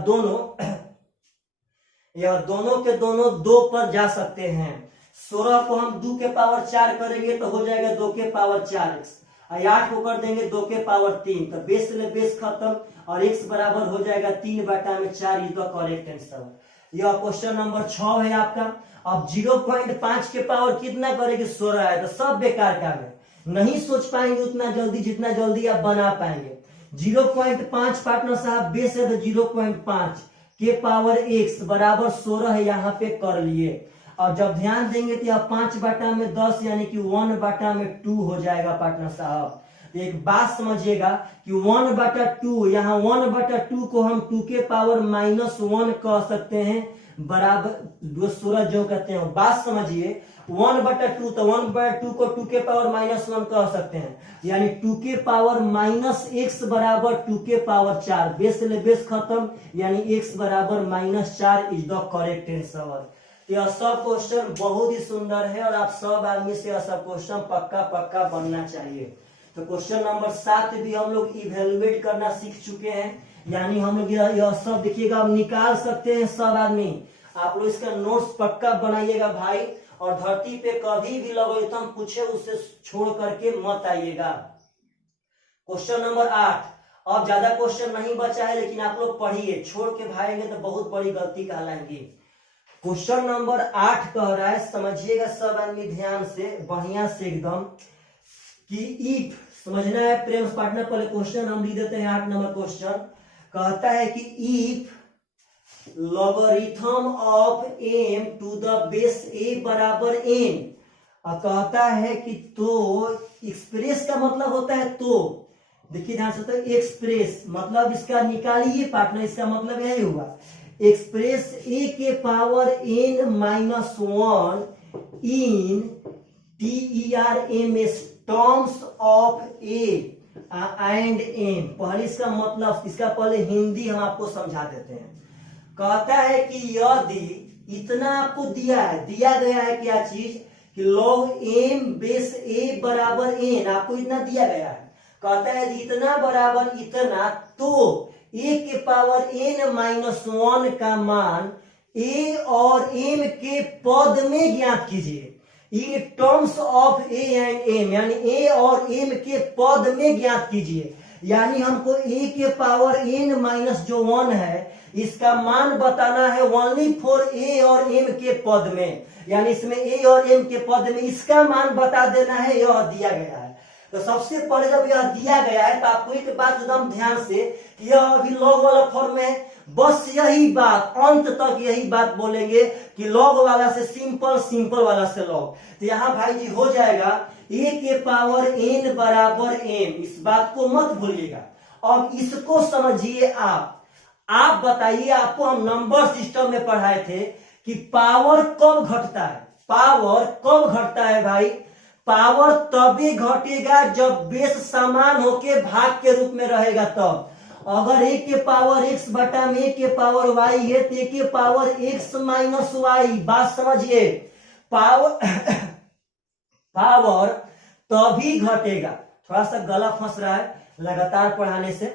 दोनों के दोनों 2 पर जा सकते हैं। 16 को हम 2 के पावर 4 करेंगे तो हो जाएगा 2 के पावर 4x, 8 को कर देंगे 2 के पावर 3, तो बेस ले बेस खत्म और x बराबर हो जाएगा 3/4। Is the correct answer. यह क्वेश्चन नंबर 6 है आपका। अब 0.5 के पावर कितना करेंगे, 16 है, तो सब बेकार काम है, नहीं सोच पाएंगे उतना जल्दी जितना जल्दी आप बना पाएंगे। 0.5 पार्टनर साहब बेस है तो 0.5 के पावर x बराबर 16 है, यहाँ पे कर लिए। और जब ध्यान देंगे तो यह 5/10 यानी कि 1/2 हो जाएगा पार्टनर साहब। एक बात समझिएगा कि 1/2, यहाँ 1/2 को हम 2 के पावर -1 कह सकते हैं, बराबर 16 जो कहते हैं। बात समझिए 1/2, तो 1/2 को 2 के पावर -1 कह सकते हैं, यानी 2 के पावर -x बराबर 2 के पावर 4। बेस ले बेस खत्म, यानी x बराबर -4 इज द करेक्ट आंसर। यह सब क्वेश्चन बहुत ही सुंदर है और आप सब आदमी से यह सब क्वेश्चन पक्का बनना चाहिए। तो क्वेश्चन नंबर 7 भी हम लोग इवेलुएट करना सीख चुके हैं, यानी हम लोग यह सब देखिएगा आप निकाल सकते हैं सब आदमी। आप लोग इसका नोट्स पक्का बनाइएगा भाई, और धरती पे कभी भी लॉगरिथम पूछे उसे छोड़ करके मत आइएगा। क्वेश्चन नंबर 8, अब ज्यादा क्वेश्चन नहीं बचा है, लेकिन आप लोग पढ़िए, छोड़ के भागेंगे तो बहुत बड़ी गलती कहलाएंगी। क्वेश्चन नंबर 8 कह रहा है, समझिएगा सब आदमी ध्यान से, बढ़िया से एकदम, कि इफ, समझना है प्रेम पार्टनर। पहले क्वेश्चन हम लिख देते हैं। 8 नंबर क्वेश्चन कहता है कि if logarithm of m to the base a बराबर n, और कहता है कि तो एक्सप्रेस का मतलब होता है तो, देखिए ध्यान से, तो एक्सप्रेस मतलब इसका निकालिए पार्टनर, इसका मतलब यही हुआ एक्सप्रेस a के power n-1 in TERMS terms of a and m। पहले इसका मतलब, इसका पहले हिंदी हम आपको समझा देते हैं। कहता है कि यदि इतना आपको दिया गया है क्या चीज, कि log m बेस a बराबर n, आपको इतना दिया गया है। कहता है इतना बराबर इतना, तो a के पावर n-1 का मान a और m के पद में ज्ञात कीजिए। In terms of a and m, यानी a और m के पद में ज्ञात कीजिए। यानी हमको a के पावर n माइनस जो 1 है इसका मान बताना है ओनली फॉर a और m के पद में, यानी इसमें a और m के पद में इसका मान बता देना है, यह दिया गया है। तो सबसे पहले जब यह दिया गया है तो आपको एक बात एकदम ध्यान से, यह अभी लॉग वाला फॉर्म में है, बस यही बात अंत तक यही बात बोलेंगे कि लॉग वाला से सिंपल, सिंपल वाला से लॉग। तो यहाँ भाई जी हो जाएगा a के पावर n बराबर m, इस बात को मत भूलिएगा। अब इसको समझिए आप बताइए, आपको हम नंबर सिस्टम में पढ़ाए थे कि पावर कब घटता है, पावर कब घटता है भाई, पावर तभी घटेगा जब बेस समान होके भाग के रूप में रहेगा तब। अगर a के पावर x बटा में a के पावर y है तो a के पावर x माइनस y, बात समझिए, पावर तभी घटेगा, थोड़ा सा गला फंस रहा है लगातार पढ़ाने से,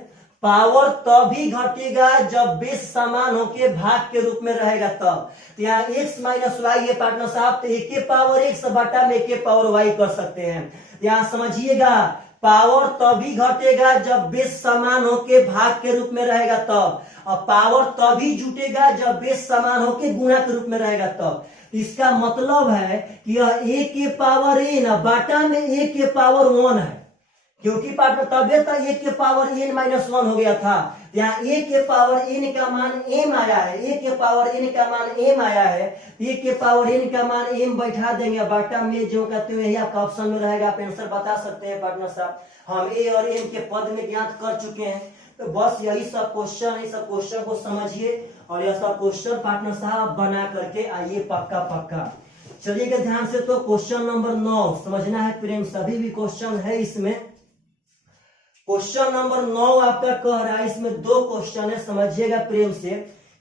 पावर तभी घटेगा जब बेस समान होके भाग के रूप में रहेगा तब। तो यहाँ x माइनस वाई है पार्टनर साहब, तो a के पावर x बटा में a के पावर y कर सकते हैं। यहाँ समझिएगा पावर तभी घटेगा जब बेस समान होके भाग के रूप में रहेगा तब, और पावर तभी जुटेगा जब बेस समान होके गुणा के रूप में रहेगा तब। इसका मतलब है कि यह a के पावर n बटा में a के पावर 1 है, क्योंकि पार्टनर तभी तक a के पावर n माइनस 1 हो गया था। यहाँ a के पावर n का मान m आया है, a के पावर n का मान m आया है, a के पावर n का मान m बैठा देंगे बटा में, जो कहते हुए यही आपका ऑप्शन में रहेगा। आप आंसर बता सकते हैं पार्टनर साहब, हम a और m के पद में ज्ञात कर चुके हैं। तो बस यही सब क्वेश्चन है, सब क्वेश्चन को समझिए और यह सब क्वेश्चन पार्टनर साहब बना करके आइए पक्का पक्का। चलिएगा ध्यान से, तो क्वेश्चन नंबर 9 समझना है प्रेम, सभी भी क्वेश्चन है इसमें। क्वेश्चन नंबर 9 आपका कह रहा है, इसमें 2 क्वेश्चन है, समझिएगा प्रेम से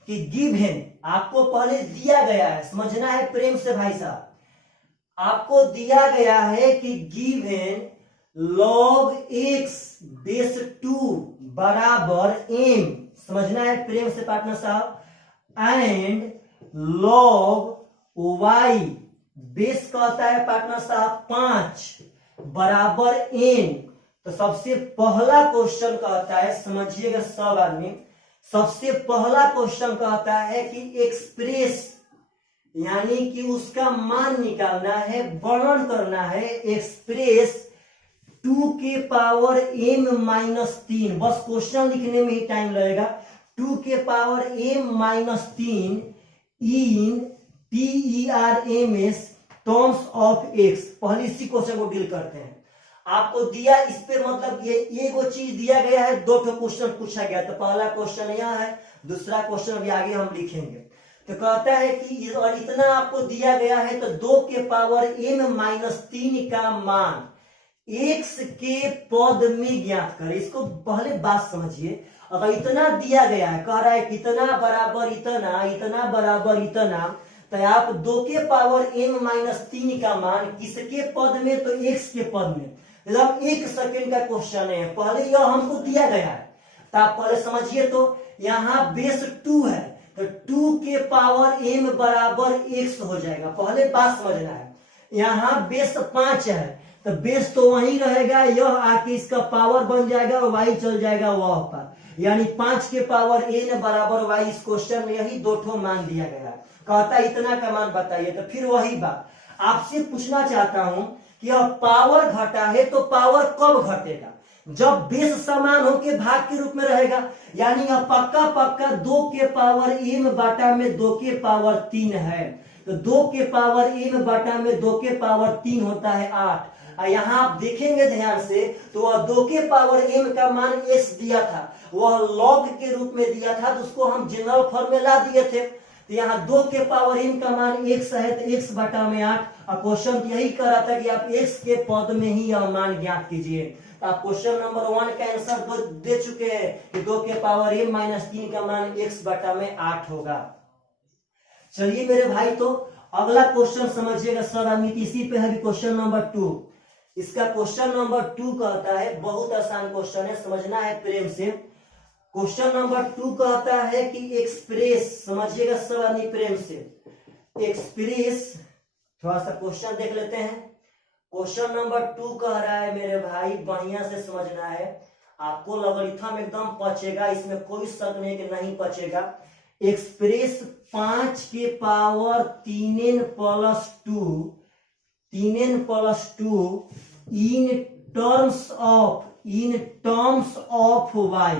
कि गिवन, आपको पहले दिया गया है, समझना है प्रेम से भाई साहब, आपको दिया गया है कि गिवन log x बेस 2 बराबर m, समझना है प्रेम से पार्टनर साहब, एंड log y बेस कहता है पार्टनर साहब 5 बराबर n। तो सबसे पहला क्वेश्चन कहता है, समझिएगा सब आदमी, सबसे पहला क्वेश्चन कहता है कि एक्सप्रेस, यानी कि उसका मान निकालना है, वर्णन करना है, एक्सप्रेस 2 के पावर m माइनस 3, बस क्वेश्चन लिखने में ही टाइम लगेगा, 2 के power m minus 3 in TERMS terms of x। पहले इसी क्वेश्चन को डील करते हैं। आपको दिया इस पे मतलब ये एगो चीज दिया गया है, 2 क्वेश्चन पूछा गया, तो पहला क्वेश्चन यह है, दूसरा क्वेश्चन अभी आगे हम लिखेंगे। तो कहता है कि और इतना आपको दिया गया है, तो 2 के पावर m माइनस 3 का मान x के पद में ज्ञात करें। इसको पहले बात समझिए, अगर इतना दिया गया है, कह रहा है कितना बराबर इतना, इतना बराबर इतना, तो आप 2 के पावर m माइनस 3 का मान किसके पद में, तो x के पद में। मतलब 1 सेकेंड का क्वेश्चन है, पहले यह हमको दिया गया है, तो आप पहले समझिए। तो यहाँ बेस 2 है, तो 2 के पावर m बराबर x हो जाएगा, पहले बात समझना है। यहाँ बेस 5 है, तो बेस तो वही रहेगा, यह आके इसका पावर बन जाएगा और y चल जाएगा वह पर, यानी 5 के पावर n बराबर y। इस क्वेश्चन में यही 2 मान दिया गया है, कहता इतना का मान बताइए। तो फिर वही बात आपसे पूछना चाहता हूं कि यह पावर घटा है, तो पावर कब घटेगा, जब बेस समान होके भाग के रूप में रहेगा, यानी यह पक्का पक्का 2 के पावर m बटा में 2 के पावर 3 है, तो 2 के पावर m बटा में 2 के पावर 3 होता है 8। यहाँ आप देखेंगे ध्यान से, तो वह 2 के पावर m का मान x दिया था, वह लॉग के रूप में दिया था, तो उसको हम जनरल फॉर्म में ला दिए थे। तो यहाँ 2 के पावर m का मान x है, तो x बटा में 8। और क्वेश्चन यही कर रहा था कि आप x के पद में ही यह मान ज्ञात कीजिए। तो आप क्वेश्चन नंबर 1 का आंसर दे चुके हैं कि 2 के पावर m माइनस 3 का मान x बटा में 8 होगा। चलिए मेरे भाई, तो अगला क्वेश्चन समझिएगा सब आदमी, इसी पे है क्वेश्चन नंबर 2। इसका क्वेश्चन नंबर 2 कहता है, बहुत आसान क्वेश्चन है, समझना है प्रेम से। क्वेश्चन नंबर 2 कहता है कि एक्सप्रेस, समझिएगा सब आदमी प्रेम से, एक्सप्रेस, थोड़ा सा क्वेश्चन देख लेते हैं। क्वेश्चन नंबर 2 कह रहा है मेरे भाई, बढ़िया से समझना है, आपको लॉगरिथम एकदम पचेगा, इसमें कोई शक नहीं कि नहीं पचेगा। एक्सप्रेस 5 के power 3n plus 2 in terms of y।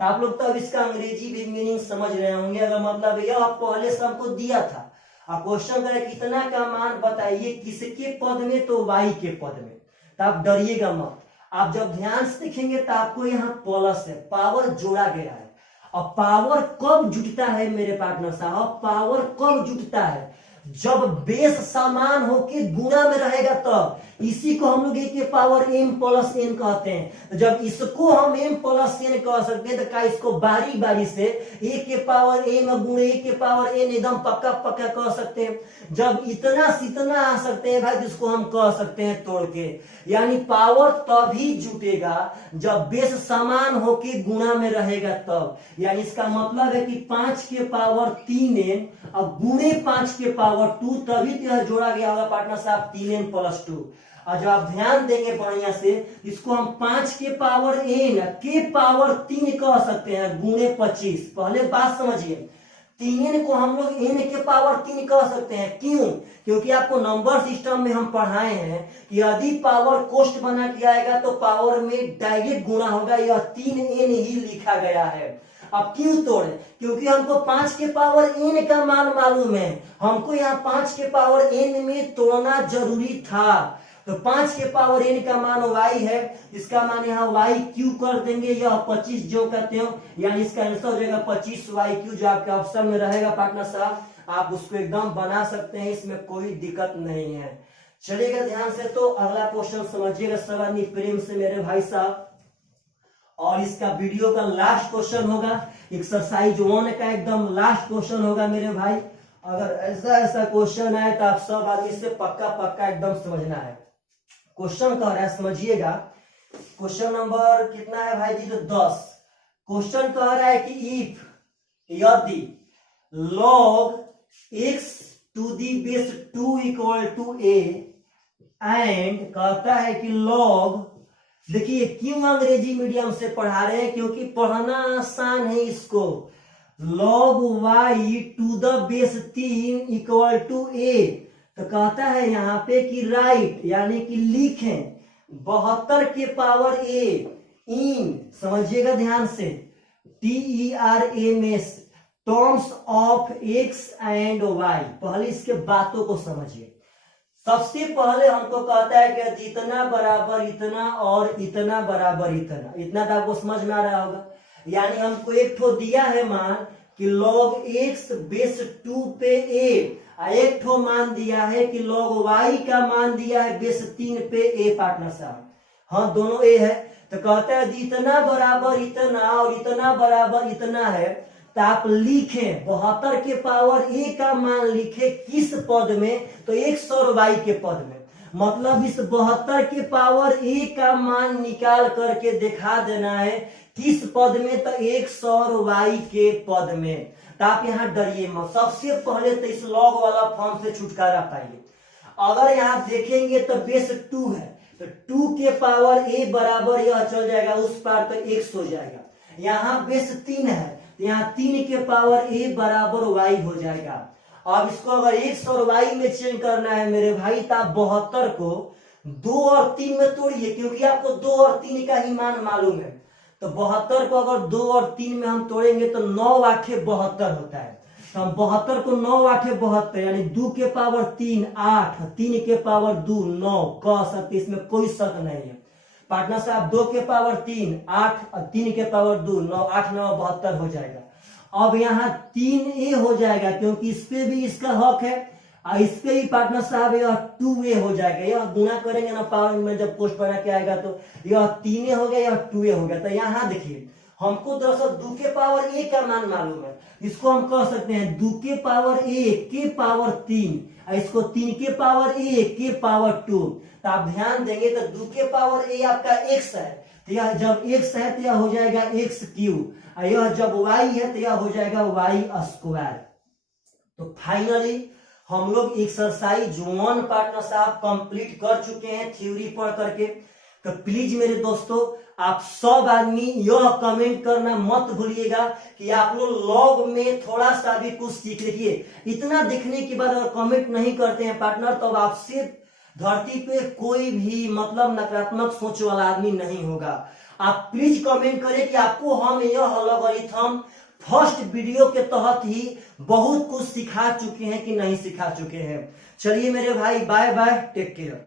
आप लोग तो अब इसका अंग्रेजी भी मीनिंग समझ रहे होंगे। अगर मतलब यह पहले से हमको दिया था, आप क्वेश्चन करें कितना का मान बताइए किसके पद में, तो y के पद में, तो आप डरिएगा मत। आप जब ध्यान से देखेंगे तो आपको यहाँ प्लस है, पावर जोड़ा गया है। अब पावर कब जुटता है मेरे पार्टनर साहब? पावर कब जुटता है? जब बेस समान होके गुणा में रहेगा तब। इसी को हम लोग ए के पावर m प्लस n कहते हैं। जब इसको हम m प्लस n कह सकते हैं तो क्या इसको बारी बारी से ए के पावर m गुणे ए के पावर n एकदम पक्का पक्का कह सकते हैं। जब इतना से इतना आ सकते हैं भाई, जिसको हम कह सकते हैं तोड़ के। यानी पावर तभी जुटेगा जब बेस समान होके गुणा में रहेगा तब। यानी इसका मतलब है कि 5 के पावर 3n अब गुणे 5 के पावर 2, तभी तो यह जोड़ा गया होगा पार्टनर साहब 3n प्लस 2। और जब आप ध्यान देंगे बढ़िया से, इसको हम 5 के पावर n के पावर 3 कह सकते हैं गुणे 25। पहले बात समझिए, 3n को हम लोग n के पावर 3 कह सकते हैं। क्यों? क्योंकि आपको नंबर सिस्टम में हम पढ़ाए हैं कि यदि पावर कोष्ट बना के आएगा तो पावर में डायरेक्ट गुणा होगा। यह 3n ही लिखा गया है। अब क्यों तोड़े? क्योंकि हमको 5 के पावर n का मान मालूम है, हमको यहाँ 5 के पावर n में तोड़ना जरूरी था। तो 5 के पावर n का मान y है, इसका मान यहाँ y क्यू कर देंगे, यह 25 जो कहते हो, यानी इसका आंसर हो जाएगा 25y क्यू, जो आपके ऑप्शन में रहेगा पार्टनर साहब। आप उसको एकदम बना सकते हैं, इसमें कोई दिक्कत नहीं है। चलिएगा ध्यान से, तो अगला क्वेश्चन समझिएगा सवानी प्रेम से मेरे भाई साहब। और इसका वीडियो का लास्ट क्वेश्चन होगा, एक्सरसाइज 1 का एकदम लास्ट क्वेश्चन होगा मेरे भाई। अगर ऐसा क्वेश्चन आए तो आप सब आदमी से पक्का पक्का एकदम समझना है। क्वेश्चन कह रहा है, समझिएगा। क्वेश्चन नंबर कितना है भाई जी? तो 10। क्वेश्चन कह रहा है कि इफ यदि log x to the base 2 equal to a and कहता है कि log, देखिए क्यों अंग्रेजी मीडियम से पढ़ा रहे हैं? क्योंकि पढ़ना आसान है इसको। log y to the base 3 equal to a, तो कहता है यहाँ पे कि राइट, यानी कि लिखें 72 के पावर a इन, समझिएगा ध्यान से, TERMS terms of x and y। पहले इसके बातों को समझिए। सबसे पहले हमको कहता है कि इतना बराबर इतना और इतना बराबर इतना। इतना तो आपको समझ में आ रहा होगा। यानी हमको एक ठो दिया है मान कि log x बेस 2 पे a, एक ठो मान दिया है कि log y का मान दिया है बेस 3 पे a पार्टनर साहब। हाँ, दोनों a है। तो कहता है इतना बराबर इतना और इतना बराबर इतना है, तो आप लिखें 72 के पावर a का मान लिखे किस पद में? तो x और y के पद में। मतलब इस 72 के पावर a का मान निकाल करके दिखा देना है किस पद में? तो x और y के पद में। तो आप यहाँ डरिए मत, सबसे पहले तो इस लॉग वाला फॉर्म से छुटकारा पाइए। अगर यहाँ देखेंगे तो बेस 2 है, तो 2 के पावर a बराबर यह चल जाएगा उस पार, तो x हो जाएगा। यहाँ बेस 3 है, यहाँ 3 के पावर a बराबर y हो जाएगा। अब इसको अगर x और y में चेंज करना है मेरे भाई, तो आप 72 को 2 और 3 में तोड़िए, क्योंकि आपको 2 और 3 का ही मान मालूम है। तो 72 को अगर 2 और 3 में हम तोड़ेंगे तो 9 आठे 72 होता है। तो हम 72 को 9 आठे 72, यानी 2 के पावर 3 8, 3 के पावर 2 9 कह सकते, इसमें कोई शक नहीं है पार्टनर साहब। 2 के पावर 3 8 और 3 के पावर 2 9, 8 9 72 हो जाएगा। अब यहाँ 3a हो जाएगा, क्योंकि इस पे भी इसका हक है, और इस पे ही पार्टनर साहब यह 2a हो जाएगा। यह गुना करेंगे ना पावर में, जब पोस्ट बना के आएगा तो यह 3a हो गया, यह 2a हो गया। तो यहाँ देखिए हमको दरअसल 2 के पावर a का मान मालूम है, इसको हम कह सकते हैं 2 के पावर a के पावर 3, और इसको 3 के पावर a के पावर 2। तो आप ध्यान देंगे तो 2 के पावर a आपका x है, तो यह जब x है तो यह हो जाएगा x क्यूब, और यह जब y है तो यह हो जाएगा y स्क्वायर। तो फाइनली हम लोग एक्सरसाइज 1 पार्टनर साहब कंप्लीट कर चुके हैं थ्योरी पढ़ करके। तो प्लीज मेरे दोस्तों आप सब आदमी यह कमेंट करना मत भूलिएगा कि आप लोग लॉग में थोड़ा सा भी कुछ सीख लीजिए। इतना देखने के बाद अगर कमेंट नहीं करते हैं पार्टनर, तो आप सिर्फ धरती पे कोई भी मतलब नकारात्मक सोच वाला आदमी नहीं होगा। आप प्लीज कमेंट करें कि आपको हम यह लॉगरिथम फर्स्ट वीडियो के तहत ही बहुत कुछ सिखा चुके हैं कि नहीं सिखा चुके हैं। चलिए मेरे भाई, बाय बाय, टेक केयर।